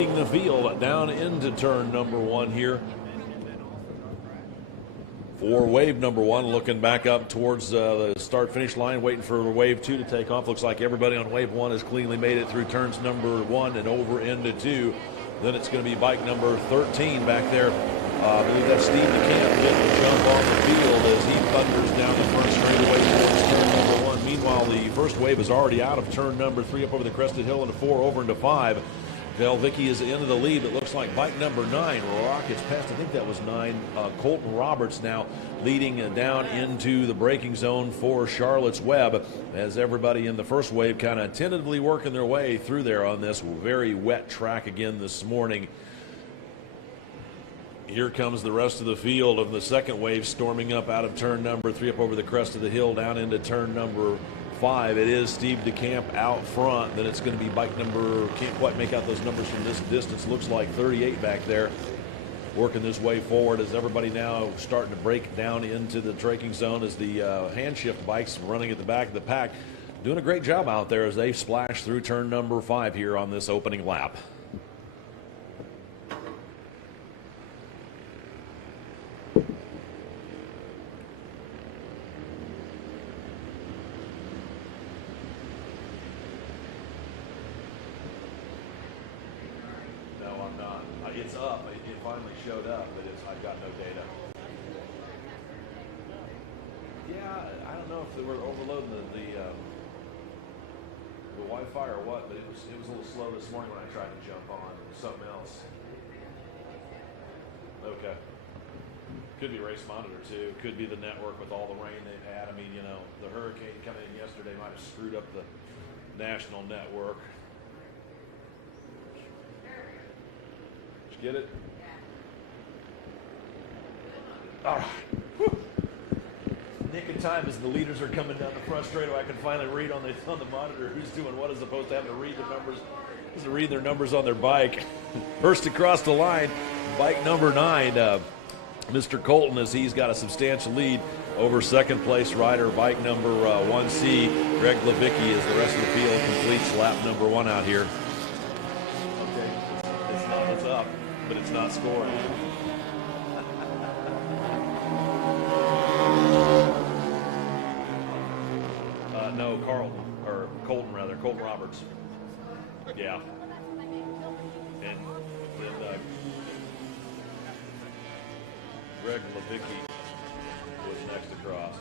The field down into turn number one here for wave number one, looking back up towards the start finish line, waiting for wave two to take off. Looks like everybody on wave one has cleanly made it through turns number one and over into two. Then it's going to be bike number 13 back there. I believe that's Steve DeCamp getting the jump on the field as he thunders down the front straightaway towards turn number one. Meanwhile, the first wave is already out of turn number three, up over the crested hill into four, over into five. Velvicky is into the lead. It looks like bike number 9 rockets past. I think that was 9. Colton Roberts now leading down into the braking zone for Charlotte's Web as everybody in the first wave kind of tentatively working their way through there on this very wet track again this morning. Here comes the rest of the field of the second wave storming up out of turn number 3 up over the crest of the hill down into turn number 5. It is Steve DeCamp out front. Then it's going to be bike number, can't quite make out those numbers from this distance. Looks like 38 back there. Working this way forward as everybody now starting to break down into the braking zone as the hand shift bikes running at the back of the pack. Doing a great job out there as they splash through turn number 5 here on this opening lap. It's up. It finally showed up, but I've got no data. Yeah, I don't know if they were overloading the Wi-Fi or what, but it was a little slow this morning when I tried to jump on something else. Okay. Could be race monitor too. Could be the network with all the rain they've had. I mean, you know, the hurricane coming in yesterday might have screwed up the national network. Get it? All right. Whew. Nick of time as the leaders are coming down the front straightaway. I can finally read on the monitor who's doing what as opposed to having to read the numbers. To read their numbers on their bike. First across the line, bike number 9, Mr. Colton, as he's got a substantial lead over second place rider, bike number 1C, Greg Levicki, as the rest of the field completes lap number 1 out here. Okay, it's up, but it's not scoring. No, Colton Roberts. Yeah. And then Greg Levicki was next across.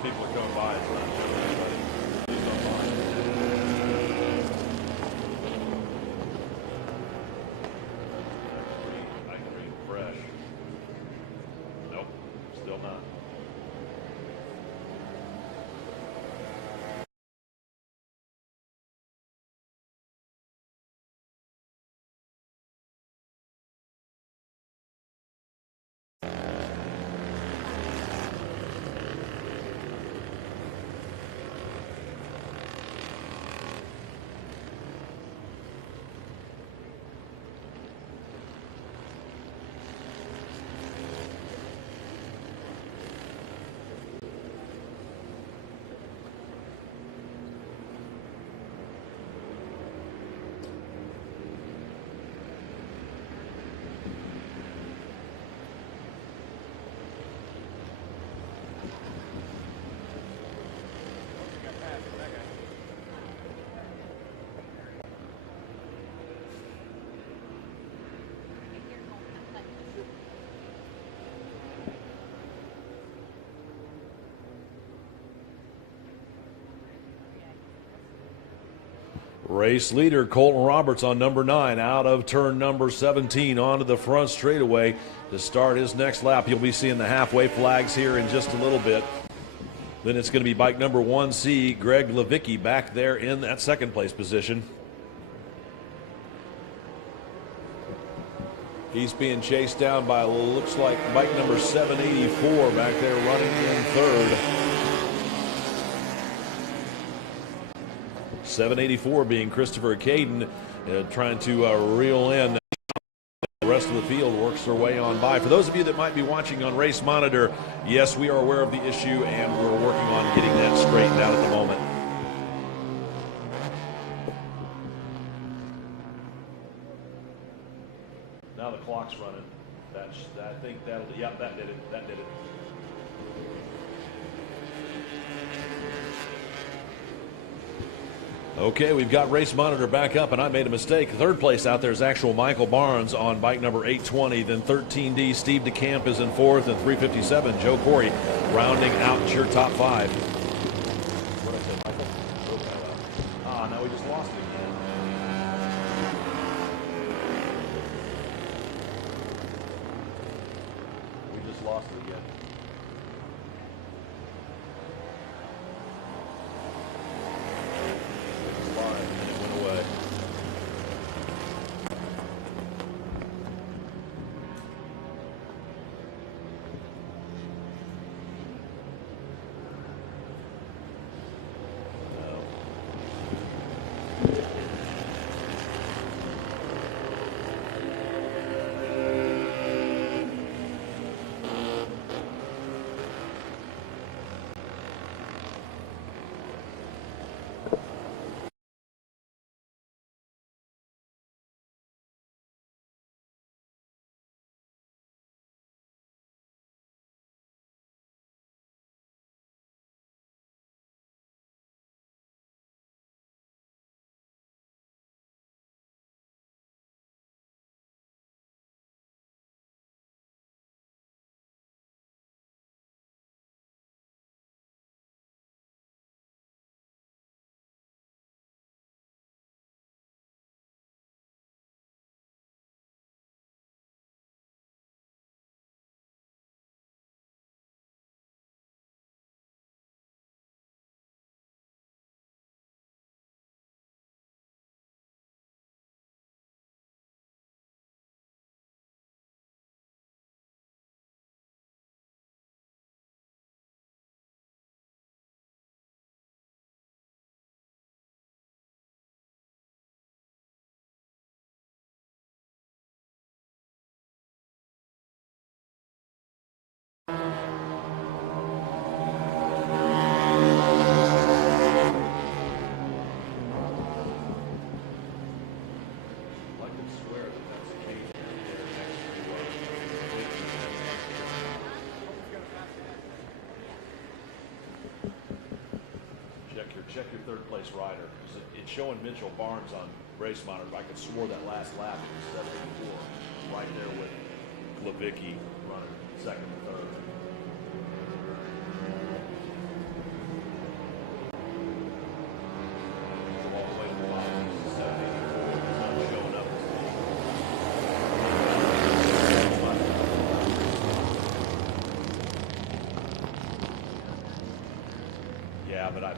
People are coming by. It's not everybody. Who's online? I can read fresh. Nope, still not. Race leader Colton Roberts on number 9 out of turn number 17 onto the front straightaway to start his next lap. You'll be seeing the halfway flags here in just a little bit. Then it's going to be bike number 1C, Greg Levicki, back there in that second place position. He's being chased down by, looks like, bike number 784 back there running in third. 784 being Christopher Caden, trying to reel in. The rest of the field works their way on by. For those of you that might be watching on Race Monitor, yes, we are aware of the issue, and we're working on getting that straightened out at the moment. Now the clock's running. I think that'll, yeah, that did it. That did it. Okay, we've got Race Monitor back up, and I made a mistake. Third place out there is actual Michael Barnes on bike number 820. Then 13D, Steve DeCamp is in fourth, and 357, Joe Corey rounding out your top five. What did I say, Michael? Now we just lost it again. We just lost it again. Check your third place rider. It's showing Mitchell Barnes on Race Monitor. I could swore that last lap was 784, right there with Levicki running second and third. So all the way to the bottom, he's 784. He's not showing up. Yeah, but I'm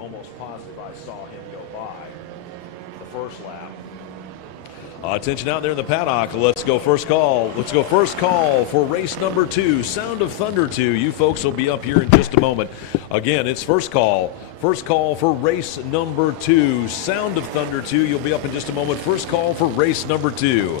almost positive I saw him go by the first lap. Attention out there in the paddock. Let's go first call. Let's go first call for race number 2, Sound of Thunder 2. You folks will be up here in just a moment. Again, it's first call. First call for race number 2, Sound of Thunder 2. You'll be up in just a moment. First call for race number 2.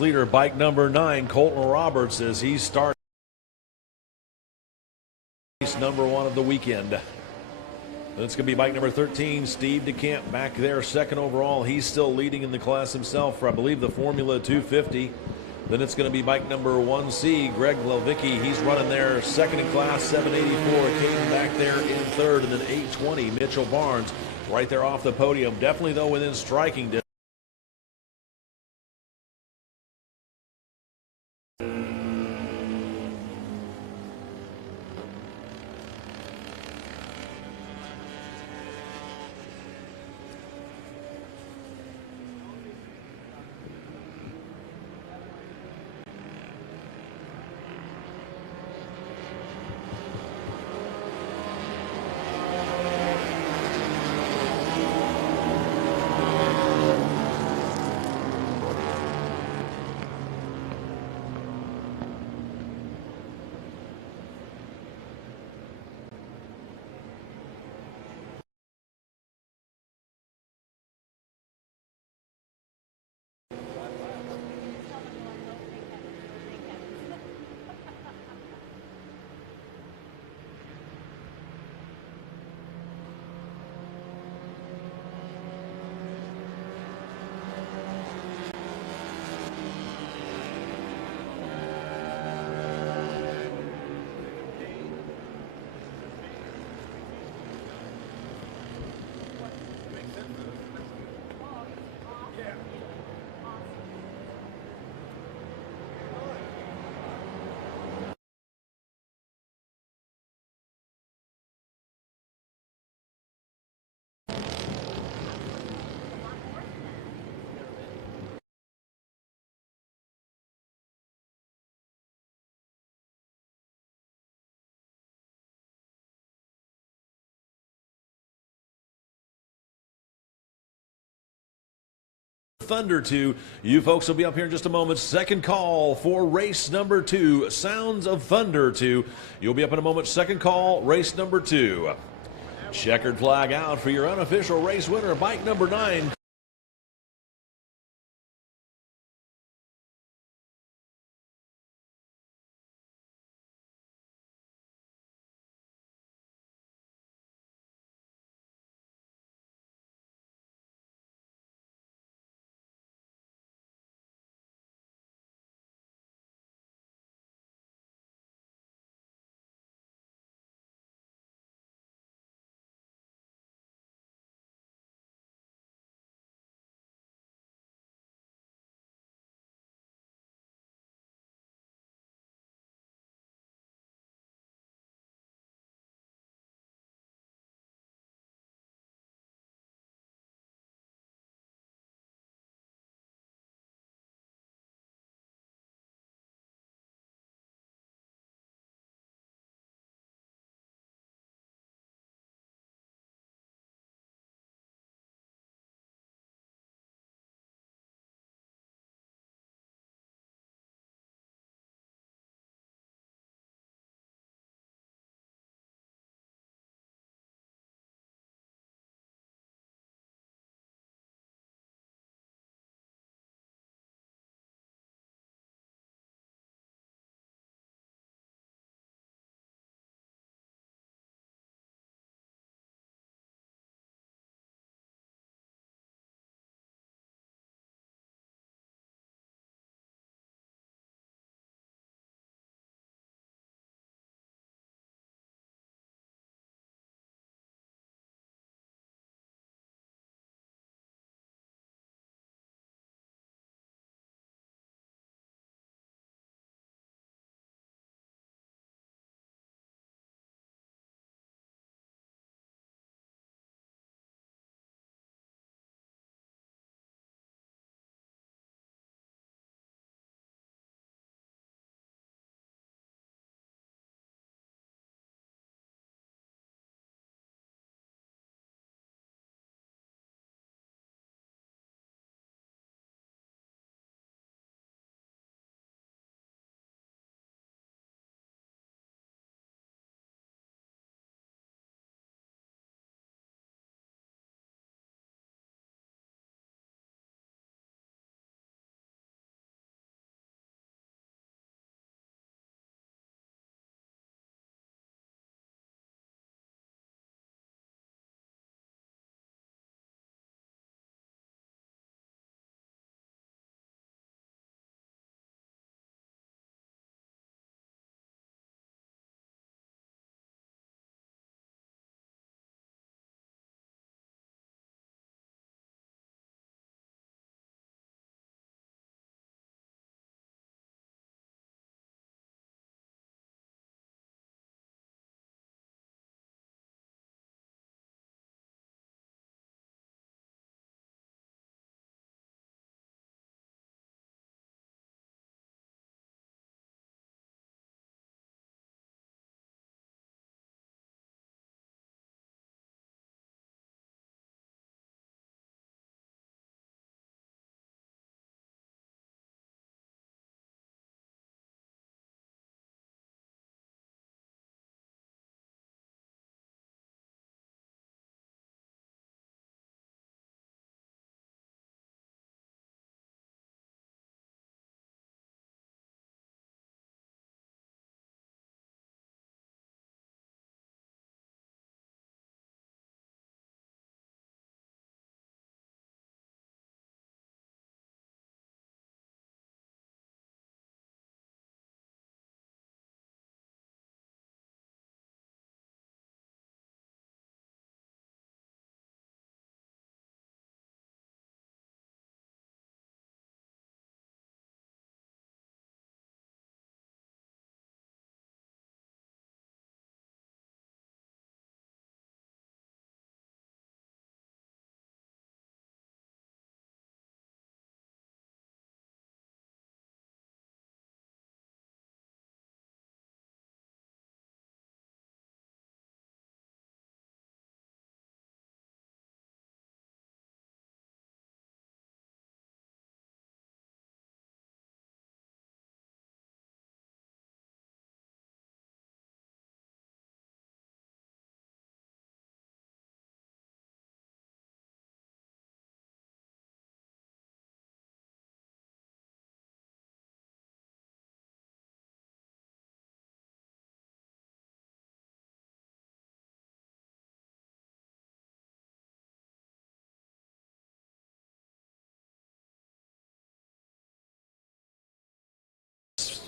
Leader, bike number 9, Colton Roberts, as he starts race number 1 of the weekend. That's going to be bike number 13, Steve DeCamp, back there, second overall. He's still leading in the class himself for, I believe, the Formula 250. Then it's going to be bike number 1C, Greg Levicki. He's running there second in class, 784. Caden back there in third, and then 820, Mitchell Barnes right there off the podium. Definitely, though, within striking distance. Thunder 2. You folks will be up here in just a moment. Second call for race number 2. Sounds of Thunder 2. You'll be up in a moment. Second call, race number 2. Checkered flag out for your unofficial race winner, bike number 9.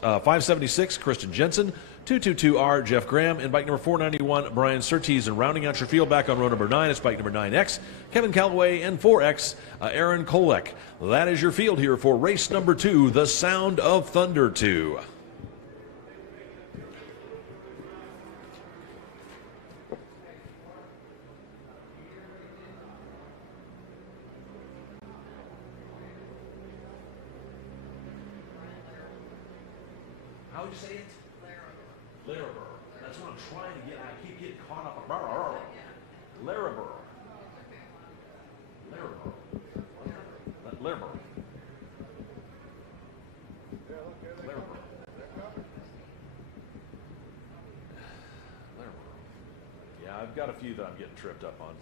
576, Kristen Jensen. 222R, Jeff Graham. And bike number 491, Brian Surtees. And rounding out your field back on row number 9, it's bike number 9X, Kevin Calloway. And 4X, Aaron Kolek. That is your field here for race number 2, the Sound of Thunder 2. How would you say it? Laraber. That's what I'm trying to get. I keep getting caught up. Laraber. Laraber. Laraber. Laraber. Yeah, I've got a few that I'm getting tripped up on.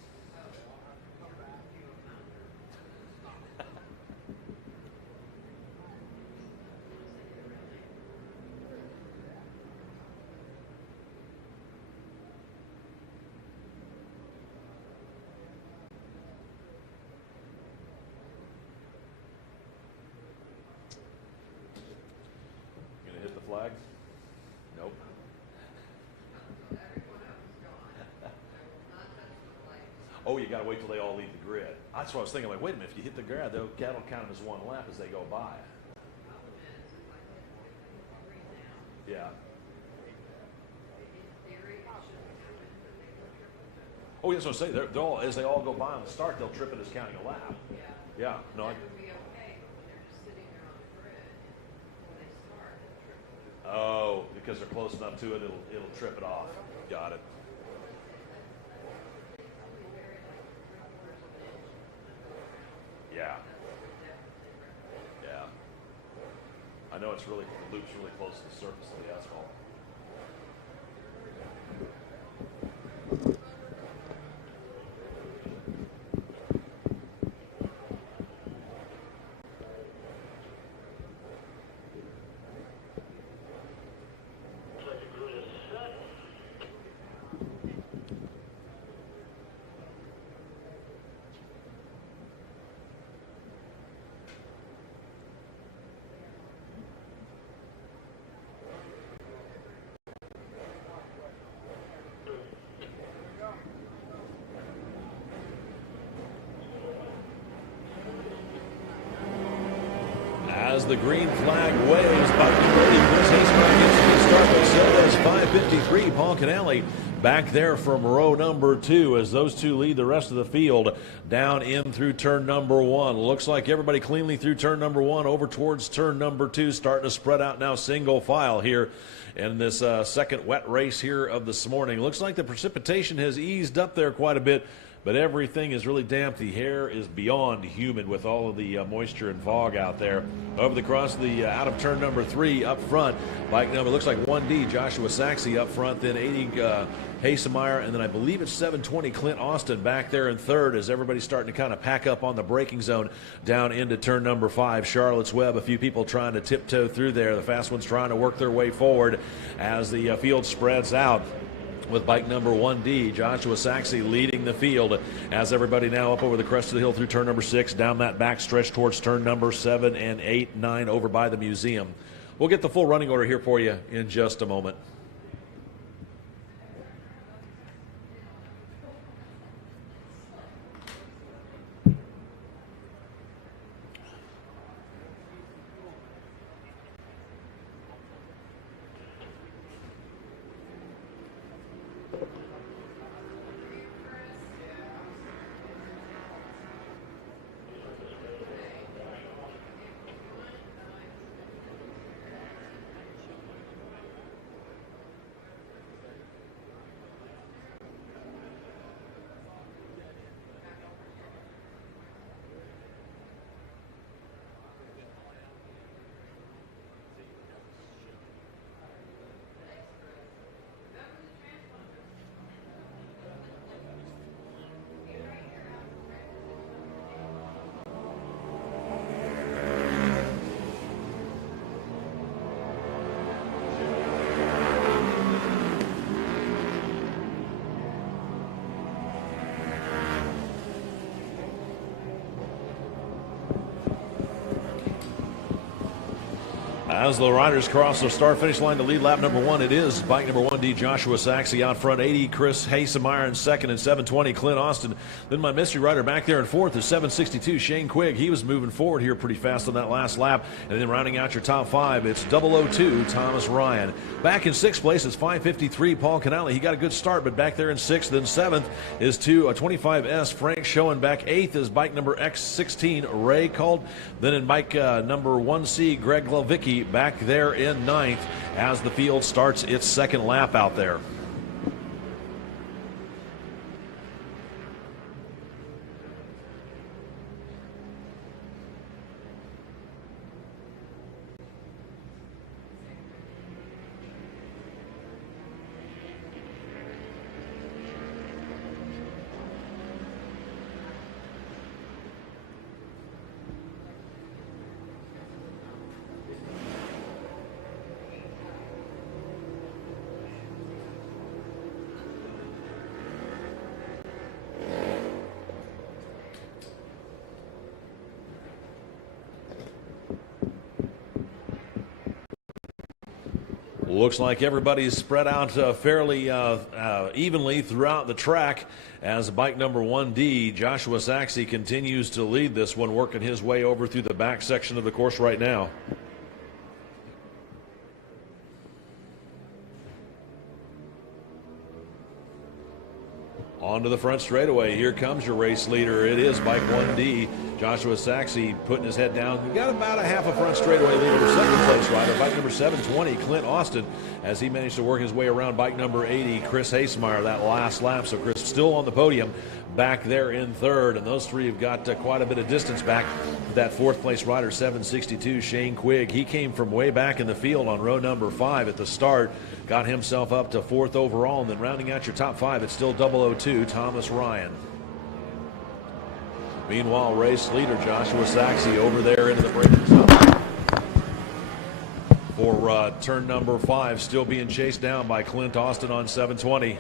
Flag? Nope. Oh, you got to wait till they all leave the grid. That's what I was thinking. Like, wait a minute, if you hit the grid, that'll count as one lap as they go by. Yeah. Oh, yes, I was saying, they're all, as they all go by on the start, they'll trip it as counting a lap. Yeah. No. Oh, because they're close enough to it, it'll trip it off. Got it. Yeah. Yeah. I know it's really, the loop's really close to the surface of the asphalt. As the green flag waves, bike number 80, Chris Hasemeyer gets to the start, but so does 553, Paul Canale, back there from row number 2 as those two lead the rest of the field down in through turn number 1. Looks like everybody cleanly through turn number 1 over towards turn number 2, starting to spread out now single file here in this second wet race here of this morning. Looks like the precipitation has eased up there quite a bit, but everything is really damp. The hair is beyond humid with all of the moisture and fog out there. Over the cross, the out of turn number 3 up front. Bike number looks like 1D, Joshua Saxey up front, then 80 Hasemeyer, and then I believe it's 720 Clint Austin back there in third as everybody's starting to kind of pack up on the braking zone down into turn number 5. Charlotte's Web, a few people trying to tiptoe through there. The fast ones trying to work their way forward as the field spreads out, with bike number 1D, Joshua Saxey, leading the field as everybody now up over the crest of the hill through turn number 6, down that back stretch towards turn number 7 and 8, 9 over by the museum. We'll get the full running order here for you in just a moment. As the riders cross the start-finish line to lead lap number 1, it is bike number 1D Joshua Saxey out front, 80 Chris Hasemeyer in second, and 720 Clint Austin. Then my mystery rider back there in fourth is 762 Shane Quigg. He was moving forward here pretty fast on that last lap. And then rounding out your top 5, it's 002 Thomas Ryan. Back in 6th place is 553 Paul Canale. He got a good start, but back there in 6th. Then 7th is 25S Frank Schoenbeck. 8th is bike number X16 Ray Called. Then in bike number 1C Greg Glovicki back there in 9th as the field starts its second lap out there. Looks like everybody's spread out fairly evenly throughout the track as bike number 1D, Joshua Saxey, continues to lead this one, working his way over through the back section of the course right now. Onto the front straightaway. Here comes your race leader. It is bike 1D, Joshua Saxey, putting his head down. We got about a half a front straightaway lead over second place rider, bike number 720, Clint Austin, as he managed to work his way around bike number 80, Chris Hasemeyer, that last lap. So Chris still on the podium back there in third, and those three have got quite a bit of distance back to that fourth place rider, 762, Shane Quigg. He came from way back in the field on row number 5 at the start, got himself up to 4th overall, and then rounding out your top 5, it's still 002 Thomas Ryan. Meanwhile, race leader Joshua Saxey over there into the braking zone for turn number 5, still being chased down by Clint Austin on 720.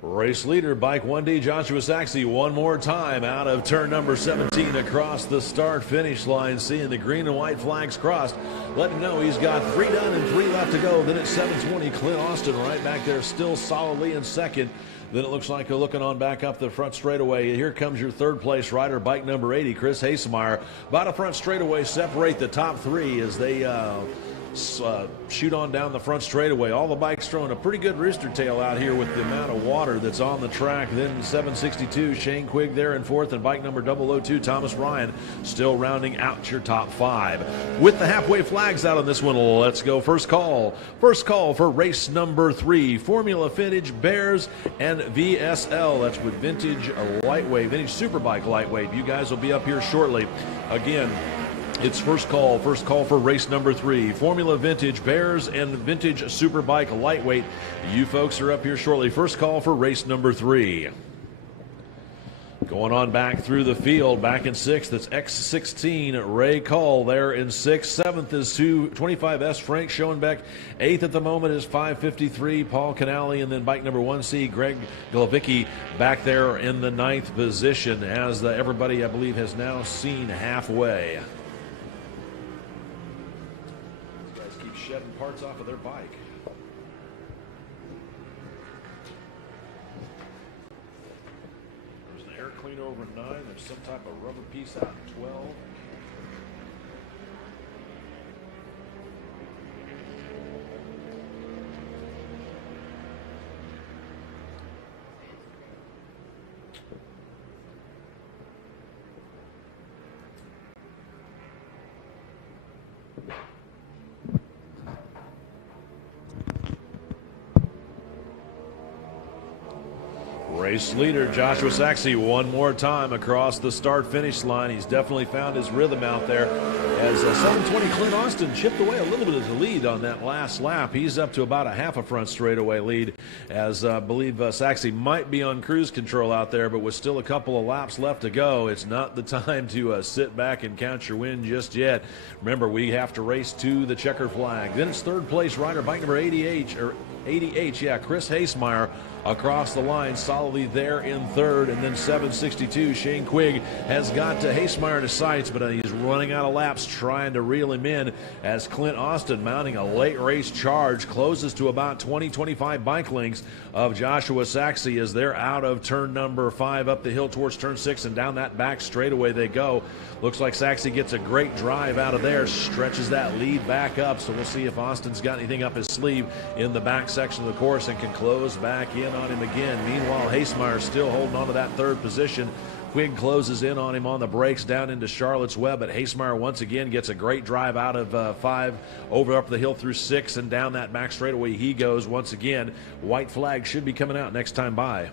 Race leader, bike 1D, Joshua Saxey, one more time out of turn number 17 across the start-finish line, seeing the green and white flags crossed, letting him know he's got 3 done and 3 left to go. Then at 720, Clint Austin right back there, still solidly in second. Then it looks like you're looking on back up the front straightaway. Here comes your third place rider, bike number 80, Chris Hasemeyer. About a front straightaway separate the top 3 as they shoot on down the front straightaway. All the bikes throwing a pretty good rooster tail out here with the amount of water that's on the track. Then 762 Shane Quigg there in fourth, and bike number 002 Thomas Ryan still rounding out your top 5. With the halfway flags out on this one, let's go first call for race number 3, Formula Vintage Bears and VSL. That's with Vintage Lightweight, Vintage Superbike Lightweight. You guys will be up here shortly. Again, it's first call for race number 3, Formula Vintage Bears and Vintage Superbike Lightweight. You folks are up here shortly. First call for race number 3. Going on back through the field, back in 6th, it's X16 Ray Call there in 6th. 7th is 25S Frank Schoenbeck. 8th at the moment is 553 Paul Canale, and then bike number 1C Greg Glovicki back there in the 9th position as everybody, I believe, has now seen halfway. These guys keep shedding parts off of their bike. clean over 9. There's some type of rubber piece out in 12. Race leader Joshua Saxe one more time across the start-finish line. He's definitely found his rhythm out there as 720 Clint Austin chipped away a little bit of the lead on that last lap. He's up to about a half a front straightaway lead as I believe Saxe might be on cruise control out there, but with still a couple of laps left to go, it's not the time to sit back and count your win just yet. Remember, we have to race to the checkered flag. Then it's third place rider, bike number 80H, Chris Hasemeyer across the line, solidly there in third. And then 762, Shane Quigg has got Hasemeyer in his sights, but he's running out of laps trying to reel him in as Clint Austin, mounting a late race charge, closes to about 20-25 bike lengths of Joshua Saxe as they're out of turn number 5 up the hill towards turn 6 and down that back straightaway they go. Looks like Saxe gets a great drive out of there, stretches that lead back up, so we'll see if Austin's got anything up his sleeve in the back section of the course and can close back in on him again. Meanwhile, Hasemeyer still holding on to that third position. Quigg closes in on him on the brakes down into Charlotte's Web, but Hasemeyer once again gets a great drive out of 5 over up the hill through 6 and down that back straightaway he goes once again. White flag should be coming out next time by.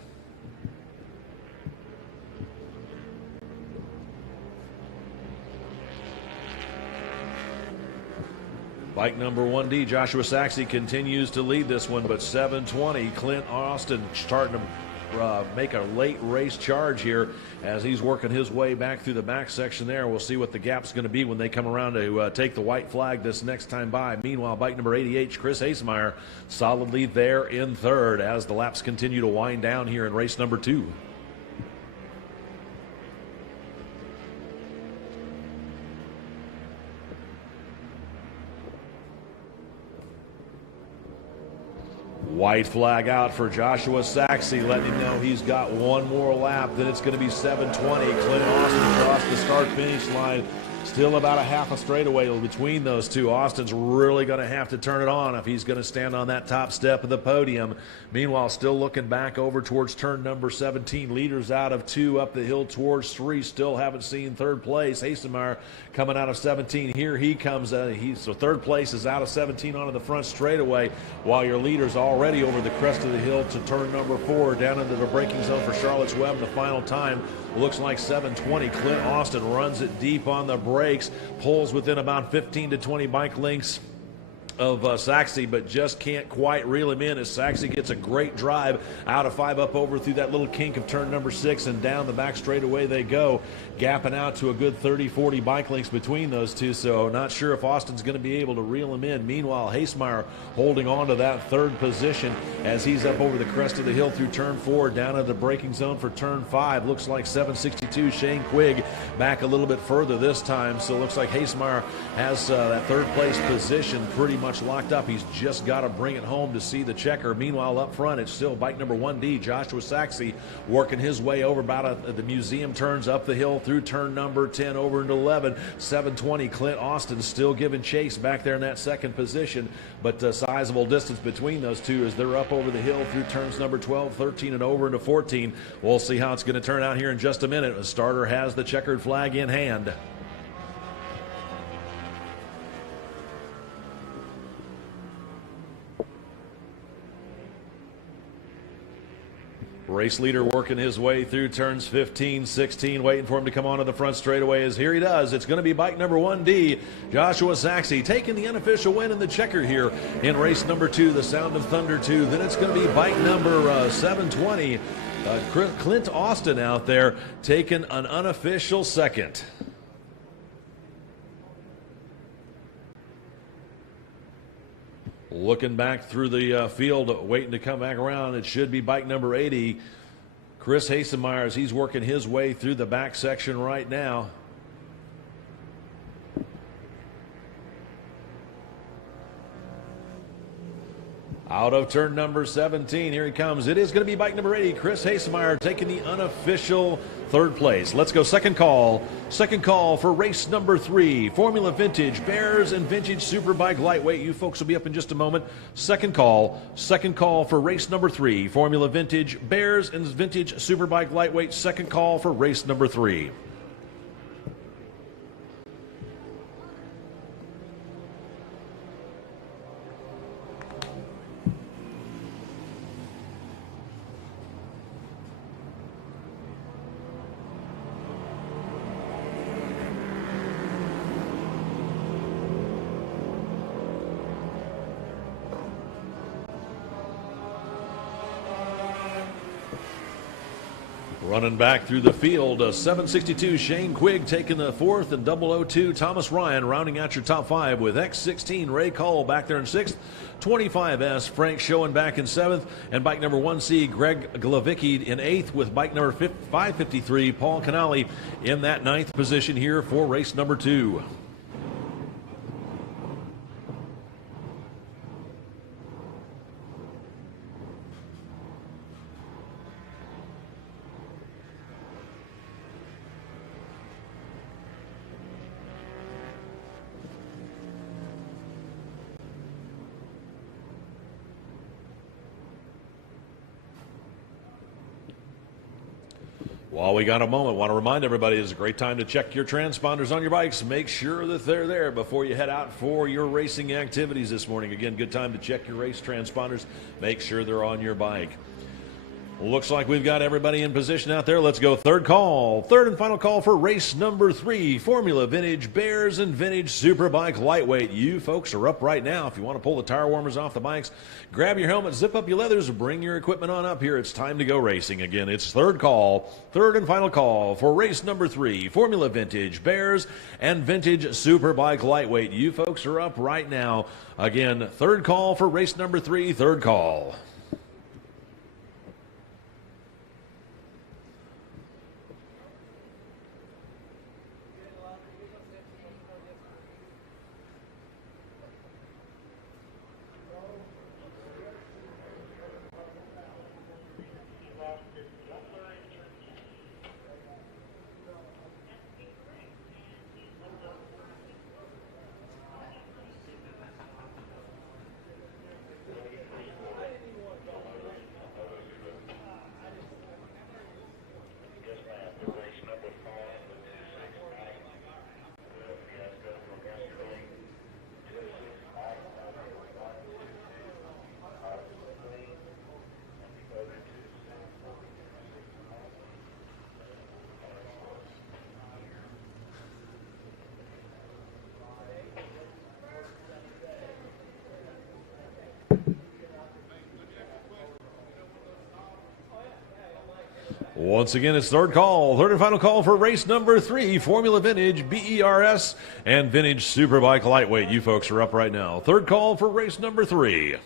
Bike number 1D, Joshua Saxe continues to lead this one, but 720, Clint Austin starting to make a late race charge here as he's working his way back through the back section there. We'll see what the gap's going to be when they come around to take the white flag this next time by. Meanwhile, bike number 88, Chris Hasemeyer, solidly there in third as the laps continue to wind down here in race number 2. White flag out for Joshua Saxe, letting him know he's got one more lap. Then it's going to be 720. Clint Austin across the start-finish line. Still about a half a straightaway between those two. Austin's really going to have to turn it on if he's going to stand on that top step of the podium. Meanwhile, still looking back over towards turn number 17. Leaders out of 2 up the hill towards 3. Still haven't seen third place. Hasemeyer coming out of 17. Here he comes. So third place is out of 17 onto the front straightaway, while your leader's already over the crest of the hill to turn number 4, down into the braking zone for Charlotte's Web. The final time looks like 720. Clint Austin runs it deep on the brakes, pulls within about 15 to 20 bike lengths of Saxe, but just can't quite reel him in as Saxe gets a great drive out of 5 up over through that little kink of turn number 6 and down the back straightaway they go, gapping out to a good 30-40 bike lengths between those two, so not sure if Austin's going to be able to reel him in. Meanwhile, Hasemeyer holding on to that third position as he's up over the crest of the hill through turn 4, down into the braking zone for turn 5. Looks like 762 Shane Quigg back a little bit further this time, so it looks like Hasemeyer has that third place position pretty much locked up. He's just got to bring it home to see the checker. Meanwhile, up front, it's still bike number 1D, Joshua Saxe, working his way over about the museum turns up the hill through turn number 10 over into 11. 720, Clint Austin still giving chase back there in that second position, but sizable distance between those two as they're up over the hill through turns number 12, 13, and over into 14. We'll see how it's going to turn out here in just a minute. The starter has the checkered flag in hand. Race leader working his way through turns 15, 16, waiting for him to come onto the front straightaway as here he does. It's going to be bike number 1D, Joshua Saxe, taking the unofficial win in the checker here in race number 2, the Sound of Thunder 2. Then it's going to be bike number 720, Clint Austin out there taking an unofficial second. Looking back through the field, waiting to come back around, it should be bike number 80, Chris Hasemeyer, as he's working his way through the back section right now. Out of turn number 17, here he comes. It is going to be bike number 80, Chris Hasemeyer, taking the unofficial third place. Let's go second call. Second call for race number 3, Formula Vintage, Bears and Vintage Superbike Lightweight. You folks will be up in just a moment. Second call for race number 3, Formula Vintage, Bears and Vintage Superbike Lightweight. Second call for race number 3. Running back through the field, 762 Shane Quigg taking the 4th, and 002 Thomas Ryan rounding out your top 5 with X16 Ray Cole back there in 6th, 25S Frank Schoen back in 7th, and bike number 1C Greg Glavicki in 8th with bike number 553 Paul Canali in that 9th position here for race number 2. While we got a moment, want to remind everybody it's a great time to check your transponders on your bikes. Make sure that they're there before you head out for your racing activities this morning. Again, good time to check your race transponders. Make sure they're on your bike. Looks like we've got everybody in position out there. Let's go third call. Third and final call for race number 3, Formula Vintage, Bears and Vintage Superbike Lightweight. You folks are up right now. If you want to pull the tire warmers off the bikes, grab your helmet, zip up your leathers, bring your equipment on up here. It's time to go racing. Again, it's third call, third and final call for race number 3, Formula Vintage, Bears and Vintage Superbike Lightweight. You folks are up right now. Again, third call for race number 3, third call. Once again, it's third call, third and final call for race number 3, Formula Vintage, BERS, and Vintage Superbike Lightweight. You folks are up right now. Third call for race number 3.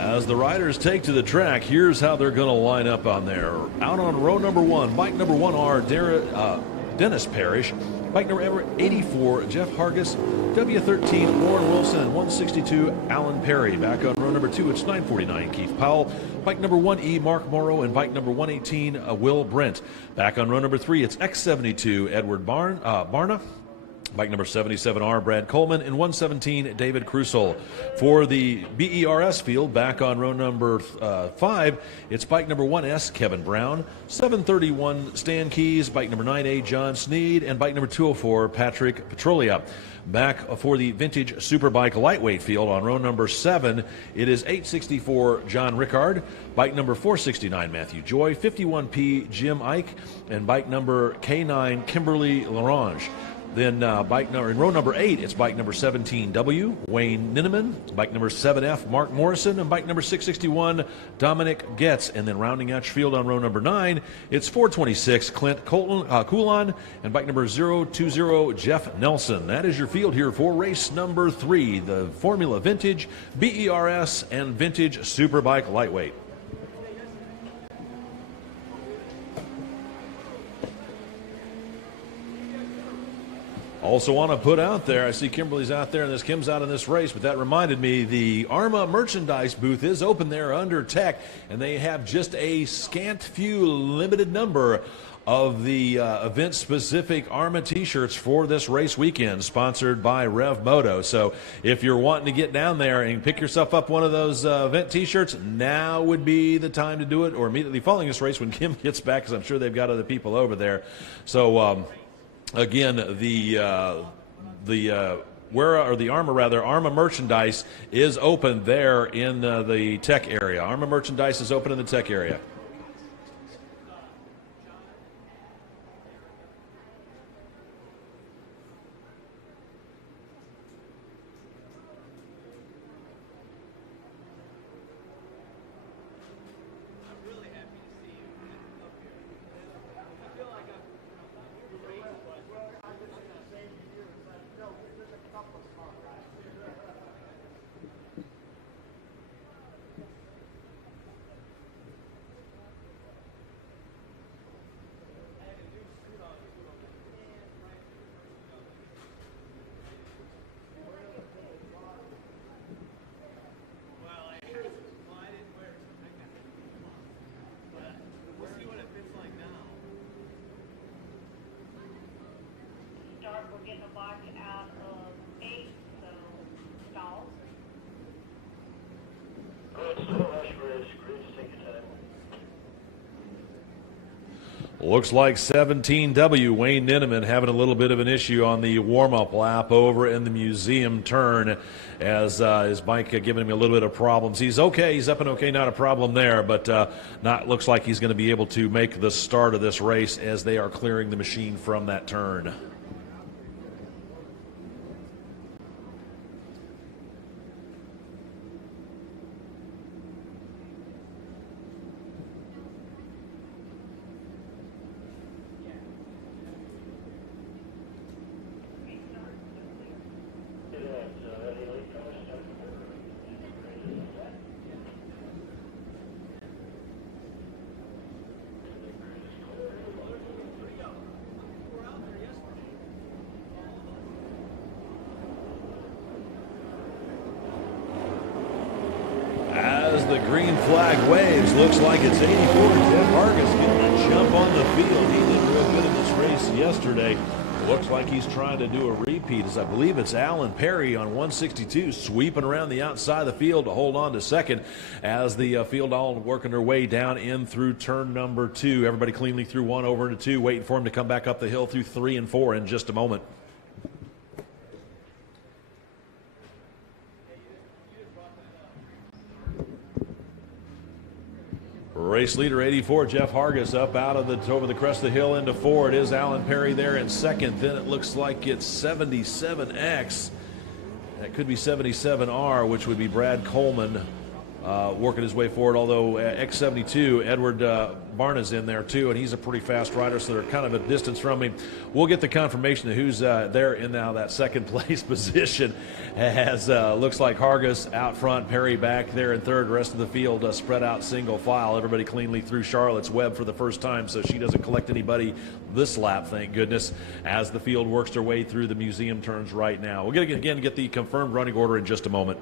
As the riders take to the track, here's how they're going to line up on there. Out on row number 1, bike number 1R, Dennis Parrish. Bike number 84, Jeff Hargis. W13, Lauren Wilson. And 162, Alan Perry. Back on row number 2, it's 949, Keith Powell. Bike number 1E, Mark Morrow. And bike number 118, Will Brent. Back on row number 3, it's X72, Edward Barna. Bike number 77R, Brad Coleman, and 117, David Krusel. For the BERS field, back on row number 5, it's bike number 1S, Kevin Brown, 731, Stan Keys, bike number 9A, John Sneed, and bike number 204, Patrick Petrolia. Back for the vintage superbike lightweight field on row number 7, it is 864, John Rickard, bike number 469, Matthew Joy, 51P, Jim Ike, and bike number K9, Kimberly Larange. Then in row number 8, it's bike number 17W, Wayne Ninneman, bike number 7F, Mark Morrison, and bike number 661, Dominic Getz. And then rounding out your field on row number 9, it's 426, Clint Coulon, and bike number 020, Jeff Nelson. That is your field here for race number 3, the Formula Vintage, BERS, and Vintage Superbike Lightweight. Also want to put out there, I see Kimberly's out there, and this Kim's out in this race, but that reminded me the AHRMA merchandise booth is open there under Tech, and they have just a scant few limited number of the event-specific AHRMA T-shirts for this race weekend, sponsored by Rev Moto. So if you're wanting to get down there and pick yourself up one of those event T-shirts, now would be the time to do it, or immediately following this race when Kim gets back, because I'm sure they've got other people over there. So again, the AHRMA merchandise is open there in the Tech area. AHRMA merchandise is open in the Tech area. We're getting a bike out of 8, so stalls. Looks like 17W, Wayne Ninneman, having a little bit of an issue on the warm-up lap over in the museum turn, as his bike giving him a little bit of problems. He's okay. He's up and okay. Not a problem there, but looks like he's going to be able to make the start of this race as they are clearing the machine from that turn. The green flag waves. Looks like it's 84. Jeff Hargis getting a jump on the field. He did real good in this race yesterday. Looks like he's trying to do a repeat, as I believe it's Alan Perry on 162 sweeping around the outside of the field to hold on to second, as the field all working their way down in through turn number 2. Everybody cleanly through 1 over into 2, waiting for him to come back up the hill through 3 and 4 in just a moment. Race leader 84, Jeff Hargis, up out of over the crest of the hill into 4. It is Alan Perry there in second. Then it looks like it's 77X. That could be 77R, which would be Brad Coleman. working his way forward, although X72, Edward Barna's in there too, and he's a pretty fast rider, so they're kind of a distance from him. We'll get the confirmation of who's there in now that second place position, as looks like Hargis out front, Perry back there in third, the rest of the field spread out single file. Everybody cleanly through Charlotte's Web for the first time, so she doesn't collect anybody this lap, thank goodness, as the field works their way through the museum turns right now. We'll get the confirmed running order in just a moment.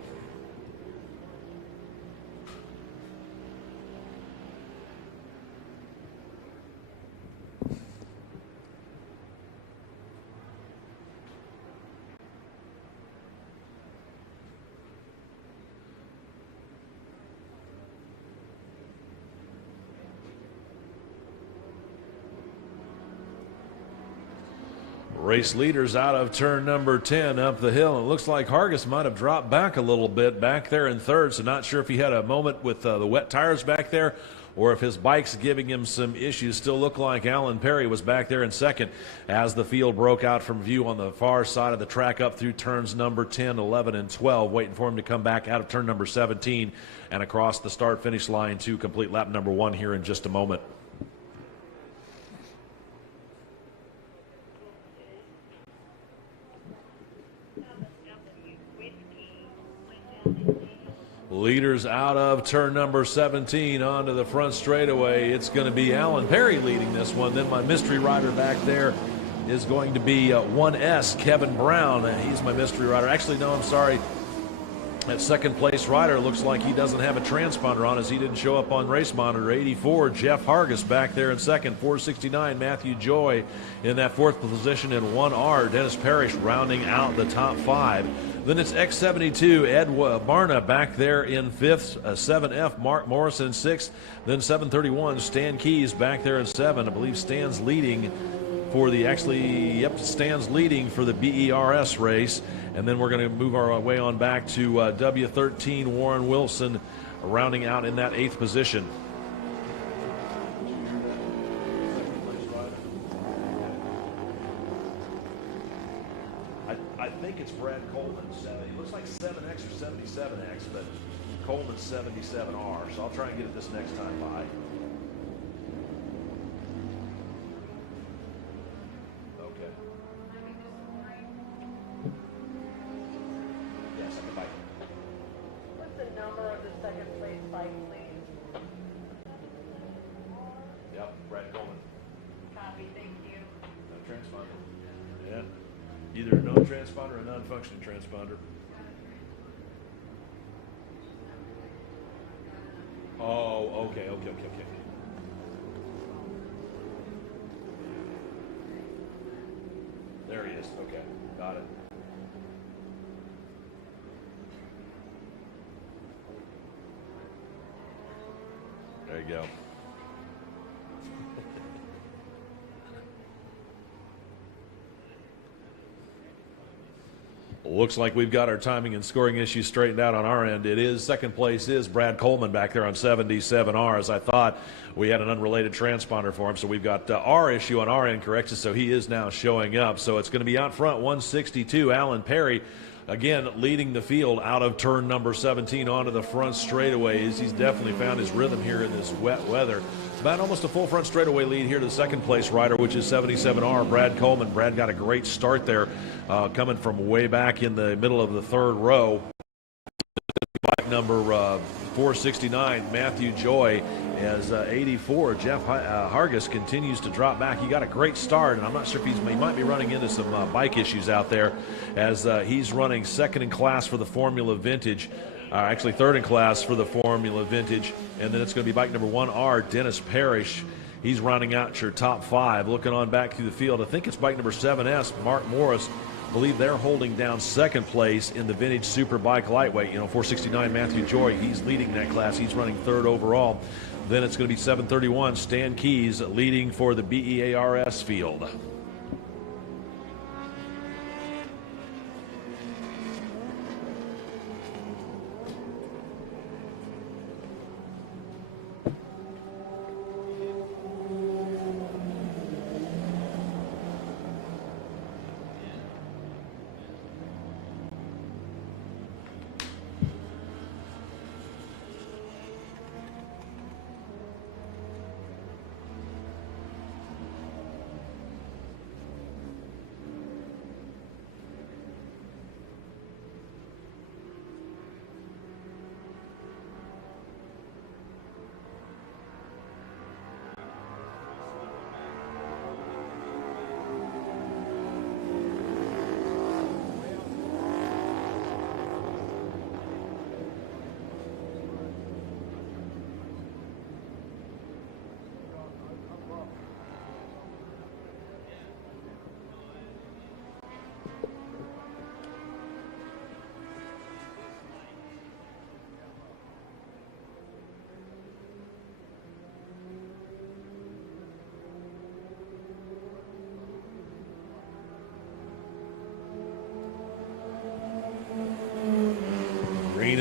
Race leaders out of turn number 10 up the hill. And it looks like Hargis might have dropped back a little bit back there in third, so not sure if he had a moment with the wet tires back there or if his bike's giving him some issues. Still look like Alan Perry was back there in second as the field broke out from view on the far side of the track up through turns number 10, 11, and 12, waiting for him to come back out of turn number 17 and across the start-finish line to complete lap number 1 here in just a moment. Leaders out of turn number 17 onto the front straightaway. It's going to be Alan Perry leading this one. Then my mystery rider back there is going to be 1S, Kevin Brown. He's my mystery rider. Actually, no, I'm sorry. That second place rider looks like he doesn't have a transponder on as he didn't show up on race monitor. 84, Jeff Hargis back there in second. 469, Matthew Joy in that fourth position. In 1R, Dennis Parrish rounding out the top 5. Then it's X72, Ed Barna back there in fifth. 7F, Mark Morrison in sixth. Then 731, Stan Keys back there in 7. I believe Stan's leading for the Stan's leading for the BERS race. And then we're going to move our way on back to W13, Warren Wilson rounding out in that 8th position. I think it's Brad Coleman. It looks like 7X or 77X, but Coleman's 77R. So I'll try and get it this next time by. Okay. Yes, I can bike. What's the number of the second place bike, please? Yep, Brad Coleman. Copy, thank you. No transponder. Yeah. Either a non-transponder or a non-functioning transponder. Oh, okay. There he is. Okay, got it. There you go. Looks like we've got our timing and scoring issues straightened out on our end. It is second place is Brad Coleman back there on 77R, as I thought we had an unrelated transponder for him. So we've got our issue on our end corrected, so he is now showing up. So it's going to be out front 162, Alan Perry. Again, leading the field out of turn number 17 onto the front straightaways. He's definitely found his rhythm here in this wet weather. About almost a full front straightaway lead here to the second place rider, which is 77R, Brad Coleman. Brad got a great start there, coming from way back in the middle of the third row. Number 469, Matthew Joy, as 84, Jeff Hargis continues to drop back. He got a great start, and I'm not sure if he might be running into some bike issues out there, as he's running second in class for the Formula Vintage. Actually third in class for the Formula Vintage. And then it's going to be bike number 1R, Dennis Parrish. He's rounding out your top 5. Looking on back through the field, I think it's bike number 7S, Mark Morris. I believe they're holding down second place in the Vintage Super Bike Lightweight. 469, Matthew Joy, he's leading that class. He's running third overall. Then it's going to be 731, Stan Keys leading for the BEARS field.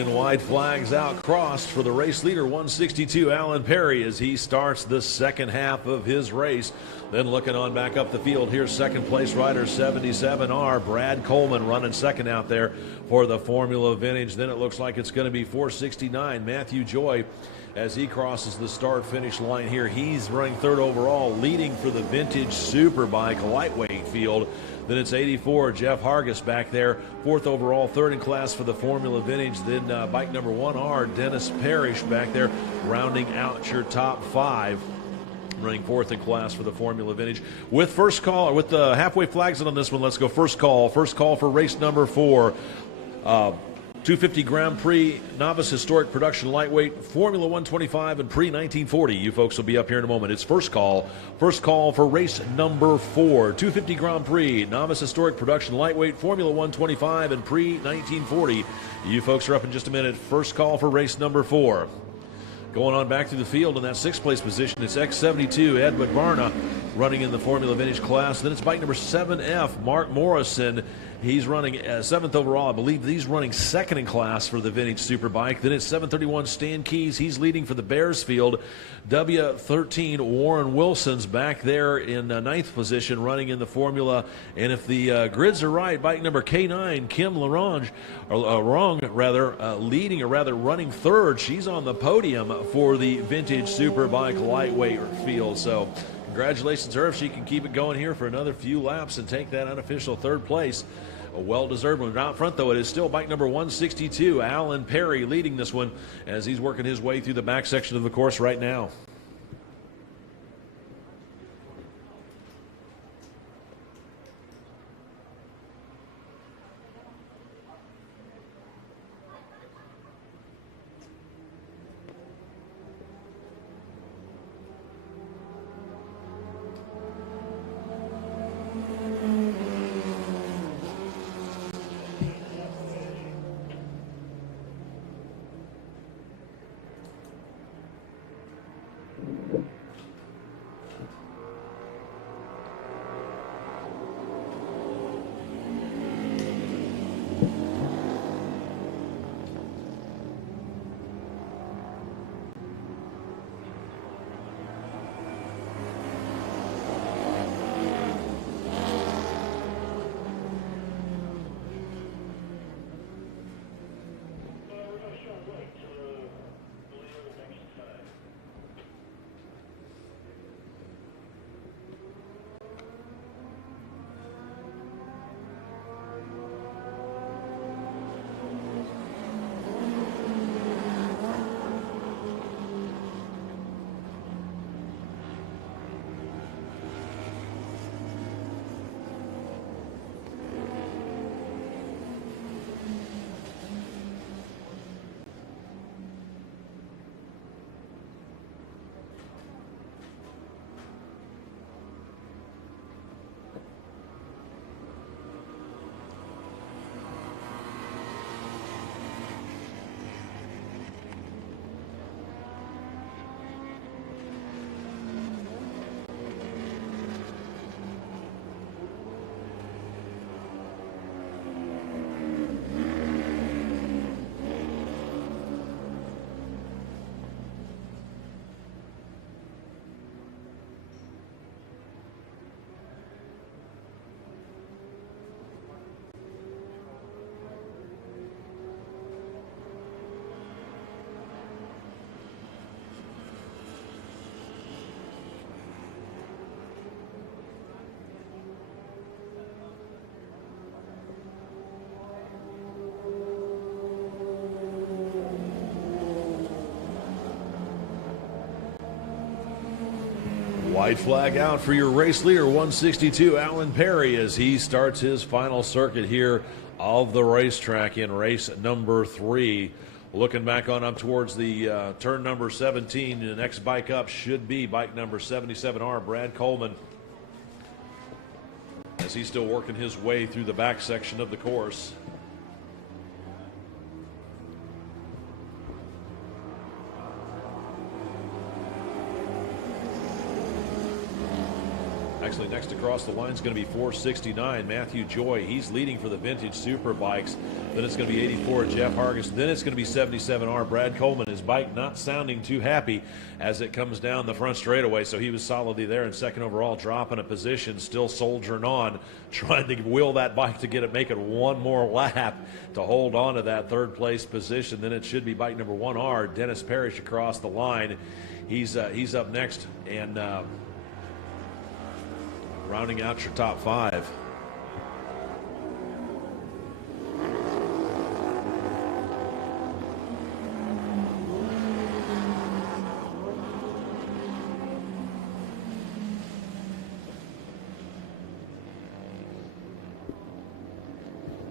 And white flags out crossed for the race leader, 162, Alan Perry, as he starts the second half of his race. Then looking on back up the field, here's second place rider 77R, Brad Coleman, running second out there for the Formula Vintage. Then it looks like it's going to be 469, Matthew Joy, as he crosses the start-finish line here. He's running third overall, leading for the Vintage Superbike lightweight field. Then it's 84, Jeff Hargis back there, fourth overall, third in class for the Formula Vintage. Then bike number 1R, Dennis Parrish back there, rounding out your top five, running fourth in class for the Formula Vintage. With first call, with the halfway flags on this one, let's go first call. First call for race number 4. 250 Grand Prix, Novice Historic Production Lightweight, Formula 125, and pre-1940. You folks will be up here in a moment. It's first call. First call for race number 4. 250 Grand Prix, Novice Historic Production Lightweight, Formula 125, and pre-1940. You folks are up in just a minute. First call for race number 4. Going on back through the field in that sixth place position, it's X72, Edward Barna, running in the Formula Vintage class. Then it's bike number 7F, Mark Morrison. He's running 7th overall. I believe he's running second in class for the Vintage Superbike. Then it's 731, Stan Keys. He's leading for the Bears field. W13, Warren Wilson's back there in ninth position, running in the Formula. And if the grids are right, bike number K9, Kim Larange, leading, or rather running third. She's on the podium for the Vintage Superbike lightweight field. So congratulations to her if she can keep it going here for another few laps and take that unofficial third place. A well-deserved one. Out front, though, it is still bike number 162, Alan Perry, leading this one as he's working his way through the back section of the course right now. White flag out for your race leader, 162, Alan Perry, as he starts his final circuit here of the racetrack in race number 3. Looking back on up towards the turn number 17, the next bike up should be bike number 77R, Brad Coleman, as he's still working his way through the back section of the course. Actually, next across the line is going to be 469, Matthew Joy. He's leading for the Vintage Superbikes. Then it's going to be 84, Jeff Hargis. Then it's going to be 77R, Brad Coleman. His bike not sounding too happy as it comes down the front straightaway, so he was solidly there in second overall, dropping a position, still soldiering on, trying to will that bike to get it, make it one more lap to hold on to that third place position. Then it should be bike number 1R, Dennis Parrish, across the line. He's up next, and rounding out your top 5.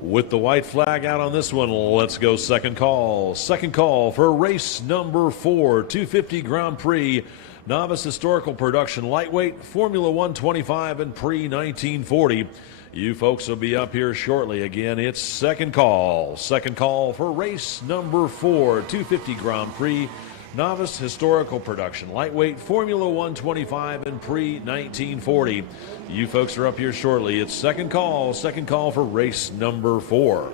With the white flag out on this one, let's go second call. Second call for race number 4, 250 Grand Prix, Novice Historical Production Lightweight, Formula 125 and pre-1940. You folks will be up here shortly. Again, it's second call. Second call for race number 4, 250 Grand Prix, Novice Historical Production Lightweight, Formula 125 and pre-1940. You folks are up here shortly. It's second call for race number 4.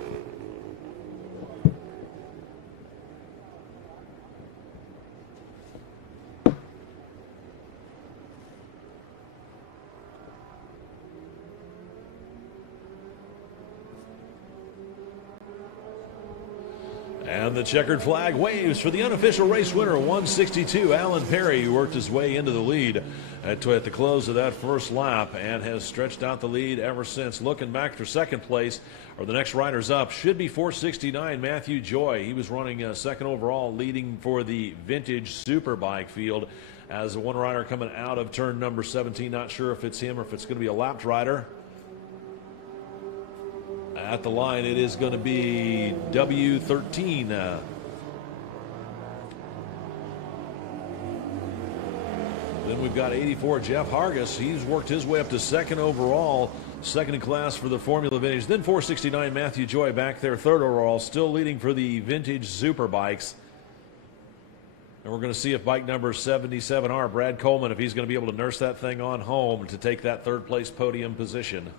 And the checkered flag waves for the unofficial race winner, 162, Alan Perry, who worked his way into the lead at the close of that first lap and has stretched out the lead ever since. Looking back for second place, or the next riders up, should be 469, Matthew Joy. He was running second overall, leading for the Vintage Superbike field as one rider coming out of turn number 17. Not sure if it's him or if it's going to be a lapped rider. At the line, it is going to be W13. Then we've got 84, Jeff Hargis. He's worked his way up to second overall, second in class for the Formula Vintage. Then 469, Matthew Joy back there, third overall, still leading for the Vintage Superbikes. And we're going to see if bike number 77R, Brad Coleman, if he's going to be able to nurse that thing on home to take that third place podium position.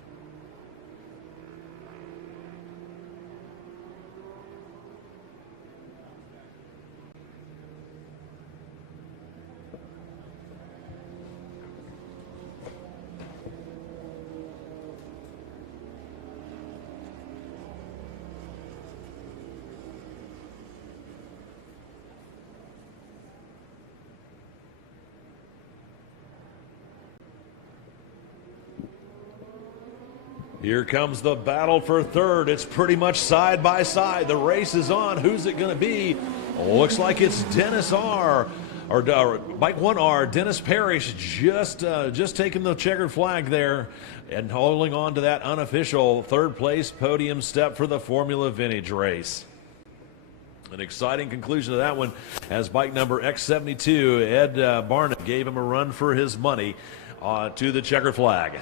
Here comes the battle for third. It's pretty much side by side. The race is on. Who's it going to be? Looks like it's Dennis R. Or bike 1R, Dennis Parrish, just taking the checkered flag there and holding on to that unofficial third place podium step for the Formula Vintage race. An exciting conclusion to that one as bike number X72, Ed Barnett, gave him a run for his money to the checkered flag.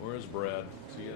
Where's Brad? See ya.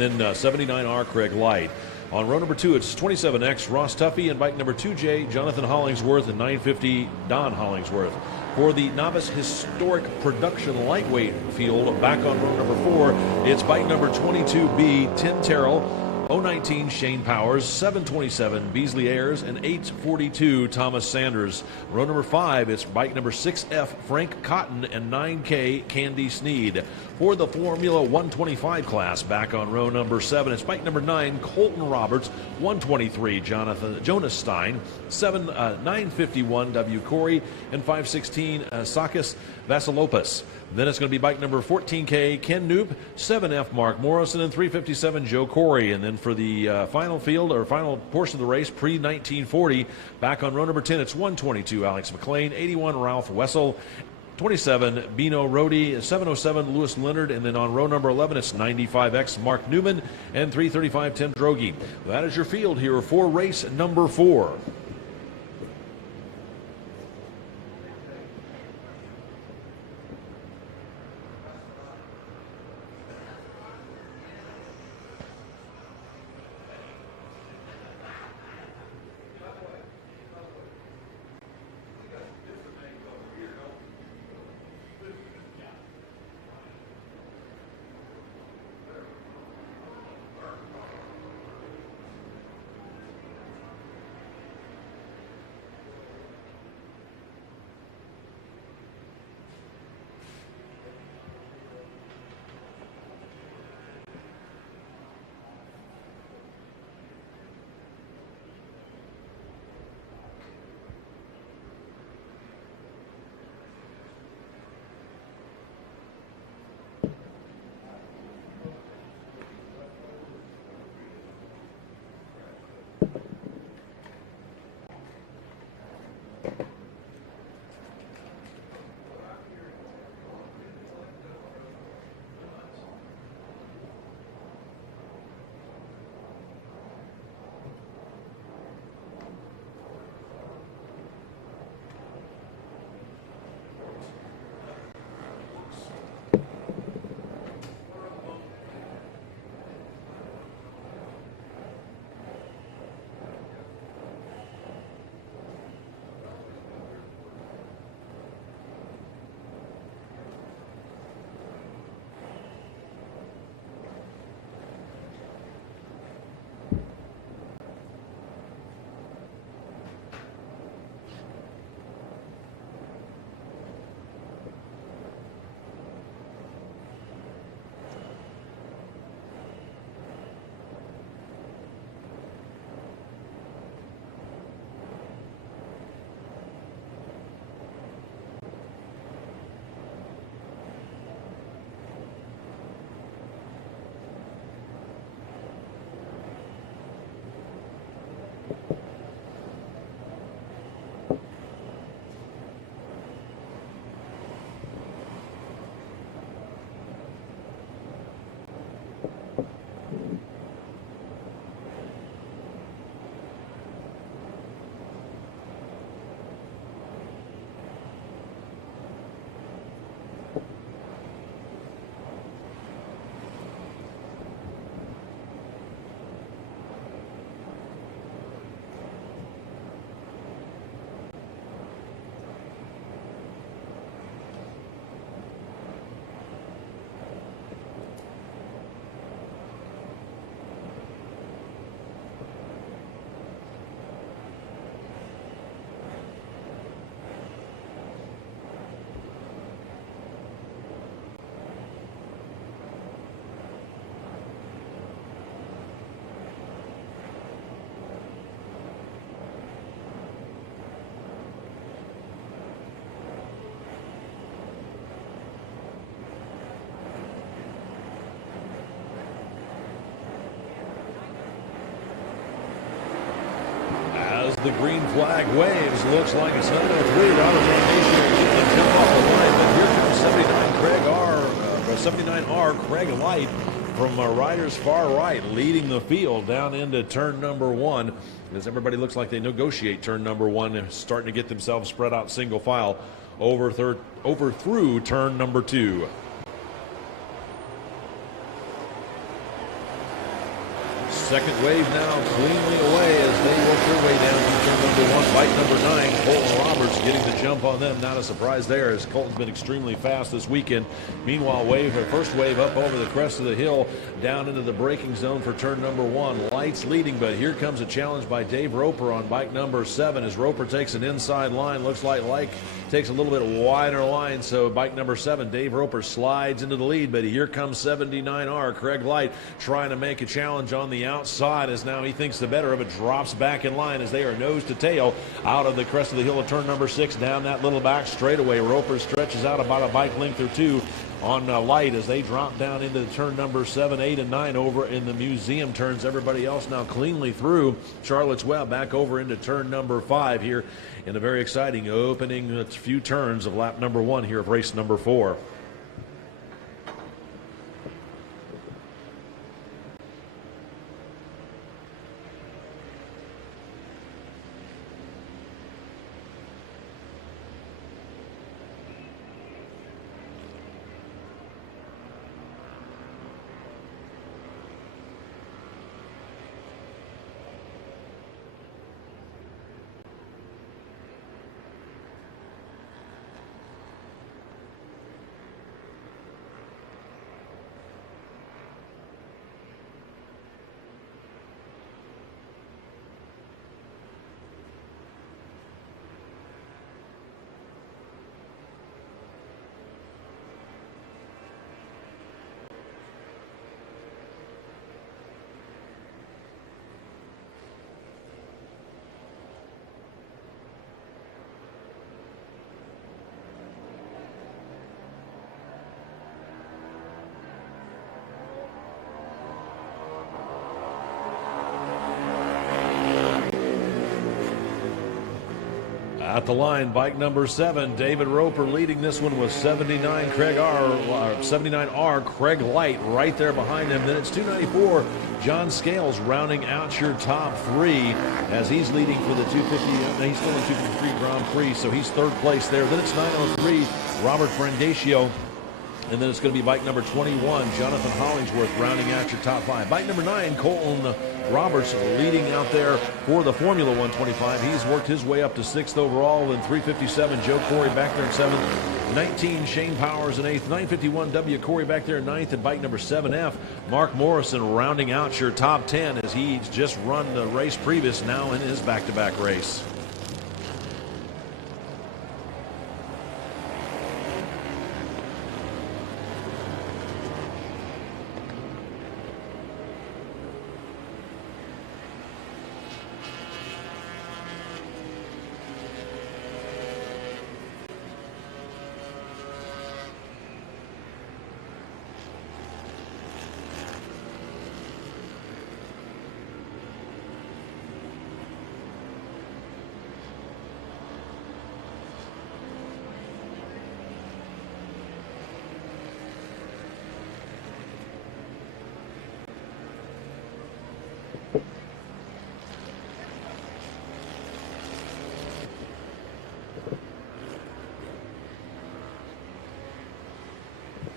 And then 79R Craig Light. On row number 2, it's 27X Ross Tuffy, and bike number 2J Jonathan Hollingsworth, and 950 Don Hollingsworth. For the novice historic production lightweight field, back on row number 4, it's bike number 22B Tim Terrell, 019 Shane Powers, 727 Beasley Ayers, and 842 Thomas Sanders. Row number 5, it's bike number 6F Frank Cotton, and 9K Candy Sneed. For the Formula 125 class, back on row number 7, it's bike number 9 Colton Roberts, 123 Jonas Stein, 951 W Corey, and 516 Sakis Vasilopoulos. Then it's going to be bike number 14K Ken Noop, 7F Mark Morrison, and 357 Joe Corey. And then for the final field, or final portion of the race, pre-1940, back on row number 10, it's 122 Alex McLean, 81 Ralph Wessel, 27 Bino Rohde, 707 Lewis Leonard, and then on row number 11 it's 95X Mark Newman and 335 Tim Droege. That is your field here for race number 4. The green flag waves. Looks like it's number 3. Robert Van Nation to jump off the line, but here comes 79R Craig Light from Riders Far Right, leading the field down into turn number 1. As everybody looks like they negotiate turn number 1, starting to get themselves spread out single file over through turn number 2. Second wave now cleanly away as they work their way down to turn number 1. Bike number 9, Colton Roberts getting the jump on them. Not a surprise there as Colton's been extremely fast this weekend. Meanwhile, first wave up over the crest of the hill down into the braking zone for turn number 1. Lights leading, but here comes a challenge by Dave Roper on bike number 7 as Roper takes an inside line. Looks like takes a little bit wider line, so bike number 7, Dave Roper slides into the lead, but here comes 79R, Craig Light, trying to make a challenge on the outside as now he thinks the better of it, drops back in line as they are nose to tail out of the crest of the hill of turn number 6, down that little back straightaway. Roper stretches out about a bike length or two on Light as they drop down into turn number 7, 8, and 9 over in the museum turns. Everybody else now cleanly through Charlotte's Web back over into turn number 5 here in a very exciting opening few turns of lap number 1 here of race number 4. At the line, bike number 7, David Roper leading this one with 79R, Craig Light right there behind him. Then it's 294, John Scales rounding out your top 3 as he's leading for the 250. He's still in 253 Grand Prix, so he's 3rd place there. Then it's 903, Robert Brangasio. And then it's going to be bike number 21, Jonathan Hollingsworth, rounding out your top 5. Bike number 9, Colton Roberts leading out there for the Formula 125. He's worked his way up to 6th overall. Then 357, Joe Corey back there in 7th. 19, Shane Powers in 8th. 951, W. Corey back there in 9th. And bike number 7F, Mark Morrison rounding out your top 10 as he's just run the race previous, now in his back-to-back race.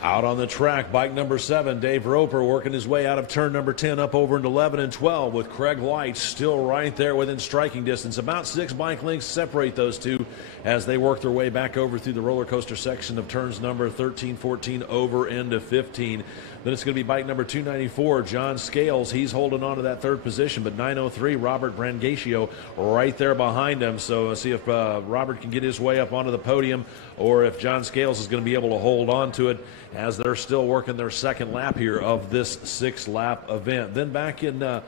Out on the track, bike number 7, Dave Roper working his way out of turn number 10 up over into 11 and 12 with Craig Light still right there within striking distance. About 6 bike lengths separate those two as they work their way back over through the roller coaster section of turns number 13, 14 over into 15. Then it's going to be bike number 294, John Scales. He's holding on to that 3rd position, but 903, Robert Brangasio right there behind him. So let's see if Robert can get his way up onto the podium or if John Scales is going to be able to hold on to it as they're still working their 2nd lap here of this 6-lap event. Then back in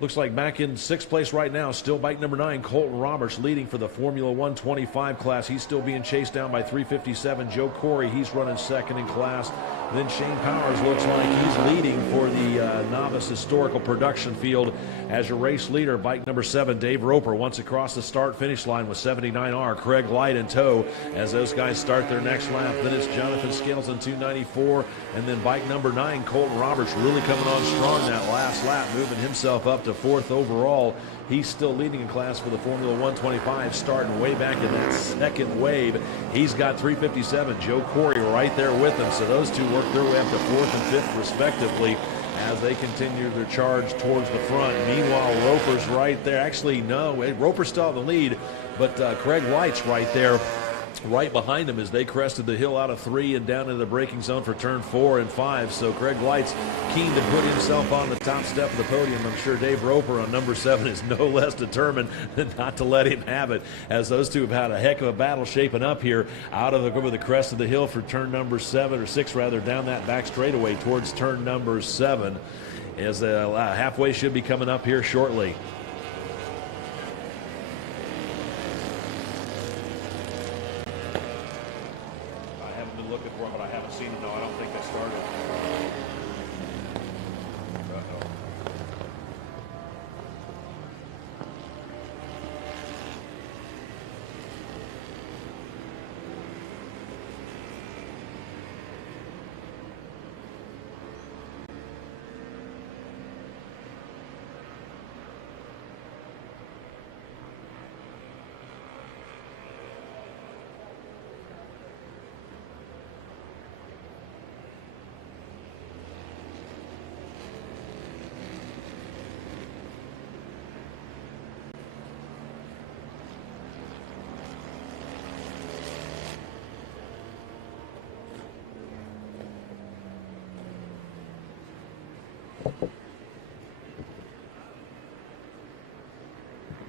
looks like back in 6th place right now, still bike number 9, Colton Roberts leading for the Formula 125 class. He's still being chased down by 357, Joe Corey. He's running 2nd in class. Then Shane Powers looks like he's leading for the novice historical production field as your race leader. Bike number 7, Dave Roper, once across the start-finish line with 79R, Craig Light in tow as those guys start their next lap. Then it's Jonathan Scales in 294, and then bike number 9, Colton Roberts, really coming on strong that last lap, moving himself up to 4th overall. He's still leading in class for the Formula 125, starting way back in that 2nd wave. He's got 357, Joe Corey right there with him. So those two work their way up to 4th and 5th respectively as they continue their charge towards the front. Meanwhile, Roper's right there. Actually, no, Roper's still in the lead, but Craig Light's right there, right behind him as they crested the hill out of 3 and down into the braking zone for turn 4 and 5. So Craig Light's keen to put himself on the top step of the podium. I'm sure Dave Roper on number 7 is no less determined than not to let him have it, as those two have had a heck of a battle shaping up here out of over the crest of the hill for turn number 7 or 6 rather, down that back straightaway towards turn number 7, as halfway should be coming up here shortly. Looking for him, but I haven't seen him. No, I don't think they started.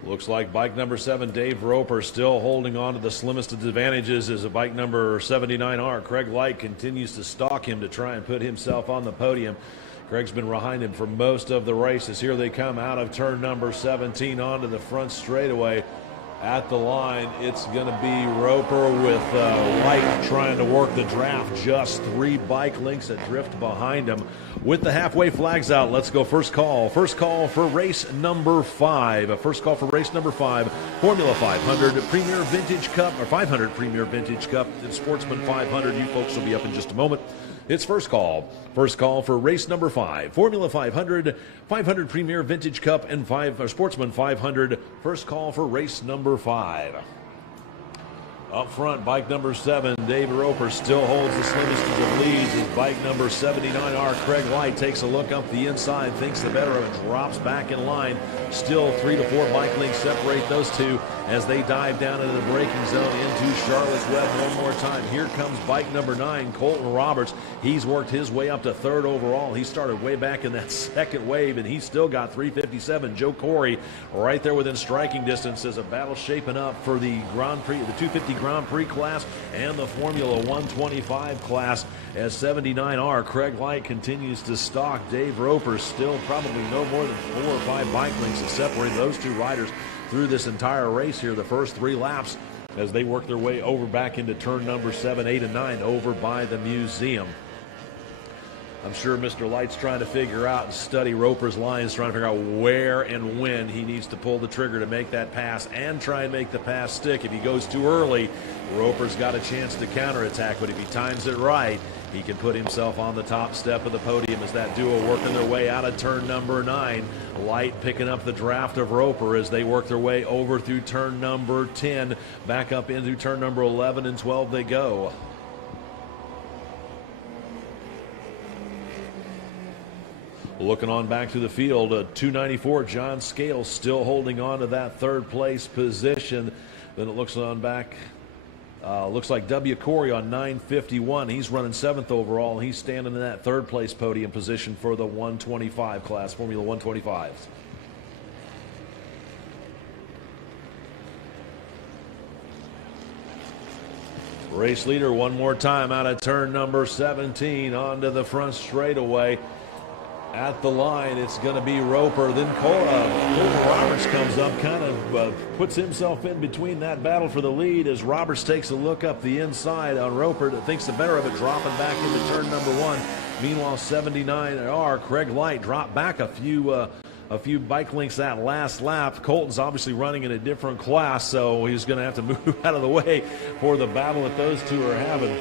Looks like bike number 7, Dave Roper, still holding on to the slimmest of advantages as a bike number 79R. Craig Light continues to stalk him to try and put himself on the podium. Craig's been behind him for most of the races. Here they come out of turn number 17 onto the front straightaway. At the line, it's going to be Roper with Light trying to work the draft. Just 3 bike lengths adrift behind him. With the halfway flags out, let's go first call. First call for race number 5. First call for race number 5. Formula 500 Premier Vintage Cup, or 500 Premier Vintage Cup. It's Sportsman 500. You folks will be up in just a moment. It's first call. First call for race number 5. Formula 500, 500 Premier Vintage Cup, and Sportsman 500. First call for race number 5. Up front, bike number 7, Dave Roper, still holds the slimmest of the leads as bike number 79R, Craig Light, takes a look up the inside, thinks the better of it, drops back in line. Still 3 to 4 bike lengths separate those two as they dive down into the braking zone into Charlotte's Web one more time. Here comes bike number 9, Colton Roberts. He's worked his way up to 3rd overall. He started way back in that second wave, and he's still got 357. Joe Corey right there within striking distance as a battle shaping up for the Grand Prix, the 250 Grand Prix class and the Formula 125 class as 79R. Craig Light continues to stalk Dave Roper. Still probably no more than 4 or 5 bike lengths to separate those two riders through this entire race here, the first 3 laps, as they work their way over back into turn number 7, 8, and 9 over by the museum. I'm sure Mr. Light's trying to figure out and study Roper's lines, trying to figure out where and when he needs to pull the trigger to make that pass and try and make the pass stick. If he goes too early, Roper's got a chance to counterattack, but if he times it right, he can put himself on the top step of the podium as that duo working their way out of turn number 9. Light picking up the draft of Roper as they work their way over through turn number 10, back up into turn number 11 and 12 they go. Looking on back to the field, 294, John Scales still holding on to that 3rd place position. Then it looks on back, looks like W. Corey on 951. He's running 7th overall. He's standing in that 3rd place podium position for the 125 class, Formula 125s. Race leader one more time out of turn number 17 onto the front straightaway. At the line, it's going to be Roper. Then Colton Roberts comes up, kind of puts himself in between that battle for the lead as Roberts takes a look up the inside on Roper that thinks the better of it, dropping back into turn number 1. Meanwhile, 79R, Craig Light, dropped back a few bike lengths that last lap. Colton's obviously running in a different class, so he's going to have to move out of the way for the battle that those two are having.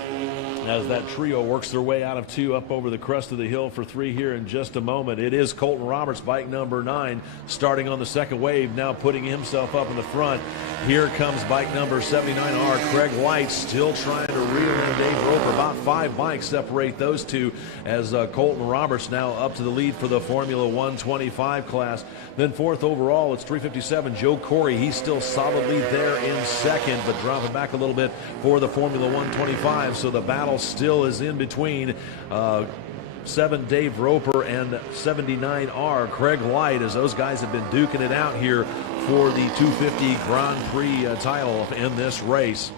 as that trio works their way out of 2 up over the crest of the hill for 3 here in just a moment. It is Colton Roberts, bike number 9, starting on the second wave, now putting himself up in the front. Here comes bike number 79R, Craig White, still trying to reel in Dave Roper. About 5 bikes separate those two, as Colton Roberts now up to the lead for the Formula 125 class. Then 4th overall, it's 357, Joe Corey. He's still solidly there in 2nd, but dropping back a little bit for the Formula 125. So the battle still is in between 7 Dave Roper and 79R Craig Light, as those guys have been duking it out here for the 250 Grand Prix title in this race.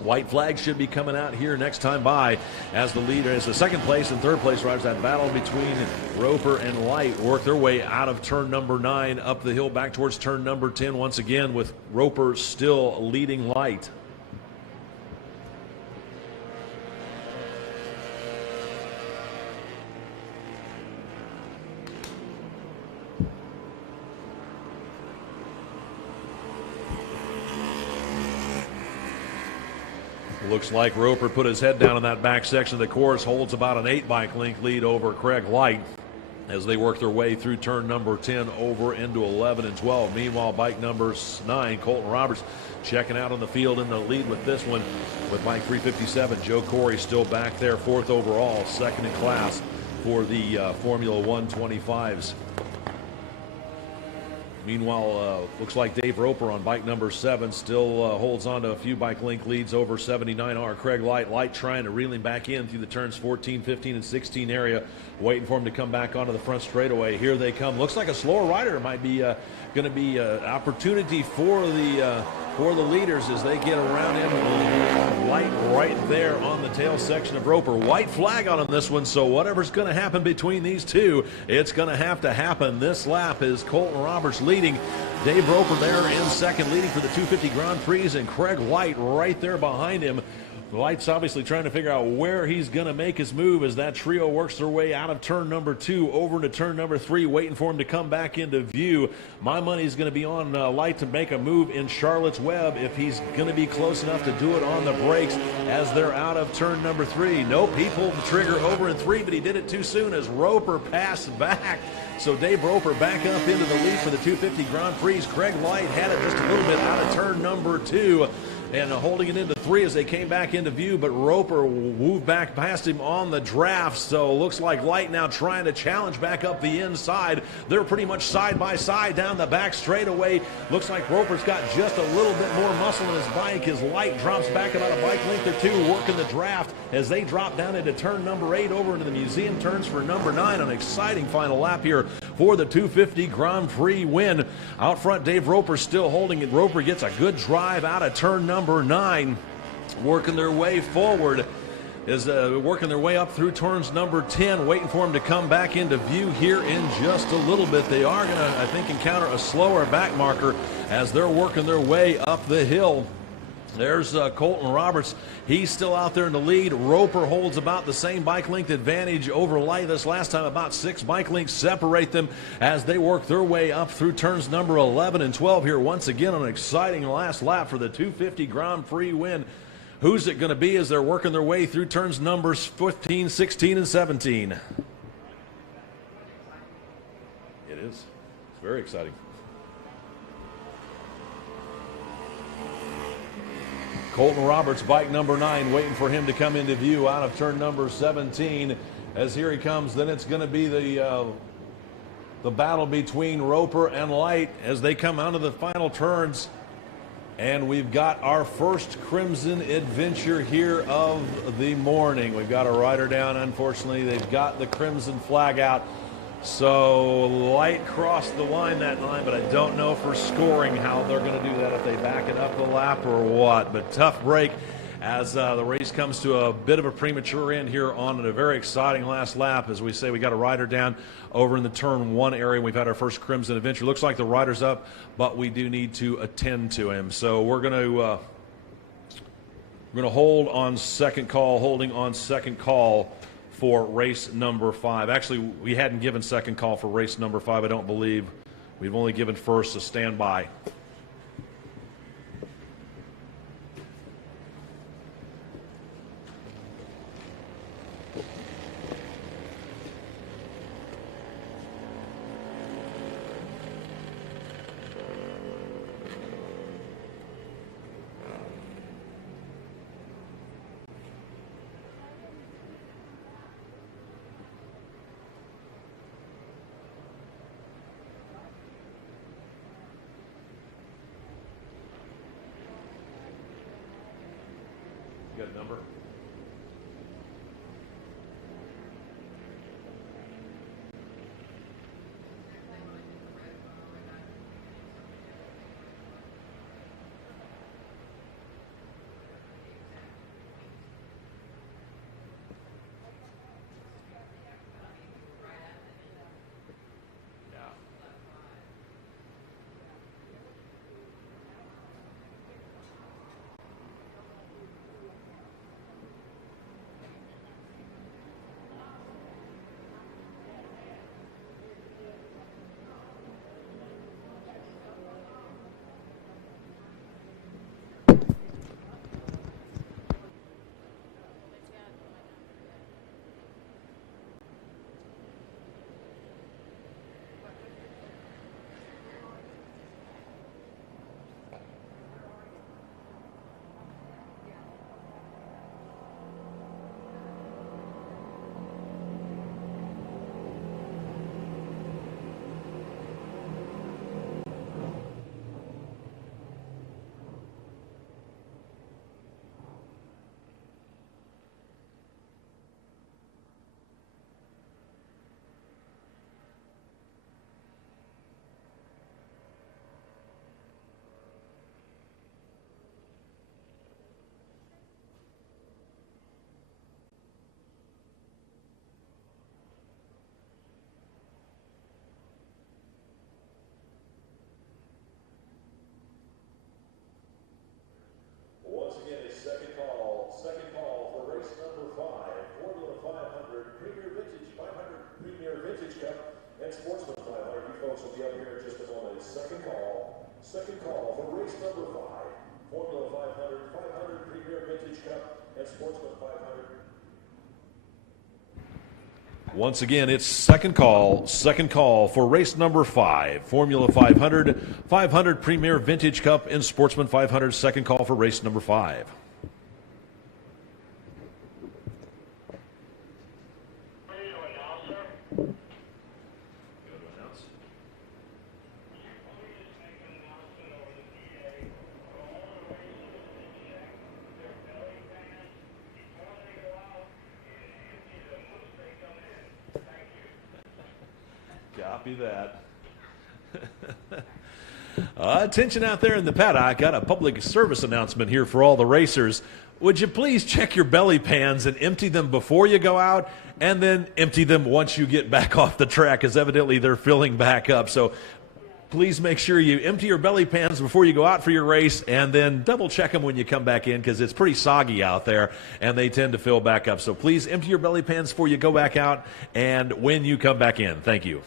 White flag should be coming out here next time by, as the leader, as the second place and third place riders. That battle between Roper and Light work their way out of turn number 9 up the hill back towards turn number 10 once again, with Roper still leading Light. Looks like Roper put his head down in that back section of the course, holds about an 8 bike length lead over Craig Light as they work their way through turn number 10 over into 11 and 12. Meanwhile, bike number 9, Colton Roberts, checking out on the field in the lead with this one with bike 357. Joe Corey still back there, 4th overall, 2nd in class for the Formula 125s. Meanwhile, looks like Dave Roper on bike number 7 still holds on to a few bike length leads over 79R Craig Light. Light trying to reel him back in through the turns 14, 15, and 16 area, waiting for him to come back onto the front straightaway. Here they come. Looks like a slower rider might be going to be an opportunity for the leaders as they get around him. Light right there on the tail section of Roper. White flag on this one, so whatever's going to happen between these two, it's going to have to happen. This lap is Colton Roberts leading. Dave Roper there in 2nd, leading for the 250 Grand Prix, and Craig Light right there behind him. Light's obviously trying to figure out where he's going to make his move as that trio works their way out of turn number 2 over into turn number 3, waiting for him to come back into view. My money is going to be on Light to make a move in Charlotte's Web if he's going to be close enough to do it on the brakes as they're out of turn number 3. Nope, he pulled the trigger over in 3, but he did it too soon as Roper passed back. So Dave Roper back up into the lead for the 250 Grand Prix. Craig Light had it just a little bit out of turn number 2. And holding it into 3 as they came back into view, but Roper moved back past him on the draft. So looks like Light now trying to challenge back up the inside. They're pretty much side by side down the back straightaway. Looks like Roper's got just a little bit more muscle in his bike as Light drops back about a bike length or 2, working the draft as they drop down into turn number 8 over into the museum turns for number 9. An exciting final lap here for the 250 Grand Prix win. Out front, Dave Roper still holding it. Roper gets a good drive out of turn number 9, working their way forward, is working their way up through turns number 10, waiting for him to come back into view here in just a little bit. They are going to, I think, encounter a slower back marker as they're working their way up the hill. There's Colton Roberts. He's still out there in the lead. Roper holds about the same bike length advantage over Light this last time. About 6 bike lengths separate them as they work their way up through turns number 11 and 12 here. Once again, an exciting last lap for the 250 Grand Prix win. Who's it going to be as they're working their way through turns numbers 15, 16, and 17? It is. It's very exciting. Colton Roberts, bike number 9, waiting for him to come into view out of turn number 17. As here he comes, then it's going to be the battle between Roper and Light as they come out of the final turns. And we've got our first Crimson adventure here of the morning. We've got a rider down. Unfortunately, they've got the Crimson flag out. So Light crossed the line that time, but I don't know for scoring how they're going to do that, if they back it up the lap or what. But tough break as the race comes to a bit of a premature end here on a very exciting last lap. As we say, we got a rider down over in the turn 1 area. We've had our first Crimson adventure. Looks like the rider's up, but we do need to attend to him. So we're going to hold on second call, holding on second call for race number 5. Actually, we hadn't given second call for race number 5, I don't believe. We've only given first, so stand by. that number. Once again, it's second call for race number 5, Formula 500, 500 Premier Vintage Cup and Sportsman 500, second call for race number 5. Copy that. Attention out there in the paddock. I got a public service announcement here for all the racers. Would you please check your belly pans and empty them before you go out, and then empty them once you get back off the track, as evidently they're filling back up. So please make sure you empty your belly pans before you go out for your race, and then double check them when you come back in, because it's pretty soggy out there and they tend to fill back up. So please empty your belly pans before you go back out and when you come back in. Thank you.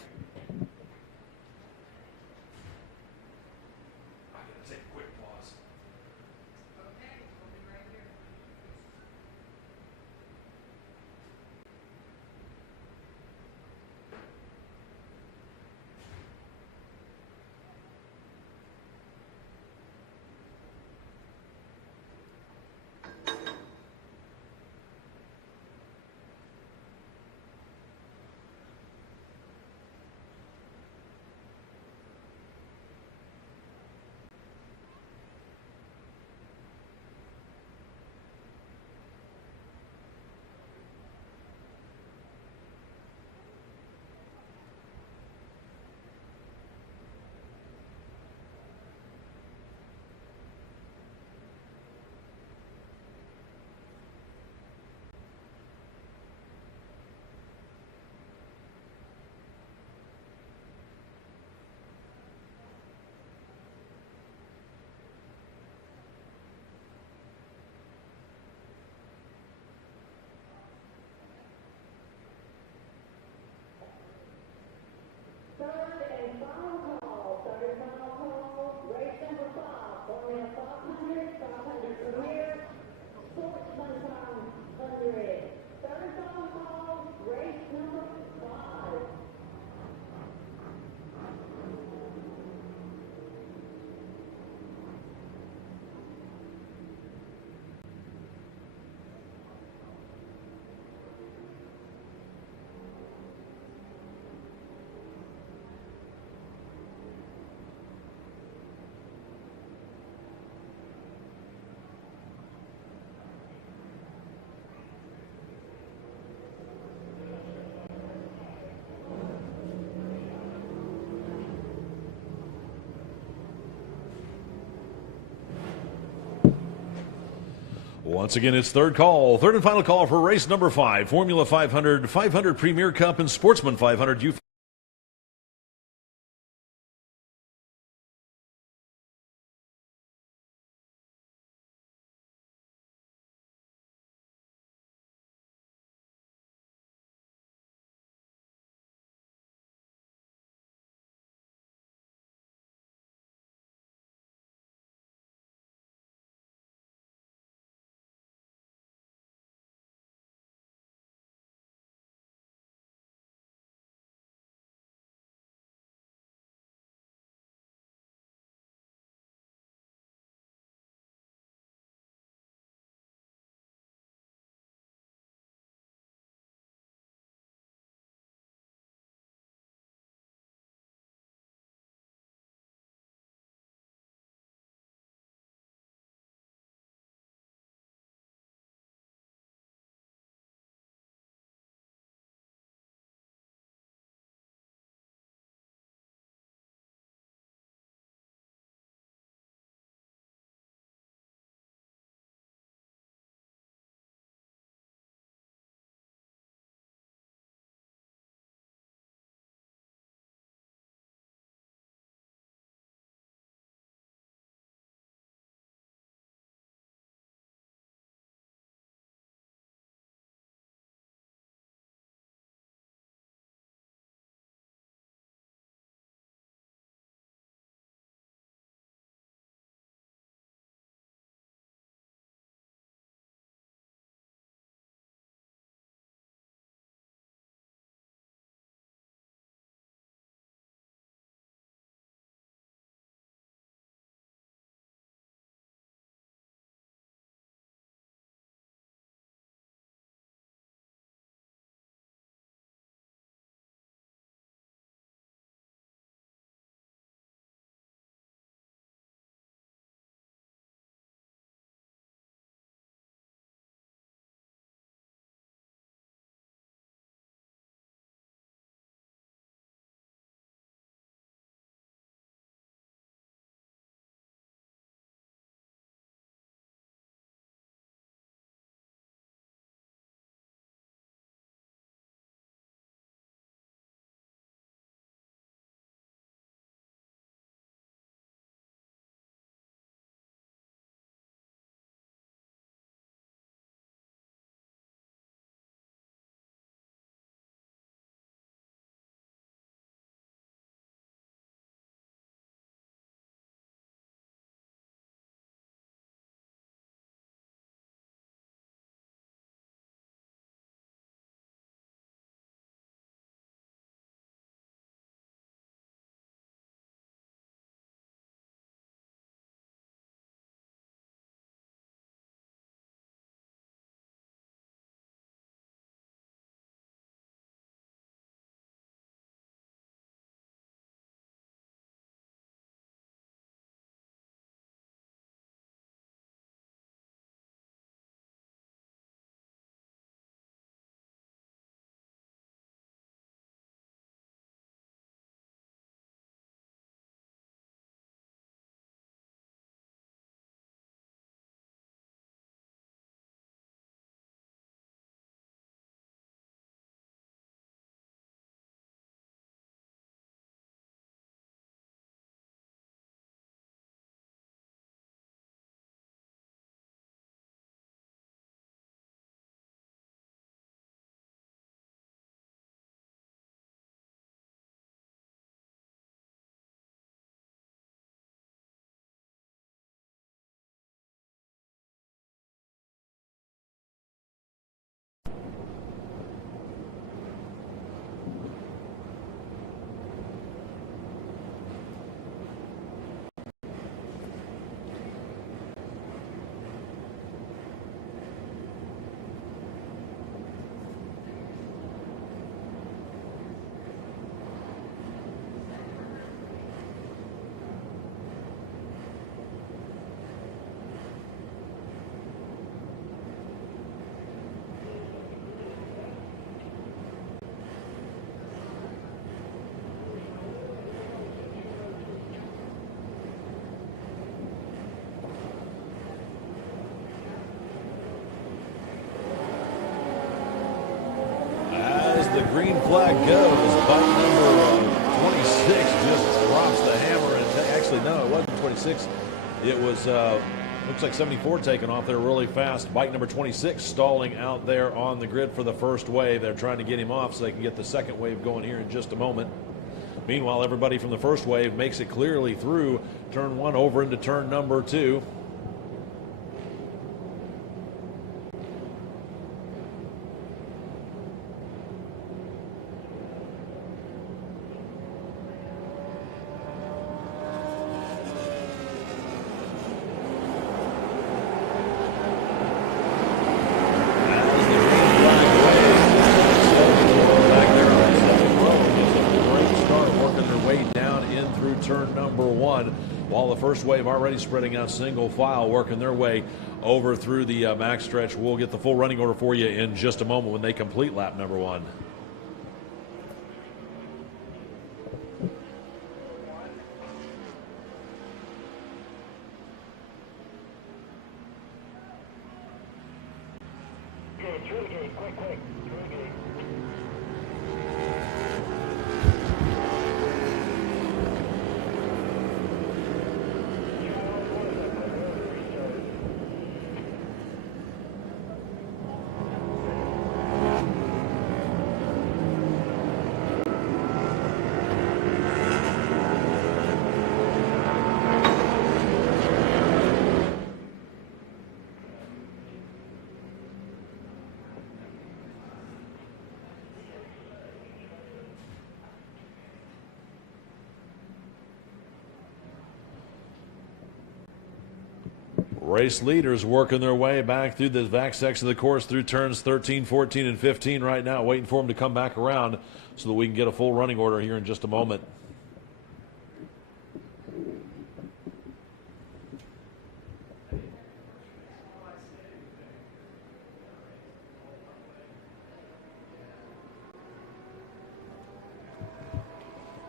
Once again, it's third and final call for race number 5, Formula 500, 500 Premier Cup, and Sportsman 500. flag goes. Bike number 26 just drops the hammer. And actually, no, it wasn't 26. It was, looks like 74 taking off there really fast. Bike number 26 stalling out there on the grid for the first wave. They're trying to get him off so they can get the second wave going here in just a moment. Meanwhile, everybody from the first wave makes it clearly through turn 1 over into turn number 2. Turn number 1, while the first wave already spreading out single file, working their way over through the max stretch. We'll get the full running order for you in just a moment when they complete lap number 1. Race leaders working their way back through the back section of the course through turns 13, 14, and 15 right now, waiting for them to come back around so that we can get a full running order here in just a moment.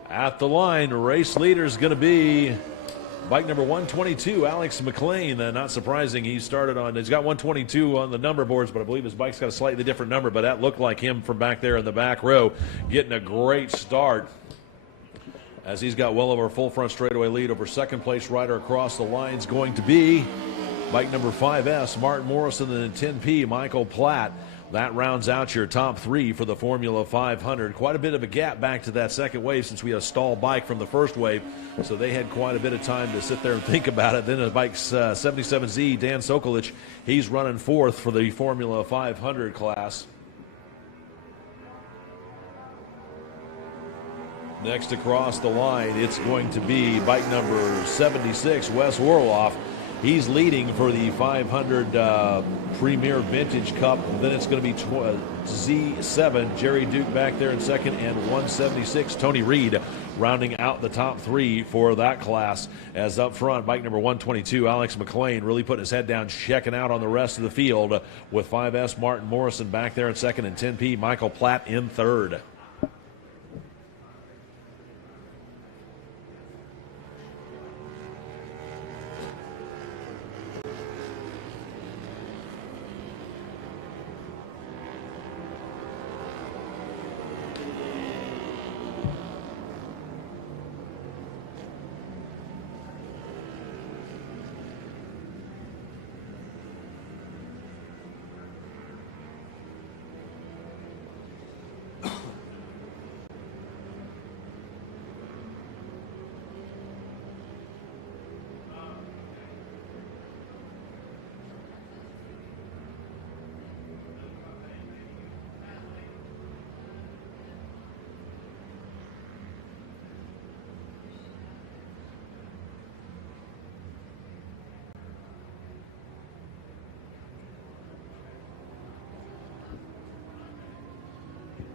At the line, race leader is going to be bike number 122, Alex McLean. Not surprising, he's got 122 on the number boards, but I believe his bike's got a slightly different number, but that looked like him from back there in the back row, getting a great start as he's got well over a full front straightaway lead over second place rider across the lines going to be bike number 5S, Martin Morrison, and then 10P, Michael Platt. That rounds out your top 3 for the Formula 500. Quite a bit of a gap back to that second wave since we had a stall bike from the first wave, so they had quite a bit of time to sit there and think about it. Then the bike's 77Z, Dan Sokolich, he's running 4th for the Formula 500 class. Next across the line, it's going to be bike number 76, Wes Orloff. He's leading for the 500 Premier Vintage Cup. Then it's going to be Z7, Jerry Duke back there in second, and 176, Tony Reed, rounding out the top 3 for that class. As up front, bike number 122, Alex McLean, really putting his head down, checking out on the rest of the field, with 5S, Martin Morrison back there in second, and 10P, Michael Platt in third.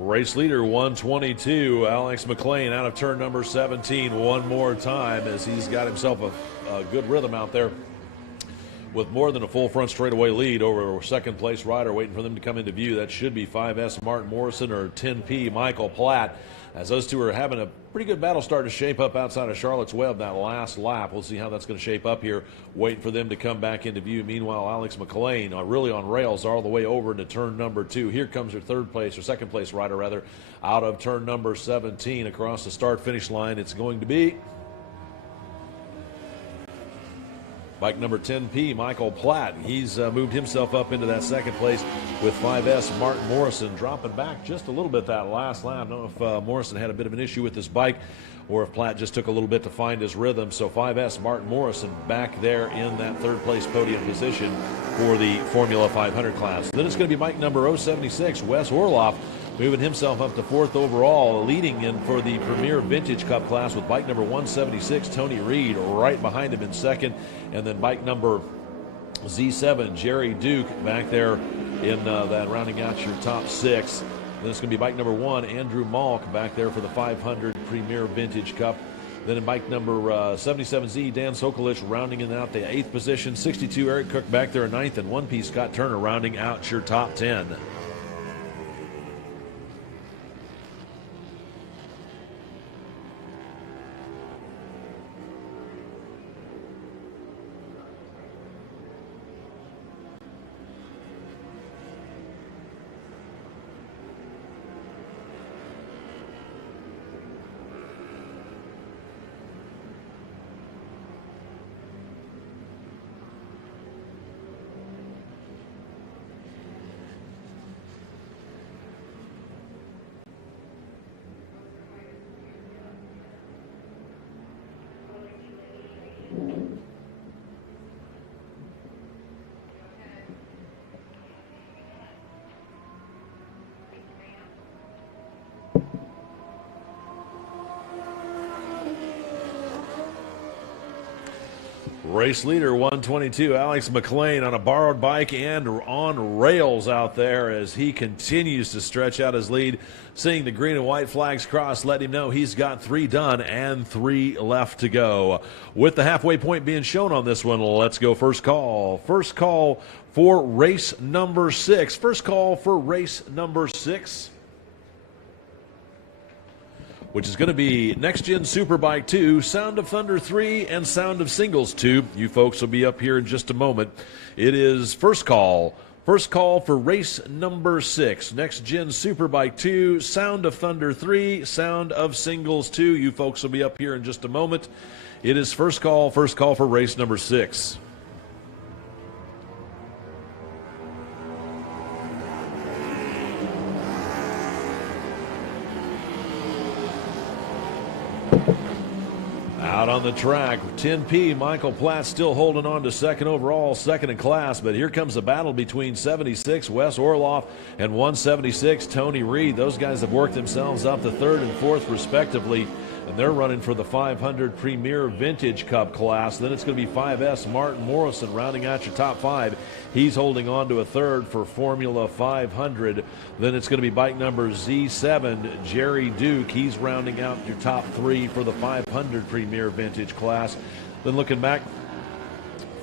Race leader 122, Alex McLean, out of turn number 17 one more time as he's got himself a good rhythm out there. with more than a full front straightaway lead over a second place rider waiting for them to come into view. That should be 5S Martin Morrison or 10P Michael Platt, as those two are having a pretty good battle starting to shape up outside of Charlotte's Web that last lap. We'll see how that's going to shape up here, waiting for them to come back into view. Meanwhile, Alex McLean really on rails all the way over into turn number 2. Here comes your second place rider rather, out of turn number 17 across the start-finish line. It's going to be bike number 10P, Michael Platt. He's moved himself up into that second place with 5S Martin Morrison, dropping back just a little bit that last lap. I don't know if Morrison had a bit of an issue with this bike or if Platt just took a little bit to find his rhythm. So 5S Martin Morrison back there in that third place podium position for the Formula 500 class. Then it's going to be bike number 076, Wes Orloff, moving himself up to 4th overall, leading in for the Premier Vintage Cup class with bike number 176, Tony Reed, right behind him in second. And then bike number Z7, Jerry Duke, back there in that, rounding out your top 6. Then it's going to be bike number 1, Andrew Malk, back there for the 500 Premier Vintage Cup. Then in bike number 77Z, Dan Sokolich rounding in out the 8th position. 62, Eric Cook back there in 9th, and 1P Scott Turner rounding out your top 10. Race leader 122, Alex McLean, on a borrowed bike and on rails out there as he continues to stretch out his lead. Seeing the green and white flags cross, let him know he's got 3 done and 3 left to go. With the halfway point being shown on this one, let's go first call. First call for race number 6. First call for race number 6, which is going to be Next Gen Superbike 2, Sound of Thunder 3, and Sound of Singles 2. You folks will be up here in just a moment. It is first call. First call for race number 6, Next Gen Superbike 2, Sound of Thunder 3, Sound of Singles 2. You folks will be up here in just a moment. It is first call for race number 6. Out on the track, 10P, Michael Platt still holding on to second overall, second in class, but here comes a battle between 76, Wes Orloff, and 176, Tony Reed. Those guys have worked themselves up to third and fourth respectively, and they're running for the 500 Premier Vintage Cup class. Then it's going to be 5S Martin Morrison rounding out your top 5. He's holding on to a third for Formula 500. Then it's going to be bike number Z7, Jerry Duke. He's rounding out your top 3 for the 500 Premier Vintage class. Then looking back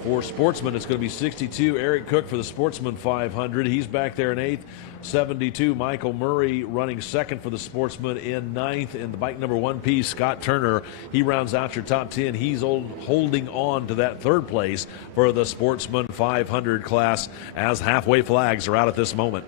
for Sportsman, it's going to be 62, Eric Cook for the Sportsman 500. He's back there in 8th. 72, Michael Murray running second for the Sportsman in 9th. And the bike number 1P, Scott Turner, he rounds out your top 10. He's holding on to that third place for the Sportsman 500 class as halfway flags are out at this moment.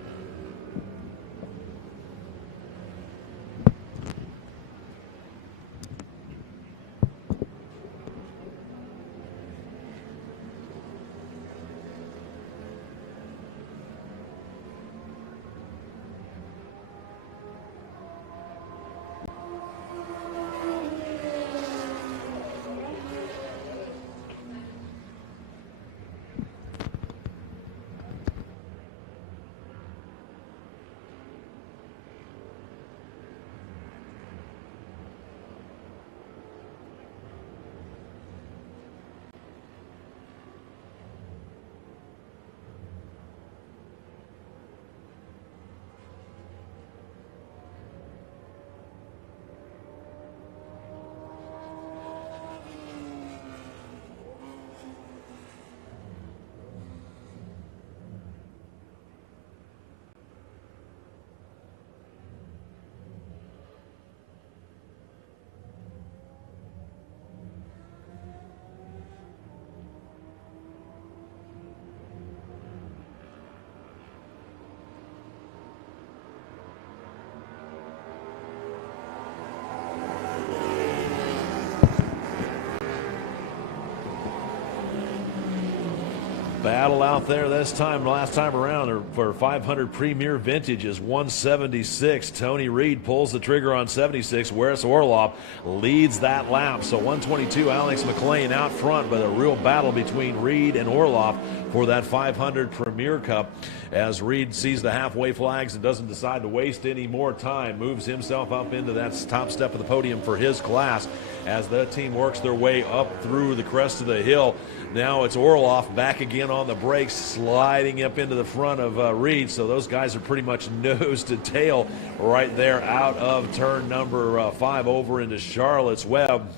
Battle out there this time, last time around for 500 Premier Vintage is 176. Tony Reed pulls the trigger on 76. Wes Orloff leads that lap. So 122, Alex McLean out front, but a real battle between Reed and Orloff for that 500 Premier Cup as Reed sees the halfway flags and doesn't decide to waste any more time. Moves himself up into that top step of the podium for his class as the team works their way up through the crest of the hill. Now it's Orloff back again on the brakes, sliding up into the front of Reed. So those guys are pretty much nose to tail right there out of turn number 5 over into Charlotte's Web.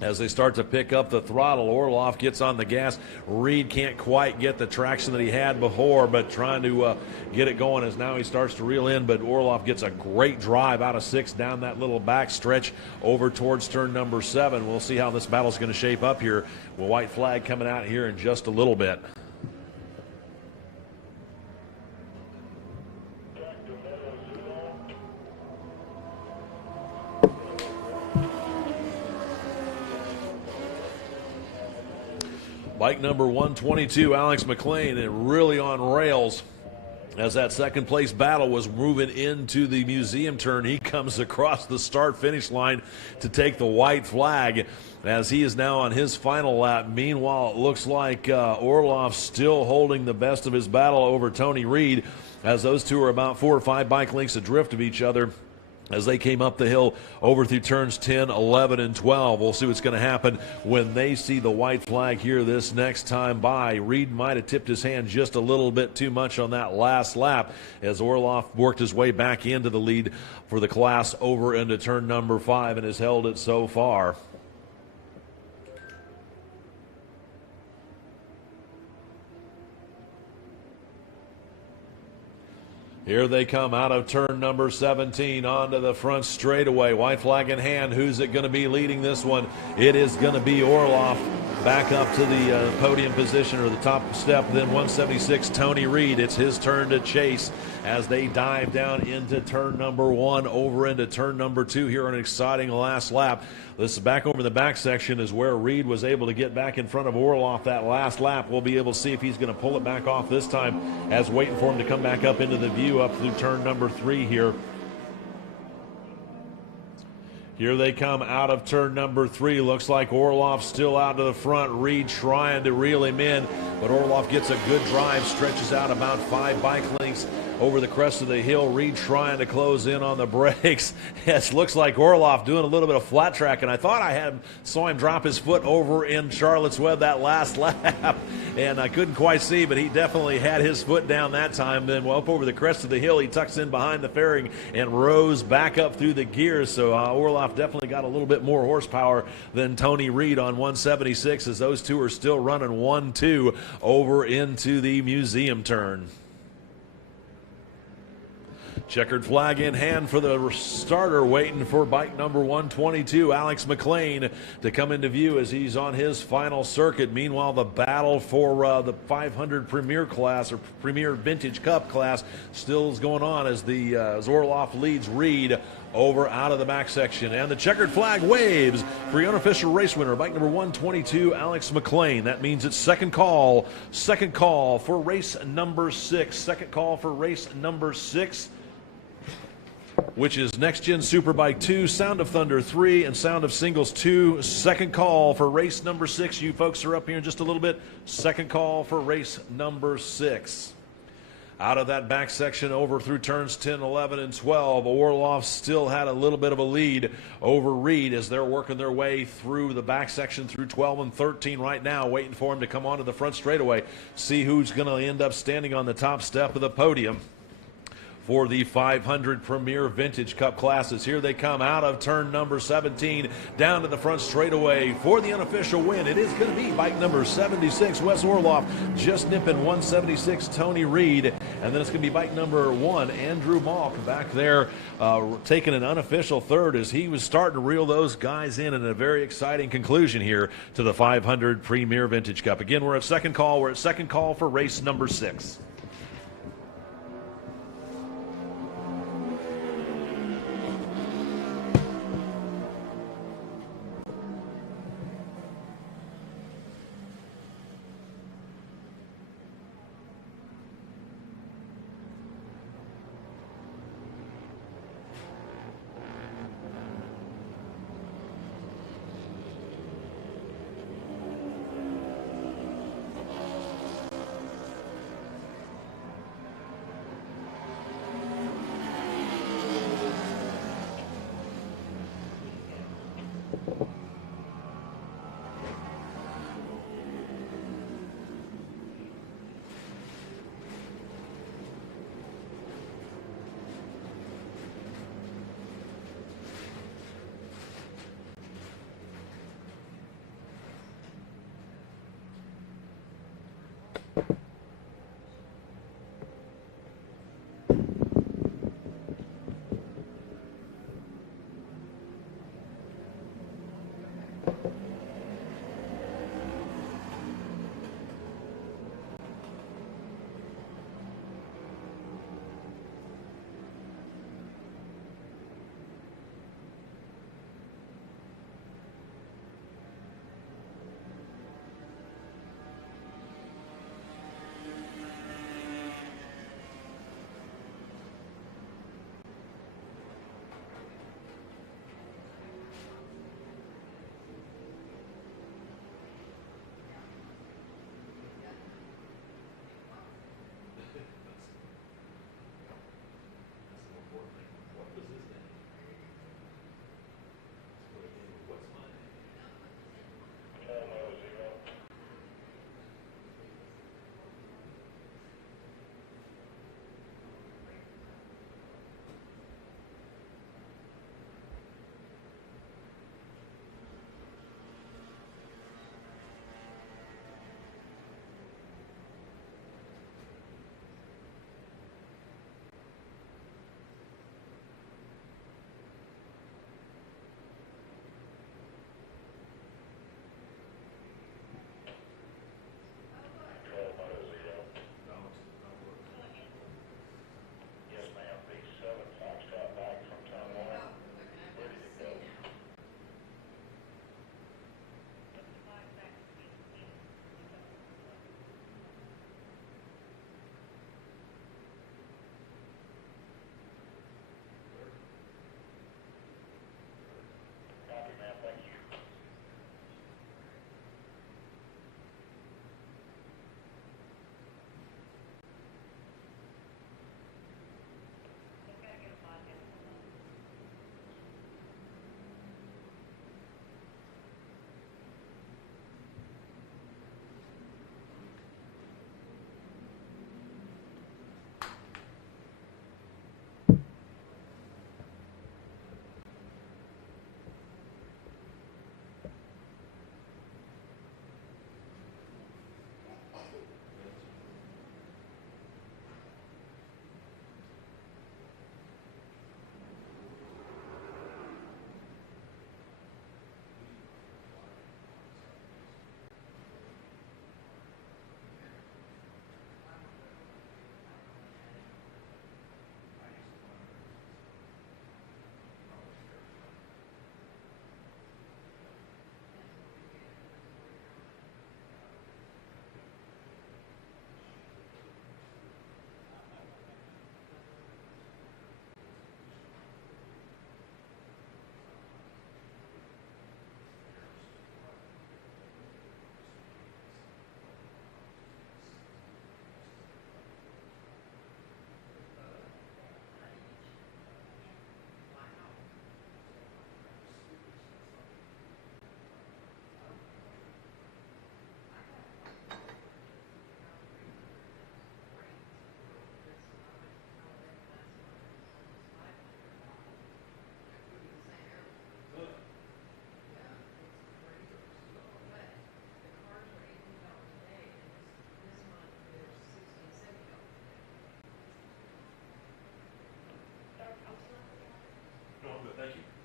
As they start to pick up the throttle, Orloff gets on the gas. Reed can't quite get the traction that he had before, but trying to get it going as now he starts to reel in. But Orloff gets a great drive out of 6 down that little back stretch over towards turn number 7. We'll see how this battle's going to shape up here. With white flag coming out here in just a little bit. Bike number 122, Alex McLean, and really on rails as that second place battle was moving into the museum turn. He comes across the start-finish line to take the white flag as he is now on his final lap. Meanwhile, it looks like Orloff still holding the best of his battle over Tony Reed as those two are about 4 or 5 bike lengths adrift of each other as they came up the hill over through turns 10, 11, and 12. We'll see what's going to happen when they see the white flag here this next time by. Reed might have tipped his hand just a little bit too much on that last lap as Orloff worked his way back into the lead for the class over into turn number 5 and has held it so far. Here they come out of turn number 17 onto the front straightaway. White flag in hand. Who's it going to be leading this one? It is going to be Orloff back up to the podium position or the top step. Then 176, Tony Reed. It's his turn to chase as they dive down into turn number 1 over into turn number 2 here on an exciting last lap. This is back over the back section is where Reed was able to get back in front of Orloff that last lap. We'll be able to see if he's going to pull it back off this time as waiting for him to come back up into the view up through turn number 3 here. Here they come out of turn number 3. Looks like Orloff still out to the front. Reed trying to reel him in, but Orloff gets a good drive, stretches out about 5 bike lengths over the crest of the hill. Reed trying to close in on the brakes. It looks like Orloff doing a little bit of flat track, and I thought saw him drop his foot over in Charlotte's Web that last lap, and I couldn't quite see, but he definitely had his foot down that time. Then up over the crest of the hill, he tucks in behind the fairing and rose back up through the gears. So Orloff definitely got a little bit more horsepower than Tony Reed on 176 as those two are still running 1-2 over into the museum turn. Checkered flag in hand for the starter, waiting for bike number 122, Alex McLean, to come into view as he's on his final circuit. Meanwhile, the battle for the 500 Premier class or Premier Vintage Cup class still is going on as the Orloff leads Reed over out of the back section. And the checkered flag waves for the unofficial race winner, bike number 122, Alex McLean. That means it's second call for race number 6. Second call for race number 6, which is Next Gen Superbike 2, Sound of Thunder 3, and Sound of Singles 2. Second call for race number 6. You folks are up here in just a little bit. Second call for race number 6. Out of that back section over through turns 10, 11, and 12, Orloff still had a little bit of a lead over Reed as they're working their way through the back section through 12 and 13 right now, waiting for him to come onto the front straightaway, see who's going to end up standing on the top step of the podium for the 500 Premier Vintage Cup classes. Here they come out of turn number 17 down to the front straightaway for the unofficial win. It is going to be bike number 76, Wes Orloff, just nipping 176, Tony Reed. And then it's going to be bike number 1, Andrew Malk, back there taking an unofficial third as he was starting to reel those guys in a very exciting conclusion here to the 500 Premier Vintage Cup. Again, we're at second call. We're at second call for race number 6.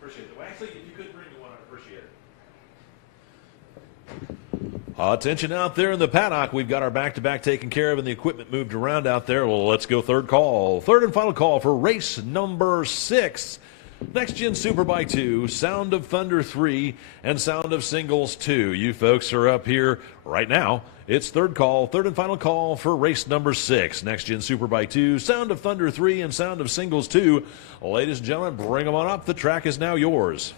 Appreciate it. Well, actually, if you could bring me one, I'd appreciate it. Attention out there in the paddock. We've got our back-to-back taken care of and the equipment moved around out there. Well, let's go third call. Third and final call for race number 6. Next Gen Superbike 2, Sound of Thunder 3, and Sound of Singles 2. You folks are up here right now. It's third call, third and final call for race number 6. Next Gen Superbike 2, Sound of Thunder 3, and Sound of Singles 2. Ladies and gentlemen, bring them on up. The track is now yours.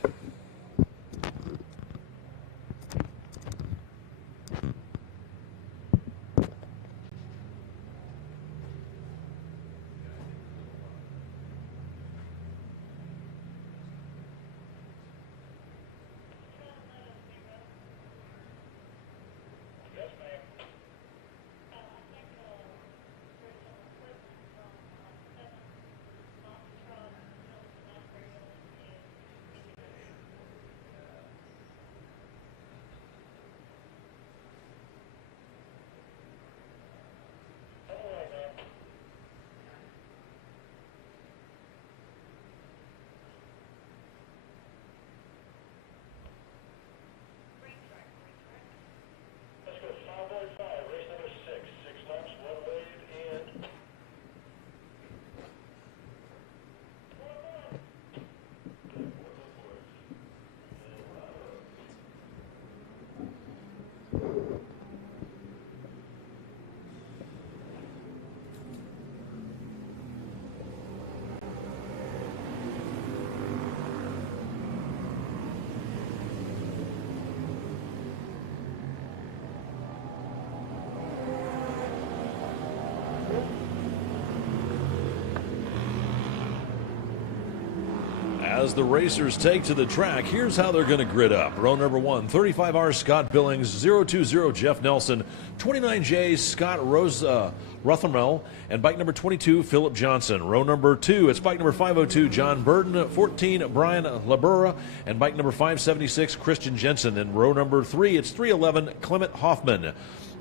as the racers take to the track, here's how they're going to grid up. Row number 1, 35R Scott Billings, 020 Jeff Nelson, 29J Scott Rothermel, and bike number 22 Philip Johnson. Row number 2, it's bike number 502 John Burden, 14 Brian Labura, and bike number 576 Christian Jensen. And row number 3, it's 311 Clement Hoffman.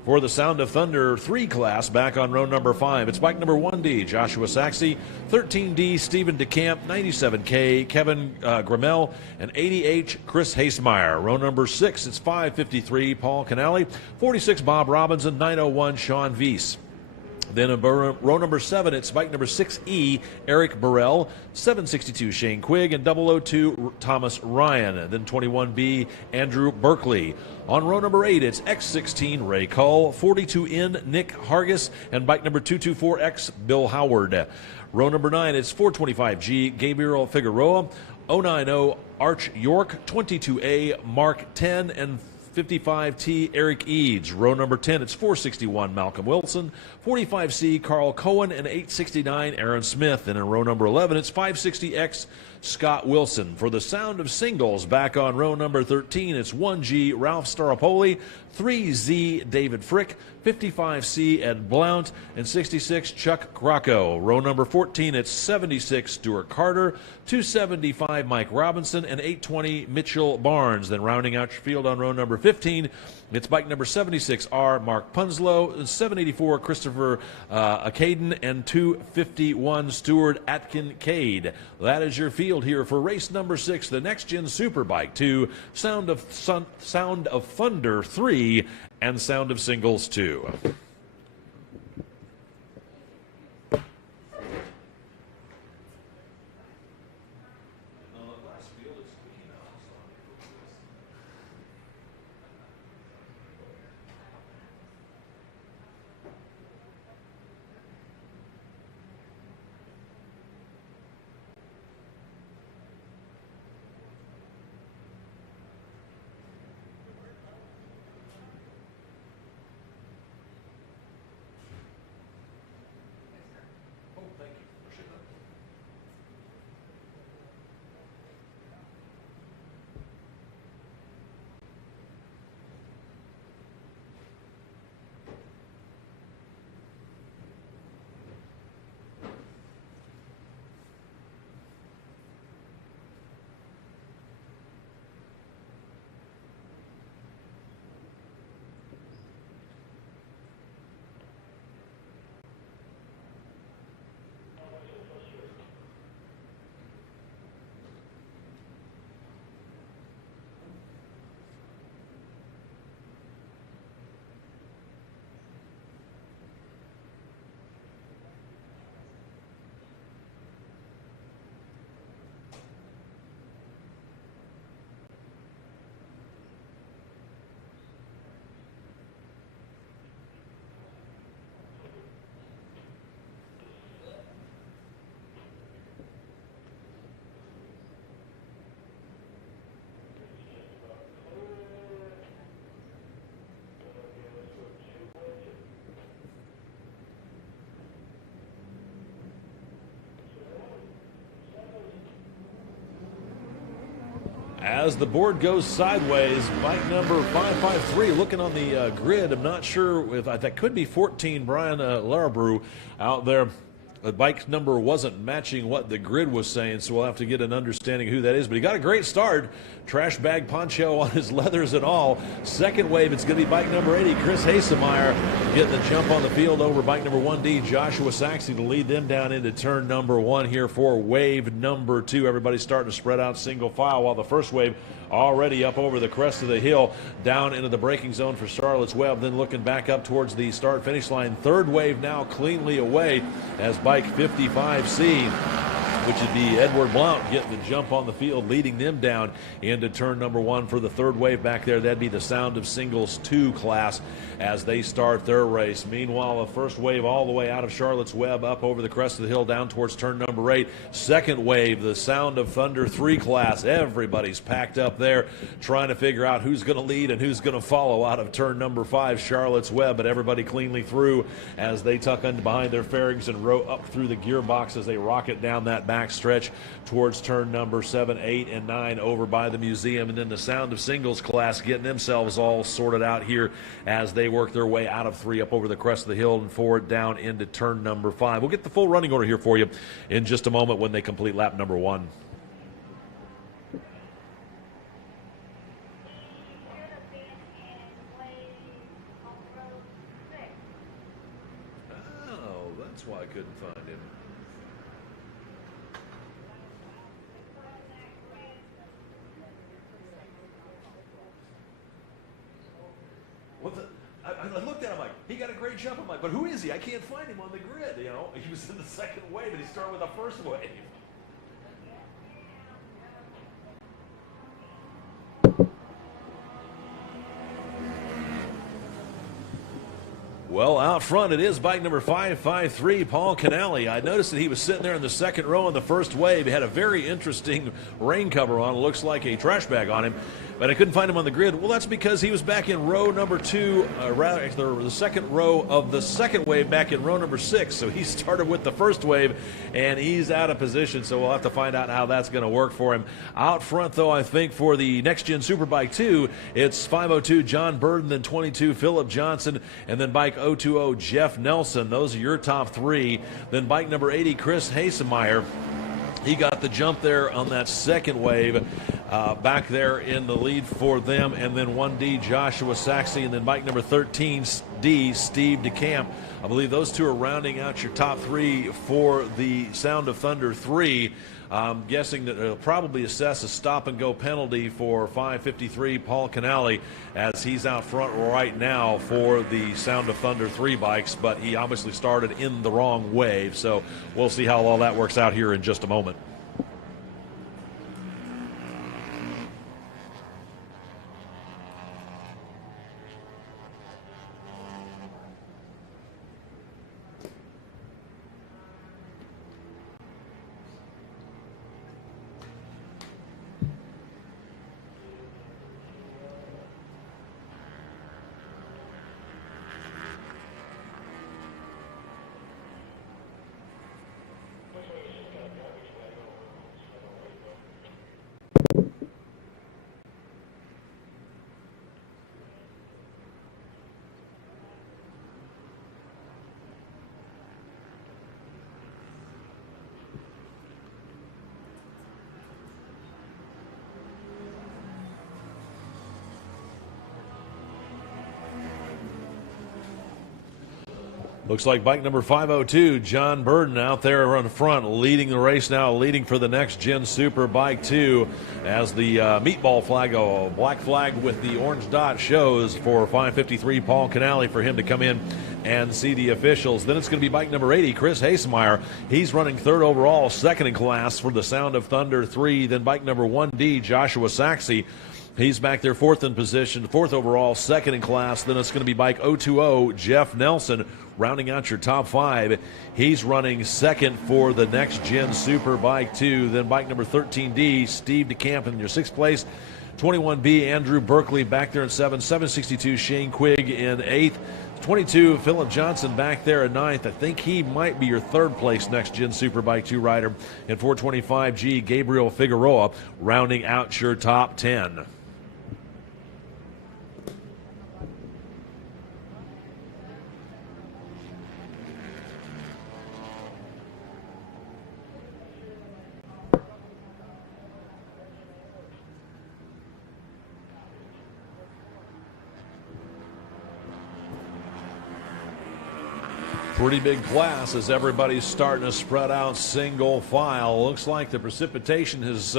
For the Sound of Thunder 3 class, back on row number 5, it's bike number 1D, Joshua Saxey, 13D, Stephen DeCamp, 97K, Kevin Grimmel, and 80H, Chris Hasemeyer. Row number 6, it's 553, Paul Canali, 46, Bob Robinson, 901, Sean Weiss. Then in row number 7, it's bike number 6E, Eric Burrell, 762, Shane Quigg, and 002, Thomas Ryan. Then 21B, Andrew Berkeley. On row number 8, it's X16, Ray Cull, 42N, Nick Hargis, and bike number 224X, Bill Howard. Row number 9, it's 425G, Gabriel Figueroa, 090, Arch York, 22A, Mark 10, and 55T, Eric Eads. Row number 10, it's 461, Malcolm Wilson, 45C, Carl Cohen, and 869, Aaron Smith. And in row number 11, it's 560X, Scott Wilson. For the Sound of Singles, back on row number 13, it's 1G, Ralph Staropoli, 3Z, David Frick, 55C, Ed Blount, and 66, Chuck Grocco. Row number 14, it's 76, Stuart Carter, 275, Mike Robinson, and 820, Mitchell Barnes. Then rounding out your field on row number 15, it's bike number 76R, Mark Punslow, 784, Christopher Acaden, and 251, Stuart Atkin-Cade. That is your field here for race number 6, the Next Gen Superbike 2, Sound of Thunder 3, and Sound of Singles 2. As the board goes sideways, bike number 553 looking on the grid. I'm not sure if that could be 14 Brian Larabrew out there. The bike number wasn't matching what the grid was saying, so we'll have to get an understanding of who that is. But he got a great start. Trash bag poncho on his leathers and all. Second wave, it's going to be bike number 80, Chris Hasemeyer, getting the jump on the field over bike number 1D, Joshua Saxey, to lead them down into turn number 1 here for wave number 2. Everybody's starting to spread out single file, while the first wave already up over the crest of the hill, down into the braking zone for Charlotte's Web, then looking back up towards the start-finish line. Third wave now cleanly away as bike 55C, which would be Edward Blount, getting the jump on the field, leading them down into turn number 1 for the third wave back there. That'd be the Sound of Singles 2 class as they start their race. Meanwhile, the first wave all the way out of Charlotte's Web, up over the crest of the hill, down towards turn number 8. Second wave, the Sound of Thunder 3 class. Everybody's packed up there trying to figure out who's going to lead and who's going to follow out of turn number 5, Charlotte's Web. But everybody cleanly through as they tuck in behind their fairings and row up through the gearbox as they rocket down that back back stretch towards turn number 7, 8, and 9 over by the museum. And then the Sound of Singles class getting themselves all sorted out here as they work their way out of 3 up over the crest of the hill and forward down into turn number 5. We'll get the full running order here for you in just a moment when they complete lap number 1. Oh, that's why I couldn't find him. What the? I looked at him like, he got a great jump. I'm like, but who is he? I can't find him on the grid. You know, he was in the second wave, and he started with the first wave. Well, out front it is bike number 553, Paul Canale. I noticed that he was sitting there in the second row in the first wave. He had a very interesting rain cover on. It looks like a trash bag on him, but I couldn't find him on the grid. Well, that's because he was back in row number 2, rather the second row of the second wave back in row number 6. So he started with the first wave, and he's out of position. So we'll have to find out how that's going to work for him. Out front, though, I think for the Next Gen Superbike 2, it's 502 John Burden, then 22 Philip Johnson, and then bike 020 Jeff Nelson. Those are your top 3. Then bike number 80 Chris Hasemeyer. He got the jump there on that second wave, back there in the lead for them. And then 1D Joshua Saxey, and then bike number 13D Steve DeCamp. I believe those 2 are rounding out your top 3 for the Sound of Thunder 3. I'm guessing that they'll probably assess a stop-and-go penalty for 553 Paul Canale, as he's out front right now for the Sound of Thunder 3 bikes, but he obviously started in the wrong wave, so we'll see how all that works out here in just a moment. Looks like bike number 502, John Burden, out there on the front, leading the race now, leading for the Next Gen Super Bike 2, as the meatball flag, a black flag with the orange dot, shows for 553 Paul Canale for him to come in and see the officials. Then it's going to be bike number 80, Chris Hasemeyer. He's running 3rd overall, 2nd in class for the Sound of Thunder 3. Then bike number 1D, Joshua Saxey. He's back there 4th in position, 4th overall, 2nd in class. Then it's going to be bike 020, Jeff Nelson, rounding out your top 5. He's running 2nd for the Next Gen Super Bike 2. Then bike number 13D, Steve DeCamp in your 6th place. 21B, Andrew Berkeley back there in 7th. 762, Shane Quigg in 8th. 22, Philip Johnson back there in 9th. I think he might be your 3rd place Next Gen Superbike 2 rider. And 425G, Gabriel Figueroa, rounding out your top 10. Pretty big class as everybody's starting to spread out single file. Looks like the precipitation has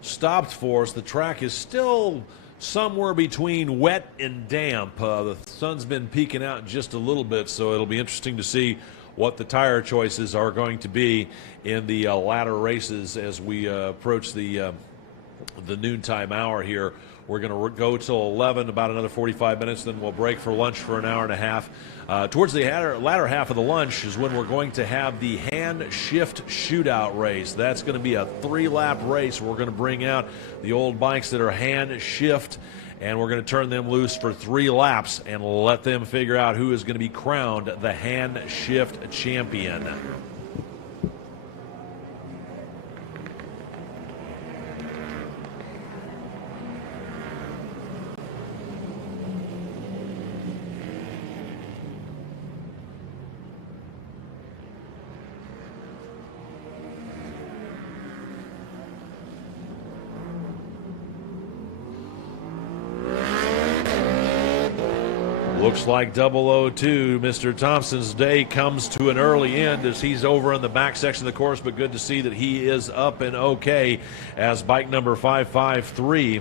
stopped for us. The track is still somewhere between wet and damp. The sun's been peeking out just a little bit, so it'll be interesting to see what the tire choices are going to be in the latter races as we approach the noontime hour here. We're going to go till 11, about another 45 minutes, then we'll break for lunch for an hour and a half. Towards the latter half of the lunch is when we're going to have the hand shift shootout race. That's going to be a 3-lap race. We're going to bring out the old bikes that are hand shift, and we're going to turn them loose for 3 laps and let them figure out who is going to be crowned the hand shift champion. Looks like 002, Mr. Thompson's day comes to an early end as he's over in the back section of the course, but good to see that he is up and okay as bike number 553,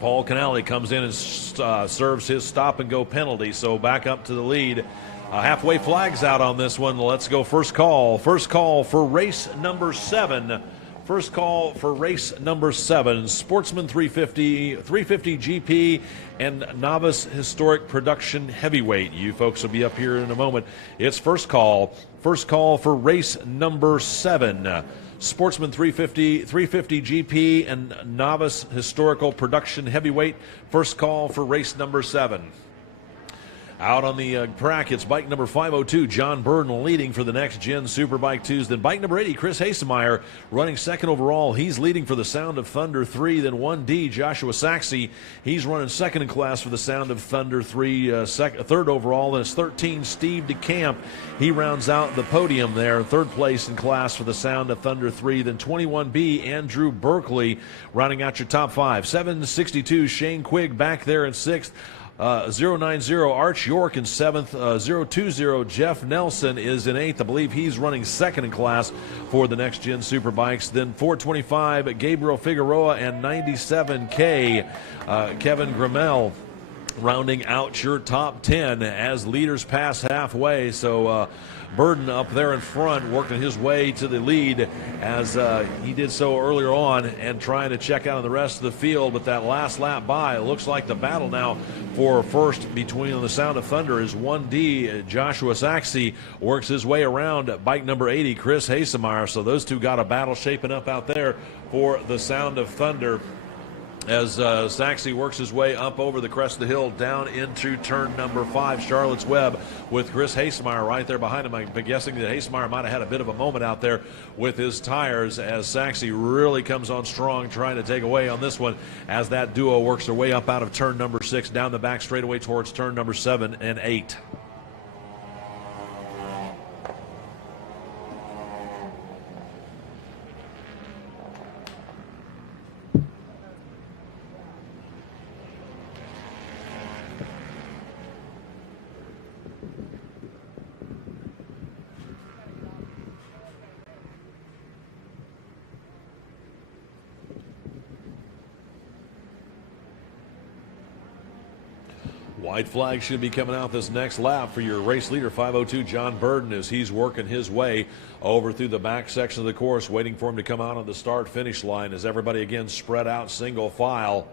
Paul Canale, comes in and serves his stop-and-go penalty. So back up to the lead. Halfway flag's out on this one. Let's go first call. First call for race number 7. First call for race number 7, Sportsman 350, 350 GP, and Novice Historic Production Heavyweight. You folks will be up here in a moment. It's first call. First call for race number 7, Sportsman 350, 350 GP, and Novice Historical Production Heavyweight. First call for race number 7. Out on the track, it's bike number 502, John Burden, leading for the Next Gen Superbike 2s. Then bike number 80, Chris Hasemeyer, running second overall. He's leading for the Sound of Thunder 3. Then 1D, Joshua Saxe. He's running second in class for the Sound of Thunder 3, third overall. Then it's 13, Steve DeCamp. He rounds out the podium there, third place in class for the Sound of Thunder 3. Then 21B, Andrew Berkeley, rounding out your top 5. 762, Shane Quigg back there in 6th. 090 Arch York in 7th. 020 Jeff Nelson is in 8th. I believe he's running second in class for the Next Gen Superbikes. Then 425 Gabriel Figueroa and 97K Kevin Grimmel rounding out your top 10 as leaders pass halfway. So Burden up there in front, working his way to the lead as he did so earlier on and trying to check out the rest of the field. But that last lap by, it looks like the battle now for first between the Sound of Thunder is 1D. Joshua Saxe works his way around bike number 80, Chris Hasemeyer. So those two got a battle shaping up out there for the Sound of Thunder, as Saxe works his way up over the crest of the hill down into turn number 5, Charlotte's Web, with Chris Hasemeyer right there behind him. I'm guessing that Hasemeyer might have had a bit of a moment out there with his tires as Saxe really comes on strong trying to take away on this one as that duo works their way up out of turn number 6 down the back straightaway towards turn number 7 and 8. White flag should be coming out this next lap for your race leader, 502 John Burden, as he's working his way over through the back section of the course, waiting for him to come out on the start-finish line as everybody again spread out single file.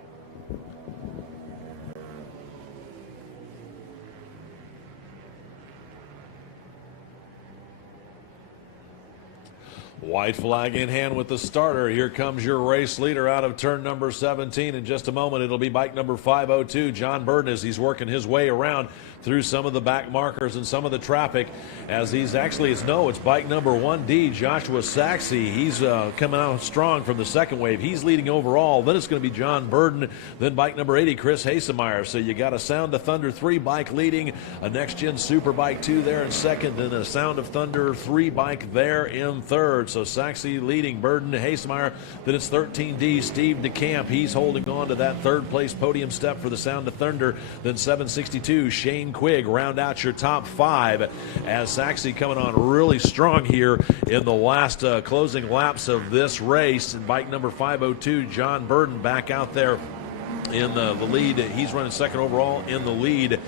White flag in hand with the starter. Here comes your race leader out of turn number 17. In just a moment, it'll be bike number 502, John Burden, as he's working his way around through some of the back markers and some of the traffic as he's actually, it's bike number 1D, Joshua Saxe. He's coming out strong from the second wave. He's leading overall. Then it's going to be John Burden. Then bike number 80, Chris Hasemeyer. So you got a Sound of Thunder 3 bike leading, a Next Gen Superbike 2 there in second, then a Sound of Thunder 3 bike there in third. So Saxe leading, Burden, Hasemeyer. Then it's 13D, Steve DeCamp. He's holding on to that third place podium step for the Sound of Thunder. Then 762, Shane Quigg round out your top 5 as Saxe coming on really strong here in the last closing laps of this race. And bike number 502, John Burden, back out there in the lead. He's running second overall in the lead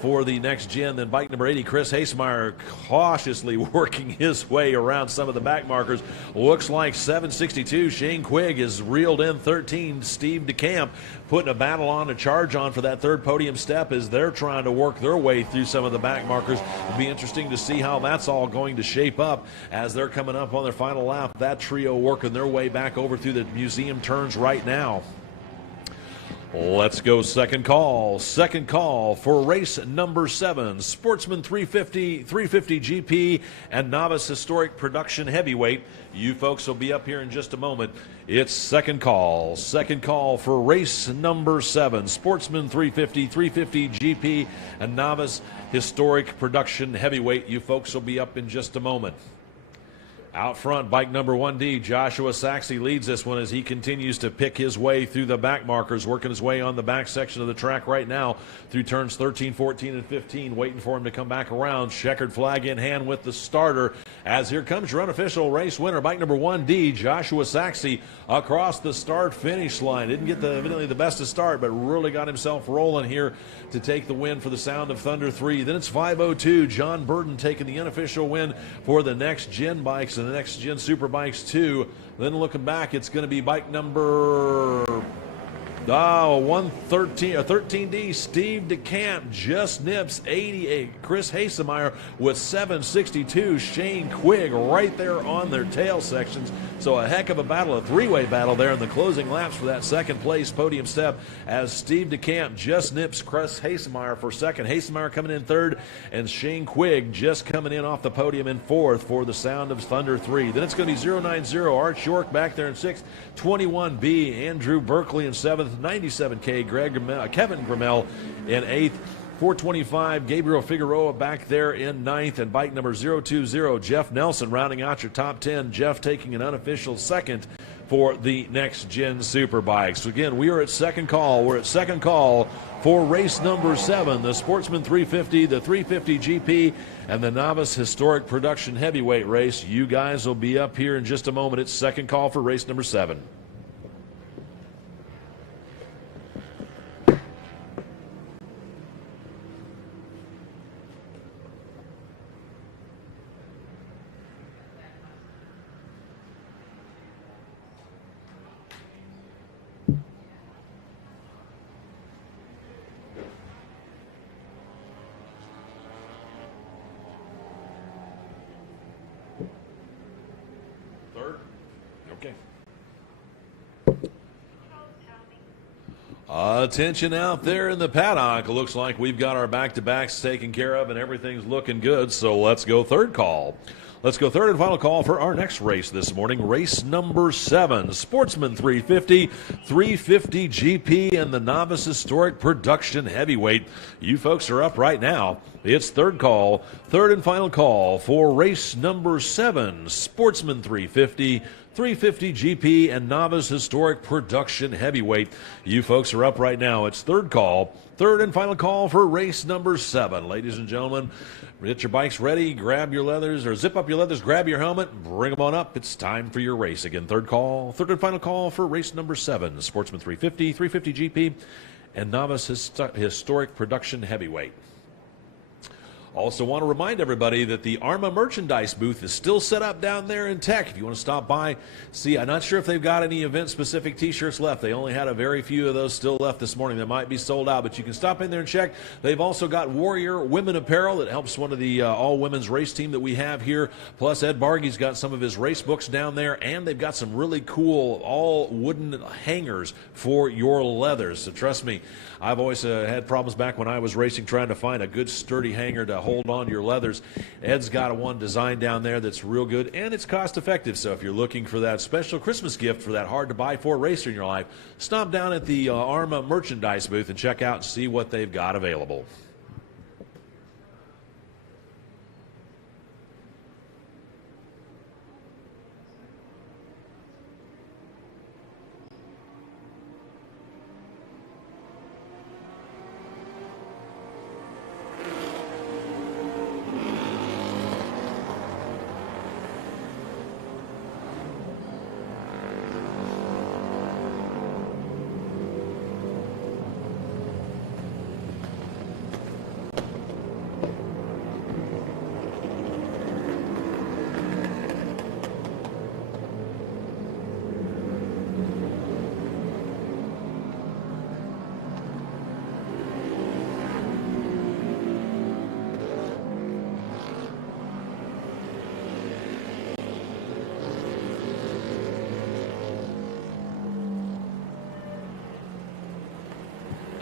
for the Next Gen. Then bike number 80, Chris Hasemeyer, cautiously working his way around some of the back markers. Looks like 762, Shane Quigg is reeled in 13. Steve DeCamp putting a battle on, a charge on for that third podium step as they're trying to work their way through some of the back markers. It'll be interesting to see how that's all going to shape up as they're coming up on their final lap. That trio working their way back over through the museum turns right now. Let's go second call. Second call for race number 7, Sportsman 350, 350 GP, and Novice Historic Production Heavyweight. You folks will be up here in just a moment. It's second call. Second call for race number 7, Sportsman 350, 350 GP, and Novice Historic Production Heavyweight. You folks will be up in just a moment. Out front, bike number 1D, Joshua Saxey leads this one as he continues to pick his way through the back markers, working his way on the back section of the track right now through turns 13, 14, and 15, waiting for him to come back around. Checkered flag in hand with the starter as here comes your unofficial race winner, bike number 1D, Joshua Saxey, across the start-finish line. Didn't get evidently the best of start, but really got himself rolling here to take the win for the Sound of Thunder 3. Then it's 502, John Burton taking the unofficial win for the Next Gen bikes and the Next Gen Superbikes 2. Then looking back, it's going to be bike number 13D, Steve DeCamp just nips 88. Chris Hasemeyer with 762. Shane Quigg right there on their tail sections. So a heck of a battle, a three-way battle there in the closing laps for that second place podium step as Steve DeCamp just nips Chris Hasemeyer for second. Hasemeyer coming in third, and Shane Quigg just coming in off the podium in fourth for the Sound of Thunder 3. Then it's going to be 090, Arch York back there in sixth, 21B, Andrew Berkeley in seventh, 97K, Kevin Grimmel in 8th, 425, Gabriel Figueroa back there in 9th, and bike number 020, Jeff Nelson rounding out your top 10. Jeff taking an unofficial second for the Next Gen Superbikes. So again, we are at second call. We're at second call for race number 7, the Sportsman 350, the 350 GP, and the Novice Historic Production Heavyweight race. You guys will be up here in just a moment. It's second call for race number 7. Attention out there in the paddock. Looks like we've got our back-to-backs taken care of and everything's looking good. So let's go third call. Let's go third and final call for our next race this morning. Race number 7, Sportsman 350, 350 GP, and the Novice Historic Production Heavyweight. You folks are up right now. It's third call, third and final call for race number 7, Sportsman 350, 350 GP, and Novice Historic Production Heavyweight. You folks are up right now. It's third call, third and final call for race number 7. Ladies and gentlemen, get your bikes ready, grab your leathers, or zip up your leathers, grab your helmet, bring them on up. It's time for your race. Again, third call, third and final call for race number 7, Sportsman 350, 350 GP, and Novice Historic Production Heavyweight. Also want to remind everybody that the AHRMA merchandise booth is still set up down there in Tech. If you want to stop by, see, I'm not sure if they've got any event-specific T-shirts left. They only had a very few of those still left this morning. They might be sold out, but you can stop in there and check. They've also got Warrior Women Apparel that helps one of the all-women's race team that we have here. Plus, Ed Bargey's got some of his race books down there, and they've got some really cool all-wooden hangers for your leathers. So trust me, I've always had problems back when I was racing trying to find a good sturdy hanger to hold on to your leathers. Ed's got one designed down there that's real good, and it's cost effective. So if you're looking for that special Christmas gift for that hard to buy for racer in your life, stop down at the AHRMA merchandise booth and check out and see what they've got available.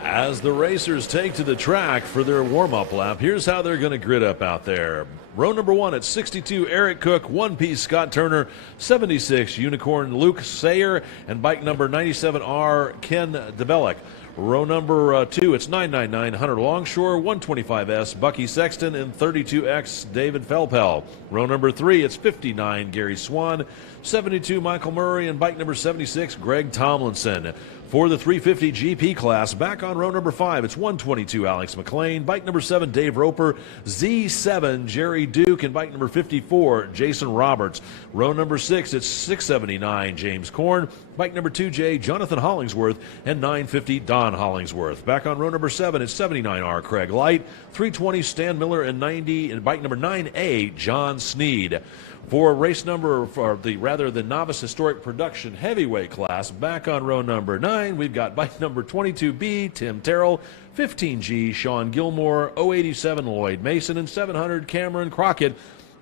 As the racers take to the track for their warm-up lap, here's how they're going to grid up out there. Row number 1 at 62, Eric Cook, 1P Scott Turner, 76 Unicorn Luke Sayer, and bike number 97R Ken DeBellick. Row number 2, it's 999 Hunter Longshore, 125S Bucky Sexton, and 32X David Felpel. Row number 3, it's 59 Gary Swan, 72 Michael Murray, and bike number 76 Greg Tomlinson. For the 350 GP class, back on row number 5, it's 122 Alex McLean, bike number 7 Dave Roper, Z7 Jerry Duke, and bike number 54 Jason Roberts. Row number 6, it's 679 James Korn, bike number 2J Jonathan Hollingsworth, and 950 Don Hollingsworth. Back on row number 7, it's 79R Craig Light, 320 Stan Miller, and 90 and bike number 9A John Sneed. For race number, for the novice historic production heavyweight class, back on row number 9, we've got bike number 22B, Tim Terrell, 15G, Sean Gilmore, 087 Lloyd Mason, and 700 Cameron Crockett.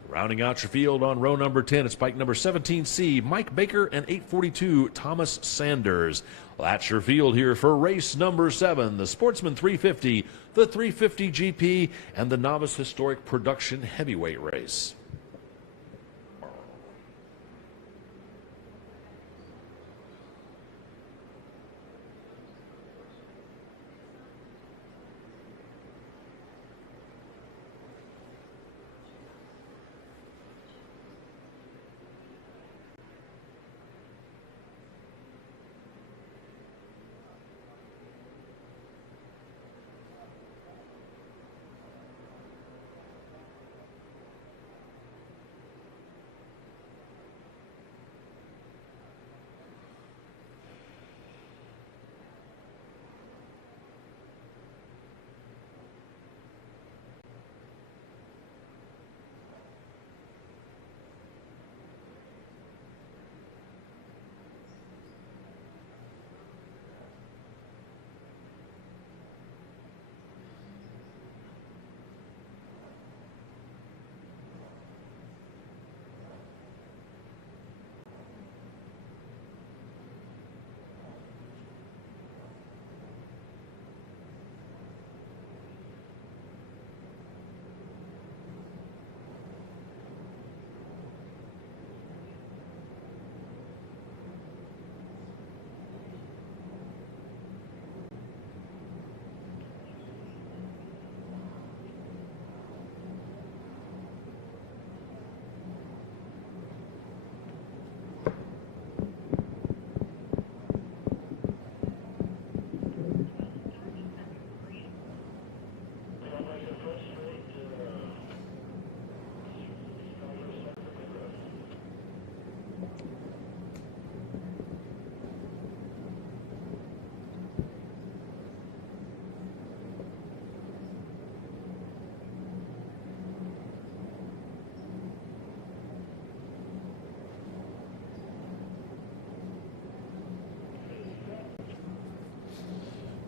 Rounding out your field on row number 10, it's bike number 17C, Mike Baker, and 842 Thomas Sanders. That's your field here for race number 7, the Sportsman 350, the 350 GP, and the novice historic production heavyweight race.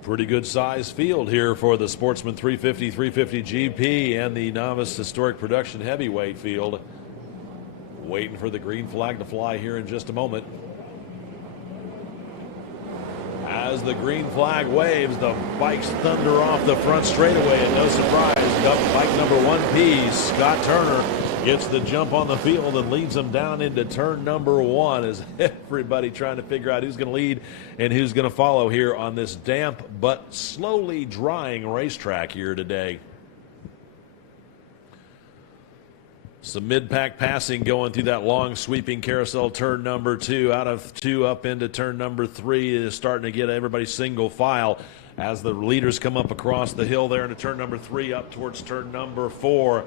Pretty good size field here for the Sportsman 350, 350 GP, and the Novice Historic Production Heavyweight field. Waiting for the green flag to fly here in just a moment. As the green flag waves, the bikes thunder off the front straightaway, and no surprise, bike number 1P, Scott Turner, gets the jump on the field and leads them down into turn number 1 as everybody trying to figure out who's going to lead and who's going to follow here on this damp but slowly drying racetrack here today. Some mid-pack passing going through that long sweeping carousel turn number 2. Out of 2 up into turn number 3 is starting to get everybody single file as the leaders come up across the hill there into turn number 3 up towards turn number 4.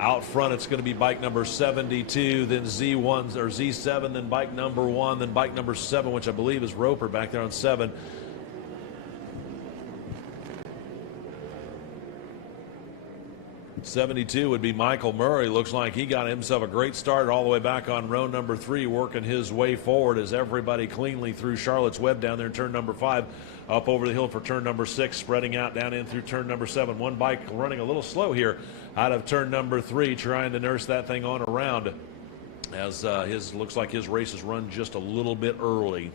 Out front, it's going to be bike number 72, then Z1 or Z7, then bike number 1, then bike number 7, which I believe is Roper back there on 7. '72 would be Michael Murray. Looks like he got himself a great start all the way back on row number 3, working his way forward as everybody cleanly through Charlotte's Web down there in turn number 5, up over the hill for turn number 6, spreading out down in through turn number 7. One bike running a little slow here out of turn number 3, trying to nurse that thing on around as looks like his race is run just a little bit early.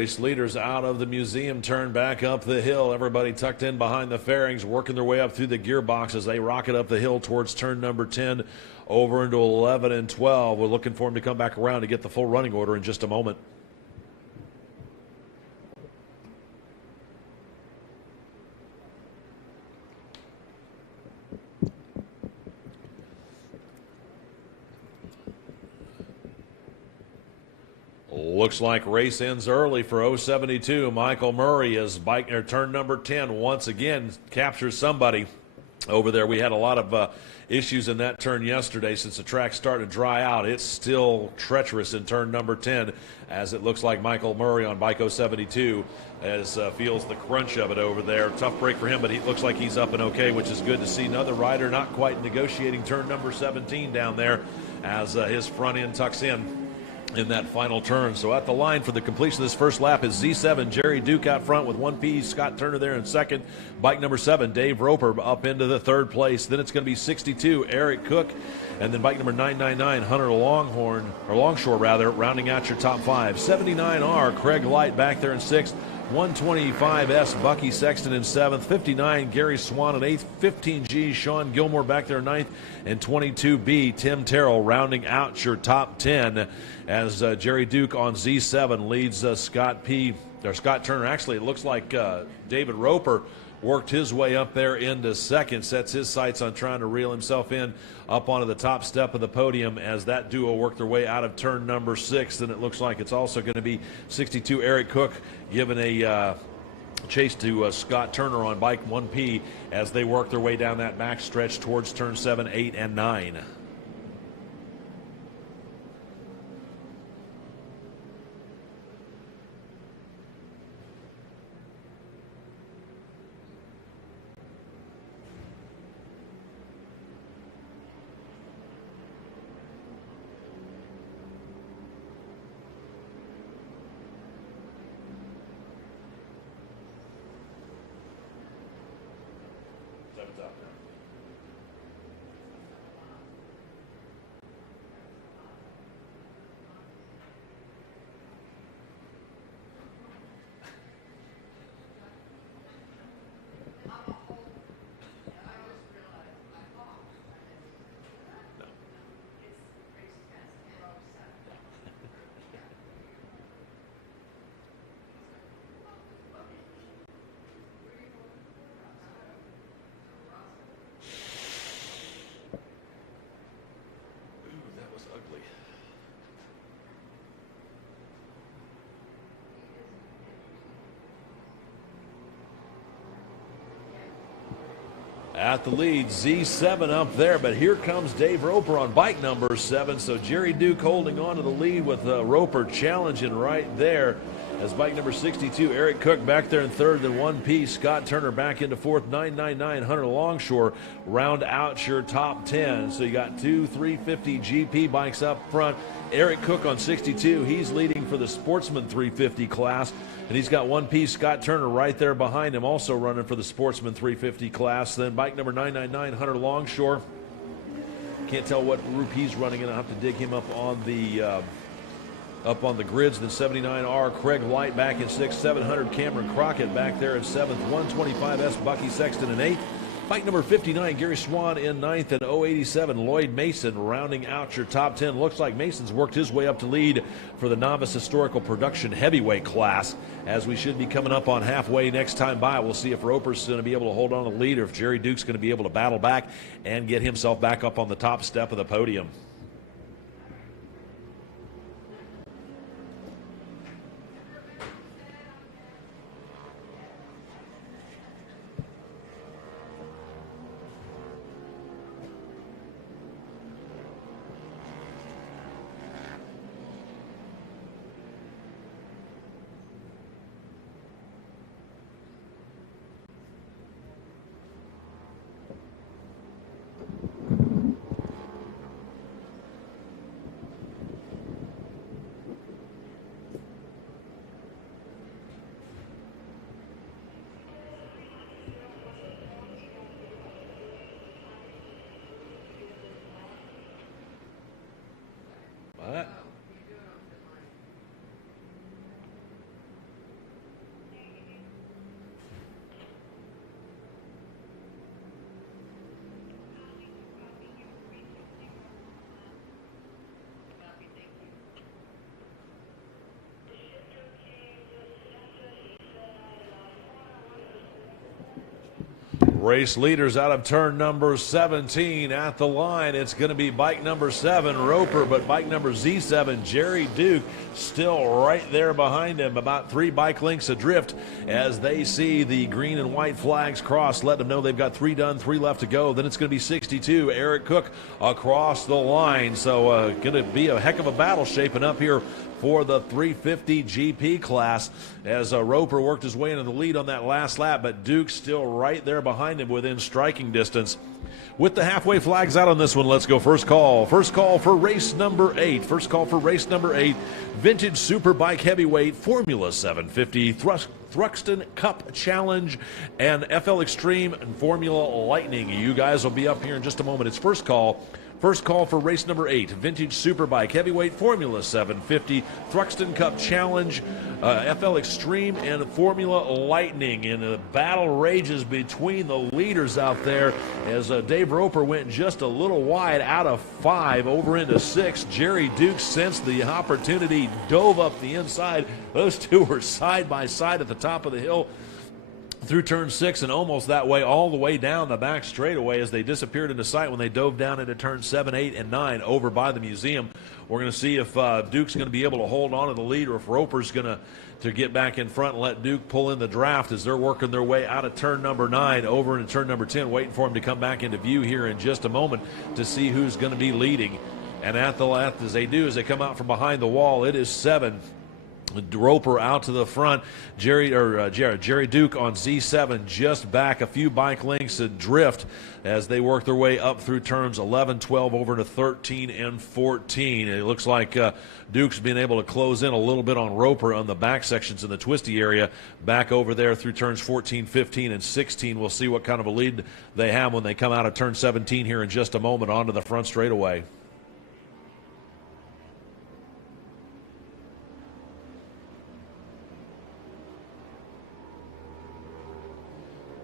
Race leaders out of the museum turn back up the hill. Everybody tucked in behind the fairings, working their way up through the gearbox as they rocket up the hill towards turn number 10 over into 11 and 12. We're looking for them to come back around to get the full running order in just a moment. Looks like race ends early for 072. Michael Murray is turn number 10 once again captures somebody over there. We had a lot of issues in that turn yesterday since the track started to dry out. It's still treacherous in turn number 10 as it looks like Michael Murray on bike 072 feels the crunch of it over there. Tough break for him, but he looks like he's up and okay, which is good to see. Another rider not quite negotiating turn number 17 down there as his front end tucks in that final turn. So at the line for the completion of this first lap is Z7 Jerry Duke out front with 1P. Scott Turner there in second. Bike number 7 Dave Roper up into the third place. Then it's going to be 62 Eric Cook, and then bike number 999 Hunter Longshore rounding out your top 5. 79R Craig Light back there in sixth. 125S Bucky Sexton in 7th, 59 Gary Swan in 8th, 15G Sean Gilmore back there in 9th, and 22B Tim Terrell rounding out your top 10 as Jerry Duke on Z7 leads Scott Turner. Actually, it looks like David Roper worked his way up there into second, sets his sights on trying to reel himself in up onto the top step of the podium as that duo work their way out of turn number 6. And it looks like it's also going to be 62 Eric Cook giving a chase to Scott Turner on bike 1P as they work their way down that back stretch towards turn 7, 8, and 9. At the lead, Z7 up there, but here comes Dave Roper on bike number 7. So Jerry Duke holding on to the lead with Roper challenging right there as bike number 62, Eric Cook back there in third, then 1P. Scott Turner back into fourth, 999 Hunter Longshore round out your top 10. So you got 2 350 GP bikes up front. Eric Cook on 62, he's leading for the Sportsman 350 class. And he's got 1P Scott Turner right there behind him, also running for the Sportsman 350 class. Then bike number 999, Hunter Longshore. Can't tell what group he's running in. I'll have to dig him up on the grids. Then 79R Craig Light back in 6th, 700 Cameron Crockett back there in 7th, 125S Bucky Sexton in 8th. Bike number 59, Gary Swan in 9th, and 087 Lloyd Mason rounding out your top 10. Looks like Mason's worked his way up to lead for the Novice Historical Production Heavyweight class as we should be coming up on halfway next time by. We'll see if Roper's going to be able to hold on to the lead or if Jerry Duke's going to be able to battle back and get himself back up on the top step of the podium. Race leaders out of turn number 17 at the line. It's going to be bike number 7, Roper, but bike number Z7, Jerry Duke, still right there behind him, about 3 bike lengths adrift as they see the green and white flags cross, let them know they've got 3 done, 3 left to go. Then it's going to be 62, Eric Cook across the line. So going to be a heck of a battle shaping up here for the 350 GP class as Roper worked his way into the lead on that last lap, but Duke's still right there behind him within striking distance. With the halfway flags out on this one, let's go first call. First call for race number 8. First call for race number 8, Vintage Superbike Heavyweight Formula 750 Thruxton Cup Challenge and FL Extreme and Formula Lightning. You guys will be up here in just a moment. It's first call. First call for race number 8, Vintage Superbike Heavyweight Formula 750 Thruxton Cup Challenge, FL Extreme, and Formula Lightning. And the battle rages between the leaders out there as Dave Roper went just a little wide out of 5 over into 6. Jerry Duke sensed the opportunity, dove up the inside. Those two were side by side at the top of the hill through turn 6 and almost that way all the way down the back straightaway as they disappeared into sight when they dove down into turn 7, 8, and 9 over by the museum. We're going to see if Duke's going to be able to hold on to the lead or if Roper's going to get back in front and let Duke pull in the draft as they're working their way out of turn number 9 over into turn number 10, waiting for him to come back into view here in just a moment to see who's going to be leading. And at the left, as they do, as they come out from behind the wall, it is 7. Roper out to the front. Jerry Duke on Z7 just back a few bike lengths adrift as they work their way up through turns 11, 12 over to 13 and 14. It looks like Duke's been able to close in a little bit on Roper on the back sections in the twisty area back over there through turns 14, 15, and 16. We'll see what kind of a lead they have when they come out of turn 17 here in just a moment onto the front straightaway.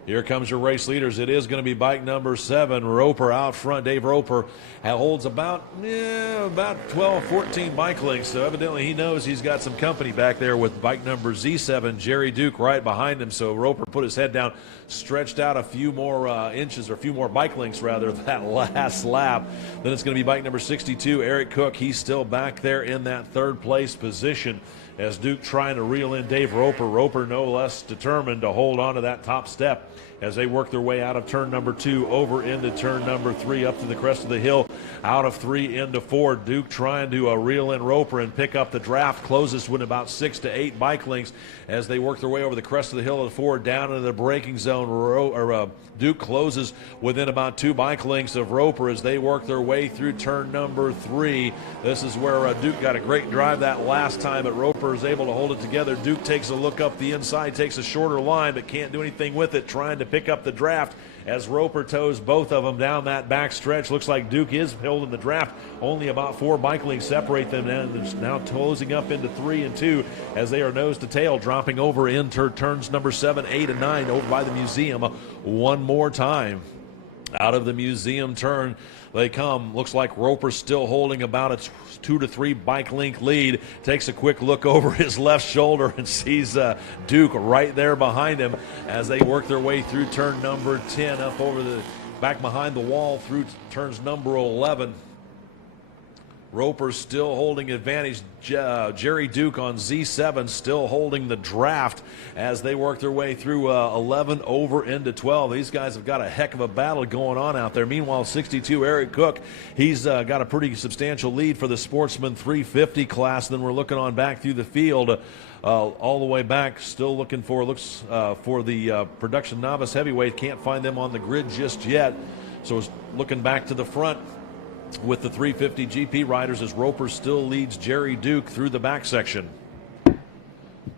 Here comes your race leaders. It is going to be bike number 7, Roper out front. Dave Roper holds about 12, 14 bike lengths, so evidently he knows he's got some company back there with bike number Z7, Jerry Duke, right behind him. So Roper put his head down, stretched out a few more inches, or a few more bike lengths, rather, that last lap. Then it's going to be bike number 62, Eric Cook. He's still back there in that 3rd place position as Duke trying to reel in Dave Roper. Roper no less determined to hold on to that top step as they work their way out of turn number 2 over into turn number 3 up to the crest of the hill, out of 3 into 4. Duke trying to reel in Roper and pick up the draft, closes with about 6 to 8 bike lengths as they work their way over the crest of the hill of the 4 down into the braking zone. Duke closes within about 2 bike lengths of Roper as they work their way through turn number 3. This is where Duke got a great drive that last time, but Roper is able to hold it together. Duke takes a look up the inside, takes a shorter line, but can't do anything with it, trying to pick up the draft as Roper tows both of them down that back stretch. Looks like Duke is holding the draft. Only about 4 bike lengths separate them, and they're now closing up into 3 and 2 as they are nose to tail, dropping over into turns number 7, 8, and 9 over by the museum one more time. Out of the museum turn they come. Looks like Roper's still holding about a 2 to 3 bike length lead. Takes a quick look over his left shoulder and sees Duke right there behind him as they work their way through turn number 10 up over the back behind the wall through turns number 11. Roper still holding advantage. Jerry Duke on Z7 still holding the draft as they work their way through 11 over into 12. These guys have got a heck of a battle going on out there. Meanwhile, 62, Eric Cook, he's got a pretty substantial lead for the Sportsman 350 class. Then we're looking on back through the field. All the way back, still looking for the production novice heavyweight. Can't find them on the grid just yet. So looking back to the front with the 350 GP riders as Roper still leads Jerry Duke through the back section.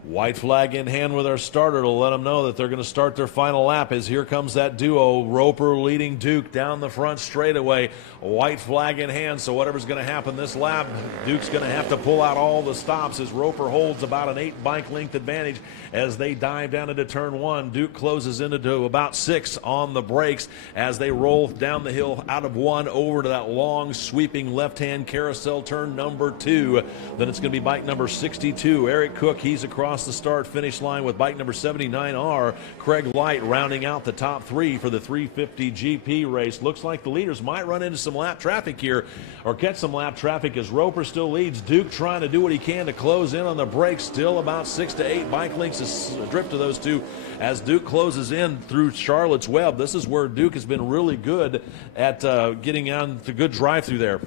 White flag in hand with our starter to let them know that they're going to start their final lap as here comes that duo. Roper leading Duke down the front straightaway. White flag in hand, so whatever's going to happen this lap, Duke's going to have to pull out all the stops as Roper holds about an 8 bike length advantage as they dive down into turn 1. Duke closes into about 6 on the brakes as they roll down the hill out of 1 over to that long sweeping left-hand carousel turn number 2. Then it's going to be bike number 62, Eric Cook. He's across across the start-finish line with bike number 79R, Craig Light, rounding out the top three for the 350 GP race. Looks like the leaders might run into some lap traffic here, or catch some lap traffic, as Roper still leads. Duke trying to do what he can to close in on the brakes. Still about 6 to 8 bike lengths adrift to those two as Duke closes in through Charlotte's Web. This is where Duke has been really good at getting on the good drive through there.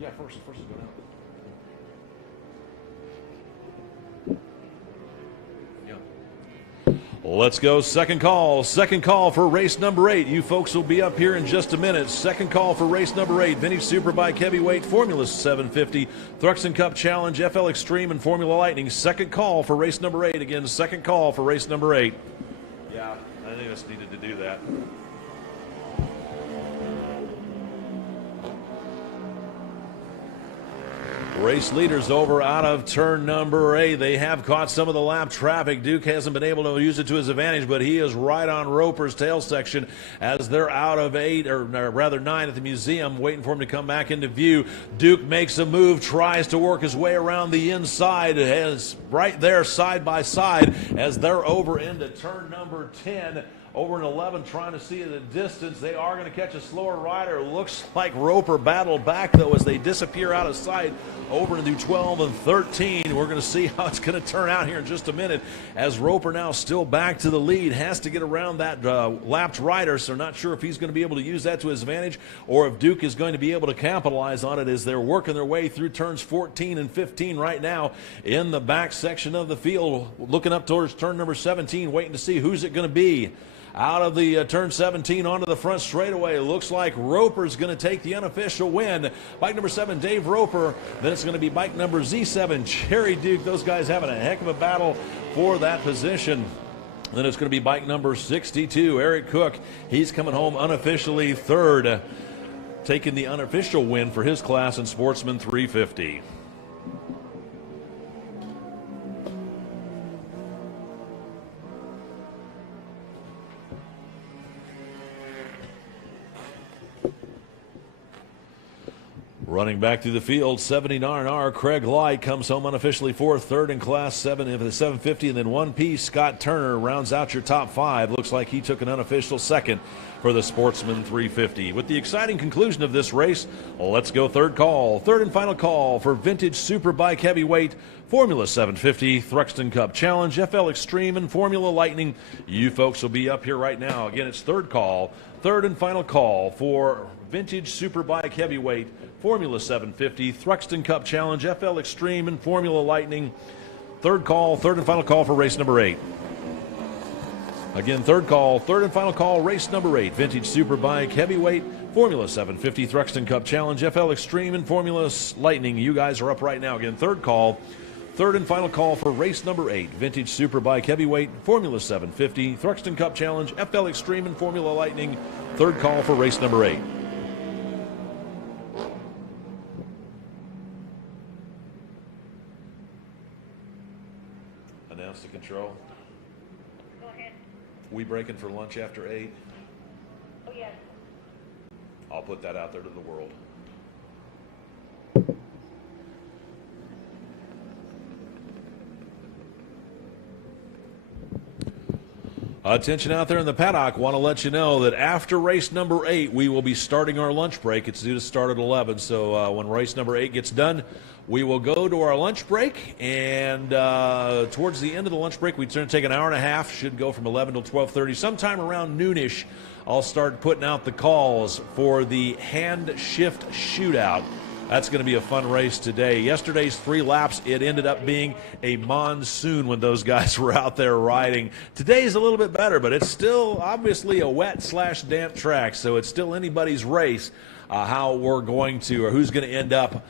Yeah, first is go down. Let's go. Second call for race number 8. You folks will be up here in just a minute. Second call for race number 8. Vintage Superbike Heavyweight Formula 750 Thruxton Cup Challenge FL Extreme and Formula Lightning. Second call for race number 8. Again, second call for race number 8. Yeah, I think us needed to do that. Race leaders over out of turn number 8. They have caught some of the lap traffic. Duke hasn't been able to use it to his advantage, but he is right on Roper's tail section as they're out of 8, or rather 9 at the museum, waiting for him to come back into view. Duke makes a move, tries to work his way around the inside, is right there side by side as they're over into turn number 10. Over in 11, trying to see the distance. They are going to catch a slower rider. Looks like Roper battled back, though, as they disappear out of sight over into 12 and 13. We're going to see how it's going to turn out here in just a minute, as Roper now still back to the lead. Has to get around that lapped rider, so not sure if he's going to be able to use that to his advantage or if Duke is going to be able to capitalize on it as they're working their way through turns 14 and 15 right now in the back section of the field. Looking up towards turn number 17, waiting to see who's it going to be. Out of the turn 17 onto the front straightaway. Looks like Roper's going to take the unofficial win. Bike number 7, Dave Roper. Then it's going to be bike number Z7, Cherry Duke. Those guys having a heck of a battle for that position. Then it's going to be bike number 62, Eric Cook. He's coming home unofficially third, taking the unofficial win for his class in Sportsman 350. Running back through the field, 79R, Craig Light comes home unofficially fourth, third in Class 7 of the 750, and then one piece, Scott Turner, rounds out your top 5. Looks like he took an unofficial second for the Sportsman 350. With the exciting conclusion of this race, let's go third call. Third and final call for Vintage Superbike Heavyweight Formula 750 Thruxton Cup Challenge, FL Extreme, and Formula Lightning. You folks will be up here right now. Again, it's third call, third and final call for Vintage Superbike Heavyweight Formula 750 Thruxton Cup Challenge, FL Extreme, and Formula Lightning. Third call, third and final call for race number 8. Again, third call, third and final call, race number 8. Vintage Superbike Heavyweight Formula 750 Thruxton Cup Challenge, FL Extreme, and Formula Lightning. You guys are up right now. Again, third call, third and final call for race number 8. Vintage Superbike Heavyweight Formula 750 Thruxton Cup Challenge, FL Extreme, and Formula Lightning. Third call for race number 8. Announce the control. Go ahead. We breaking for lunch after 8? Oh, yes. I'll put that out there to the world. Attention out there in the paddock. Want to let you know that after race number 8, we will be starting our lunch break. It's due to start at 11. So when race number 8 gets done, we will go to our lunch break. And towards the end of the lunch break, we're going to take an hour and a half. Should go from 11 till 12:30. Sometime around noonish, I'll start putting out the calls for the hand shift shootout. That's going to be a fun race today. Yesterday's 3 laps, it ended up being a monsoon when those guys were out there riding. Today's a little bit better, but it's still obviously a wet/damp track, so it's still anybody's race how we're going to, or who's going to end up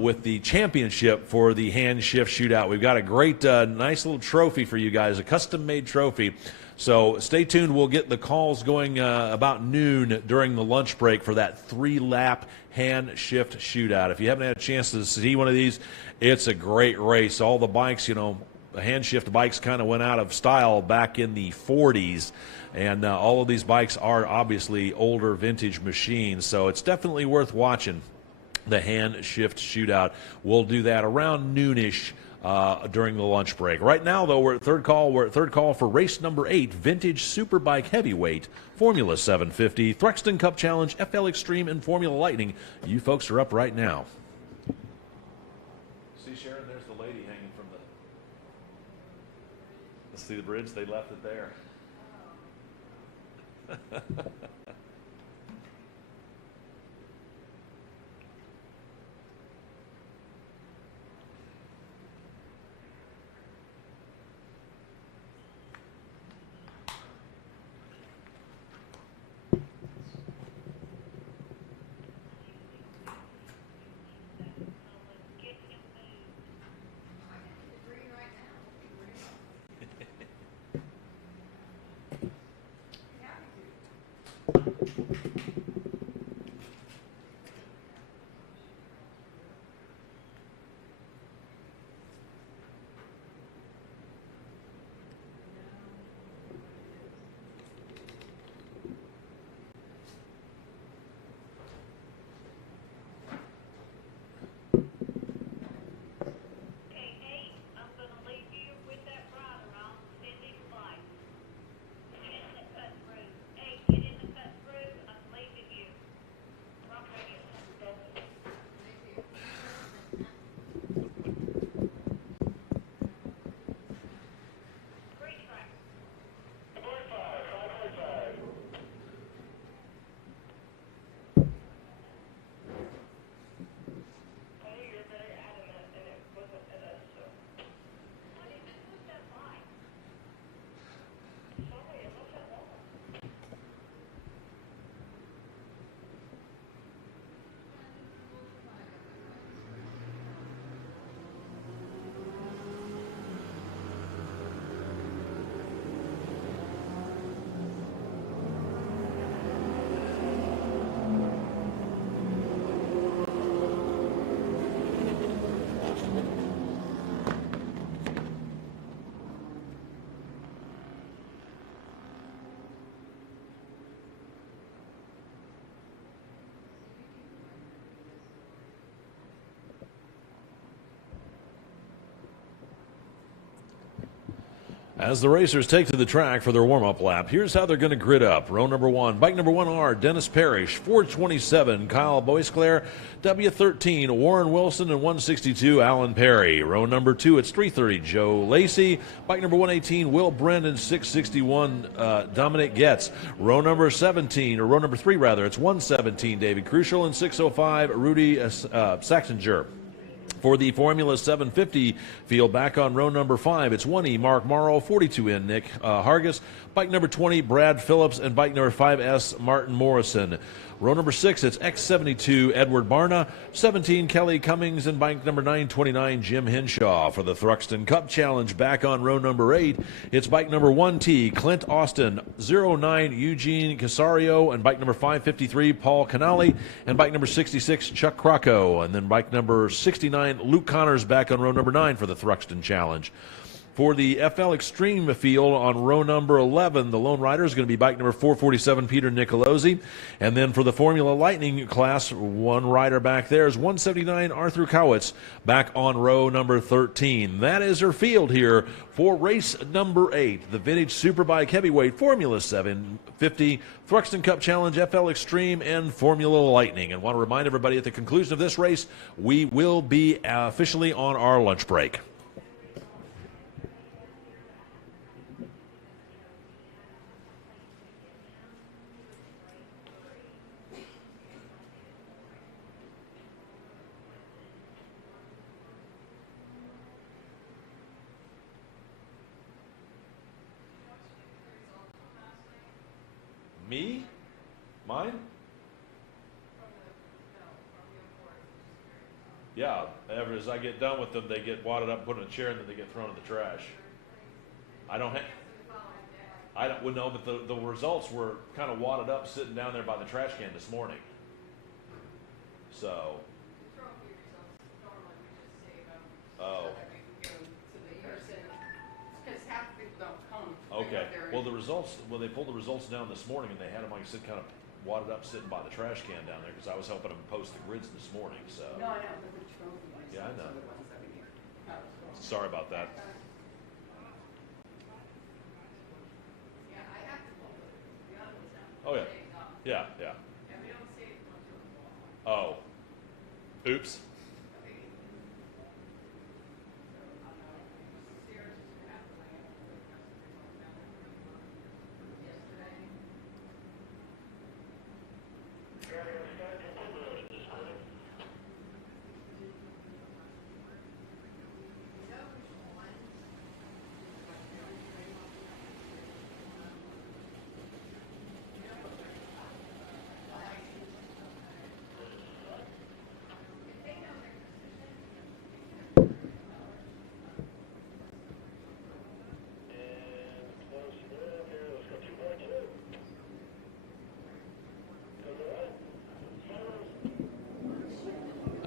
with the championship for the hand shift shootout. We've got a great, nice little trophy for you guys, a custom-made trophy. So stay tuned. We'll get the calls going about noon during the lunch break for that 3-lap hand shift shootout. If you haven't had a chance to see one of these, it's a great race. All the bikes, you know, the hand shift bikes kind of went out of style back in the 40s. And all of these bikes are obviously older vintage machines. So it's definitely worth watching the hand shift shootout. We'll do that around noonish during the lunch break. Right now, though, we're at third call. We're at third call for race number 8, Vintage Superbike Heavyweight, Formula 750, Thruxton Cup Challenge, FL Extreme, and Formula Lightning. You folks are up right now. See, Sharon, there's the lady hanging from the... Let's see the bridge. They left it there. As the racers take to the track for their warm-up lap, here's how they're going to grid up. Row number 1, bike number 1R, Dennis Parrish, 427, Kyle Boisclair, W13, Warren Wilson, and 162, Alan Perry. Row number 2, it's 330, Joe Lacey. Bike number 118, Will Brendan, 661, Dominic Getz. Row number 17, or row number 3 rather, it's 117, David Crucial, and 605, Rudy Saxinger. For the Formula 750 field, back on row number 5, it's 1E, Mark Morrow, 42N, Nick Hargis, bike number 20, Brad Phillips, and bike number 5S, Martin Morrison. Row number 6, it's X72, Edward Barna, 17, Kelly Cummings, and bike number 929, Jim Henshaw. For the Thruxton Cup Challenge, back on row number 8, it's bike number 1T, Clint Austin, 09, Eugene Casario, and bike number 553, Paul Canali, and bike number 66, Chuck Crocco. And then bike number 69, Luke Connors, back on row number 9 for the Thruxton Challenge. For the FL Extreme field on row number 11, the lone rider is going to be bike number 447, Peter Nicolosi. And then for the Formula Lightning class, one rider back there is 179, Arthur Kowitz, back on row number 13. That is her field here for race number 8, the Vintage Superbike Heavyweight Formula 750, Thruxton Cup Challenge, FL Extreme, and Formula Lightning. And want to remind everybody at the conclusion of this race, we will be officially on our lunch break. Me? Mine? Yeah, ever as I get done with them, they get wadded up, put in a chair, and then they get thrown in the trash. I don't well, no, but the results were kind of wadded up, sitting down there by the trash can this morning. So. Oh. Okay. Well, the results, they pulled the results down this morning, and they had them, like I said, kind of wadded up, sitting by the trash can down there, because I was helping them post the grids this morning. So. No, I know. The trophy ones. Yeah, I know. The ones that we need. Sorry about that. Oh, yeah. Yeah, yeah. Oh. Oops.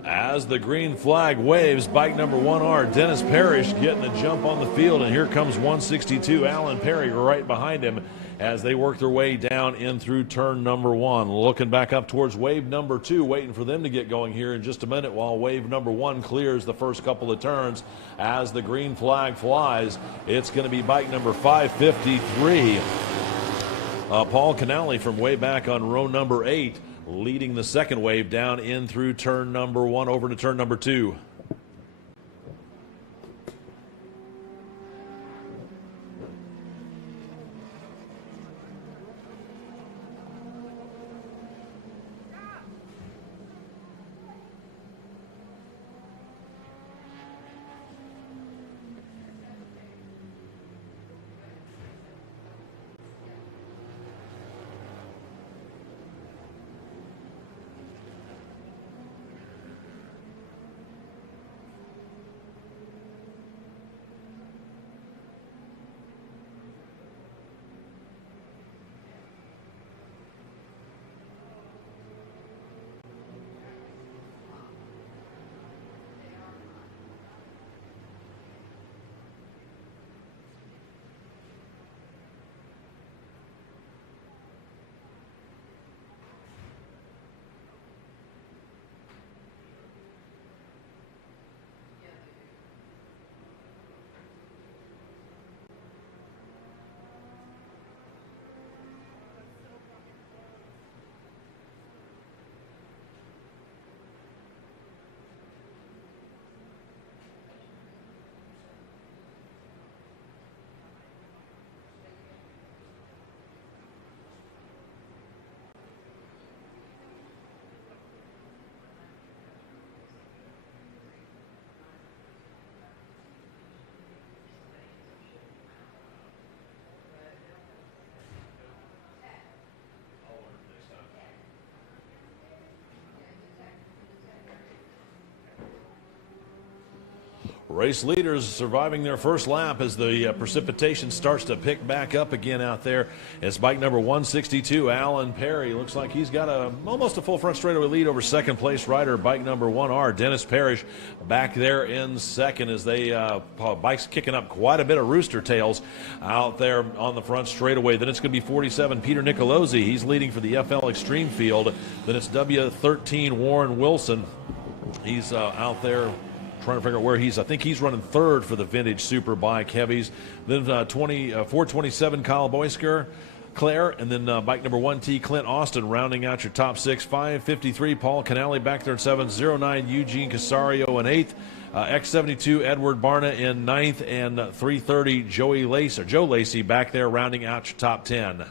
As the green flag waves, bike number 1R, Dennis Parrish getting the jump on the field, and here comes 162, Alan Perry, right behind him as they work their way down in through turn number 1. Looking back up towards wave number 2, waiting for them to get going here in just a minute while wave number 1 clears the first couple of turns. As the green flag flies, it's going to be bike number 553. Paul Canale from way back on row number 8. Leading the second wave down in through turn number 1 over to turn number 2. Race leaders surviving their first lap as the precipitation starts to pick back up again out there. It's bike number 162, Alan Perry. Looks like he's got almost a full front straightaway lead over second place rider, bike number 1R, Dennis Parrish, back there in second as they bikes kicking up quite a bit of rooster tails out there on the front straightaway. Then it's going to be 47, Peter Nicolosi. He's leading for the FL Extreme field. Then it's W13, Warren Wilson. He's out there trying to figure out where I think he's running third for the Vintage Superbike Heavies. Then 427, Kyle Boysker, Claire, and then bike number 1T, Clint Austin, rounding out your top 6. 553, Paul Canale back there in 7th. 09, Eugene Casario in 8th. X72, Edward Barna in 9th. And 330, Joe Lacey back there rounding out your top 10.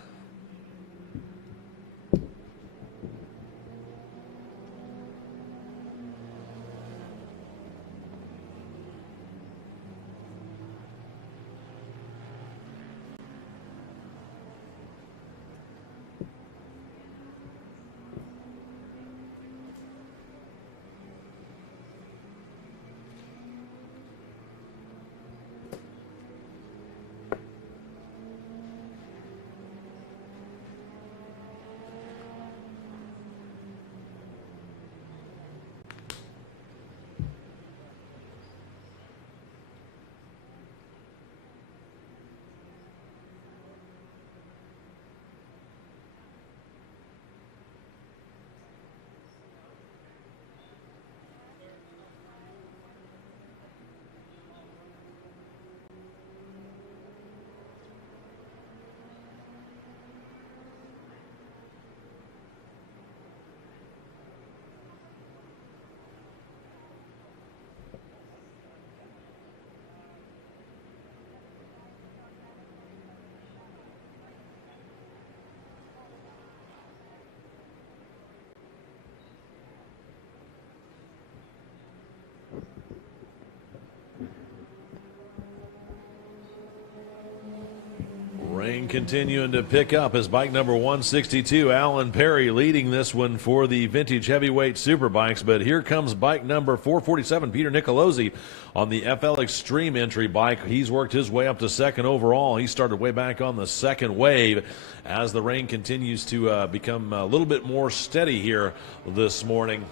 Rain continuing to pick up as bike number 162, Alan Perry, leading this one for the vintage heavyweight superbikes. But here comes bike number 447, Peter Nicolosi, on the FL Extreme entry bike. He's worked his way up to second overall. He started way back on the second wave as the rain continues to become a little bit more steady here this morning.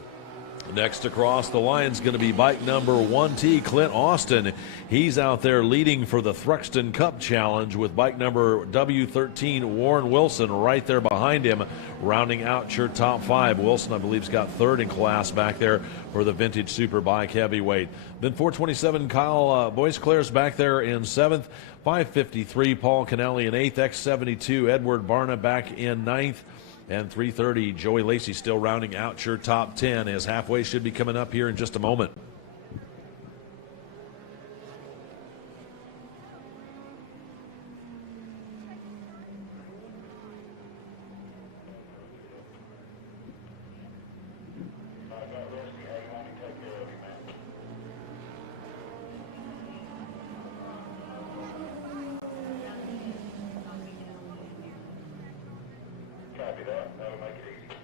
Next across the line is going to be bike number 1T, Clint Austin. He's out there leading for the Thruxton Cup Challenge with bike number W13, Warren Wilson, right there behind him, rounding out your top five. Wilson, I believe, has got third in class back there for the vintage superbike heavyweight. Then 427, Kyle Boisclair's back there in seventh. 553, Paul Canelli in eighth. X72, Edward Barna back in ninth. And 330, Joey Lacey still rounding out your top 10 as halfway should be coming up here in just a moment. That'll make it easy.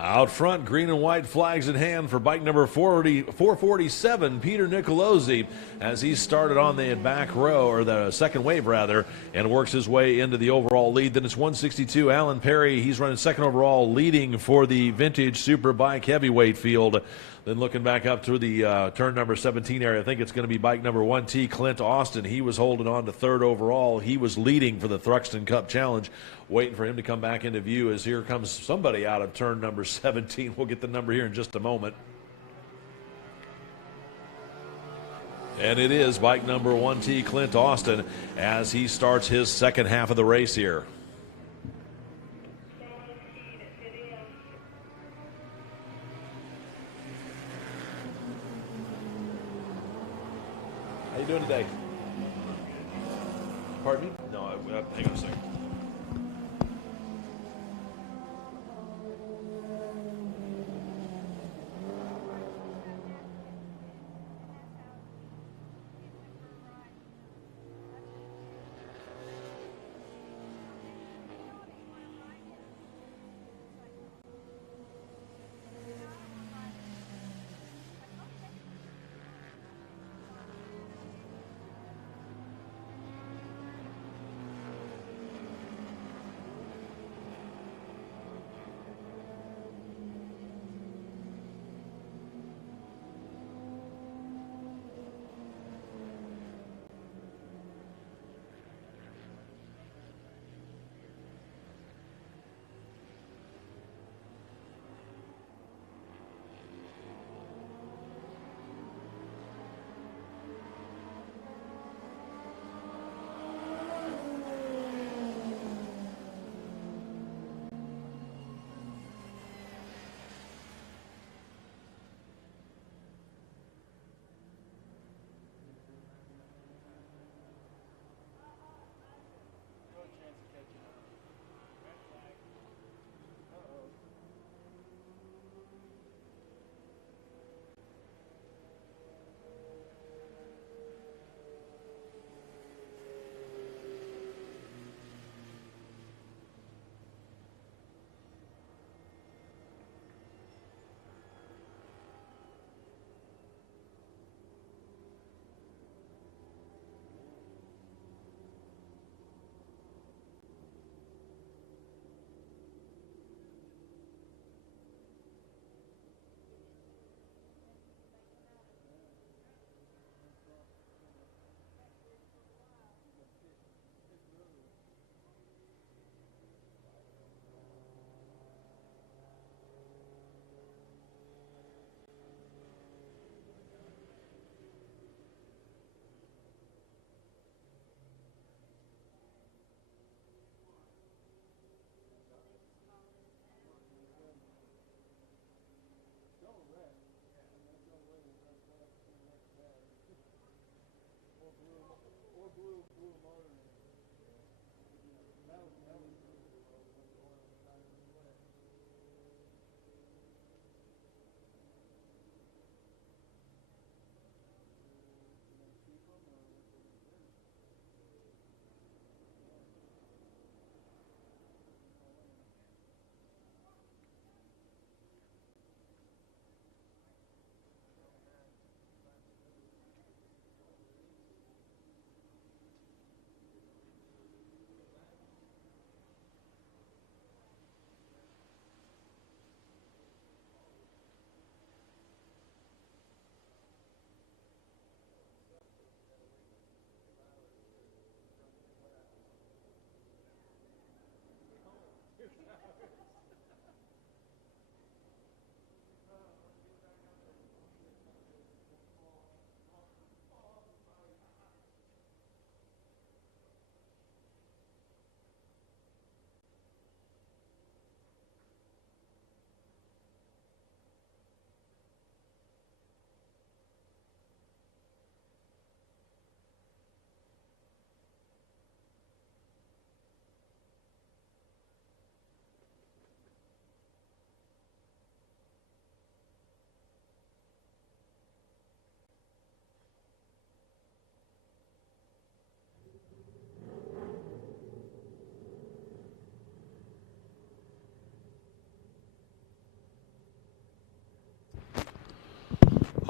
Out front, green and white flags in hand for bike number 447, Peter Nicolosi, as he started on the back row, or the second wave rather, and works his way into the overall lead. Then it's 162, Alan Perry. He's running second overall, leading for the vintage superbike heavyweight field. Then looking back up through the turn number 17 area, I think it's going to be bike number 1T, Clint Austin. He was holding on to third overall. He was leading for the Thruxton Cup Challenge. Waiting for him to come back into view as here comes somebody out of turn number 17. We'll get the number here in just a moment. And it is bike number 1T, Clint Austin, as he starts his second half of the race here. How you doing today? Pardon me? No, hang on a second.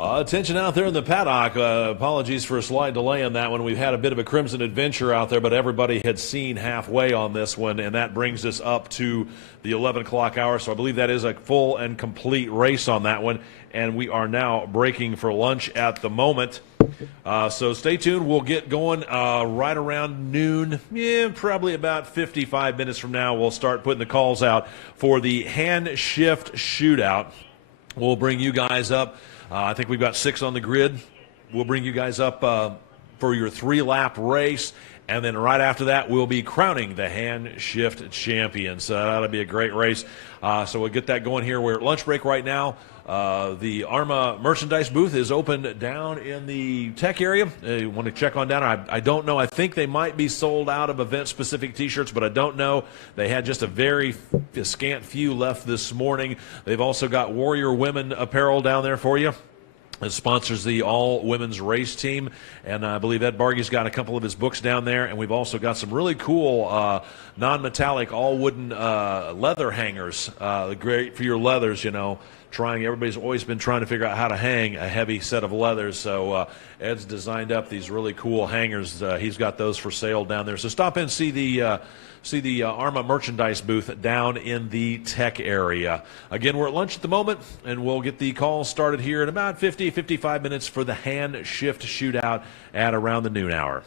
Attention out there in the paddock. Apologies for a slight delay on that one. We've had a bit of a Crimson adventure out there, but everybody had seen halfway on this one, and that brings us up to the 11 o'clock hour. So I believe that is a full and complete race on that one, and we are now breaking for lunch at the moment. So stay tuned. We'll get going right around noon. Yeah, probably about 55 minutes from now, we'll start putting the calls out for the hand shift shootout. We'll bring you guys up. I think we've got 6 on the grid. We'll bring you guys up for your 3-lap race, and then right after that, we'll be crowning the hand shift champion. So that'll be a great race. So we'll get that going here. We're at lunch break right now. The AHRMA merchandise booth is open down in the tech area. You want to check on down. I don't know. I think they might be sold out of event-specific T-shirts, but I don't know. They had just a very scant few left this morning. They've also got Warrior Women apparel down there for you. It sponsors the all-women's race team, and I believe Ed Bargey's got a couple of his books down there, and we've also got some really cool non-metallic, all-wooden leather hangers. Great for your leathers, you know. Everybody's always been trying to figure out how to hang a heavy set of leathers, so Ed's designed up these really cool hangers. He's got those for sale down there. So stop in and see the AHRMA merchandise booth down in the tech area. Again, we're at lunch at the moment, and we'll get the call started here in about 55 minutes for the hand shift shootout at around the noon hour.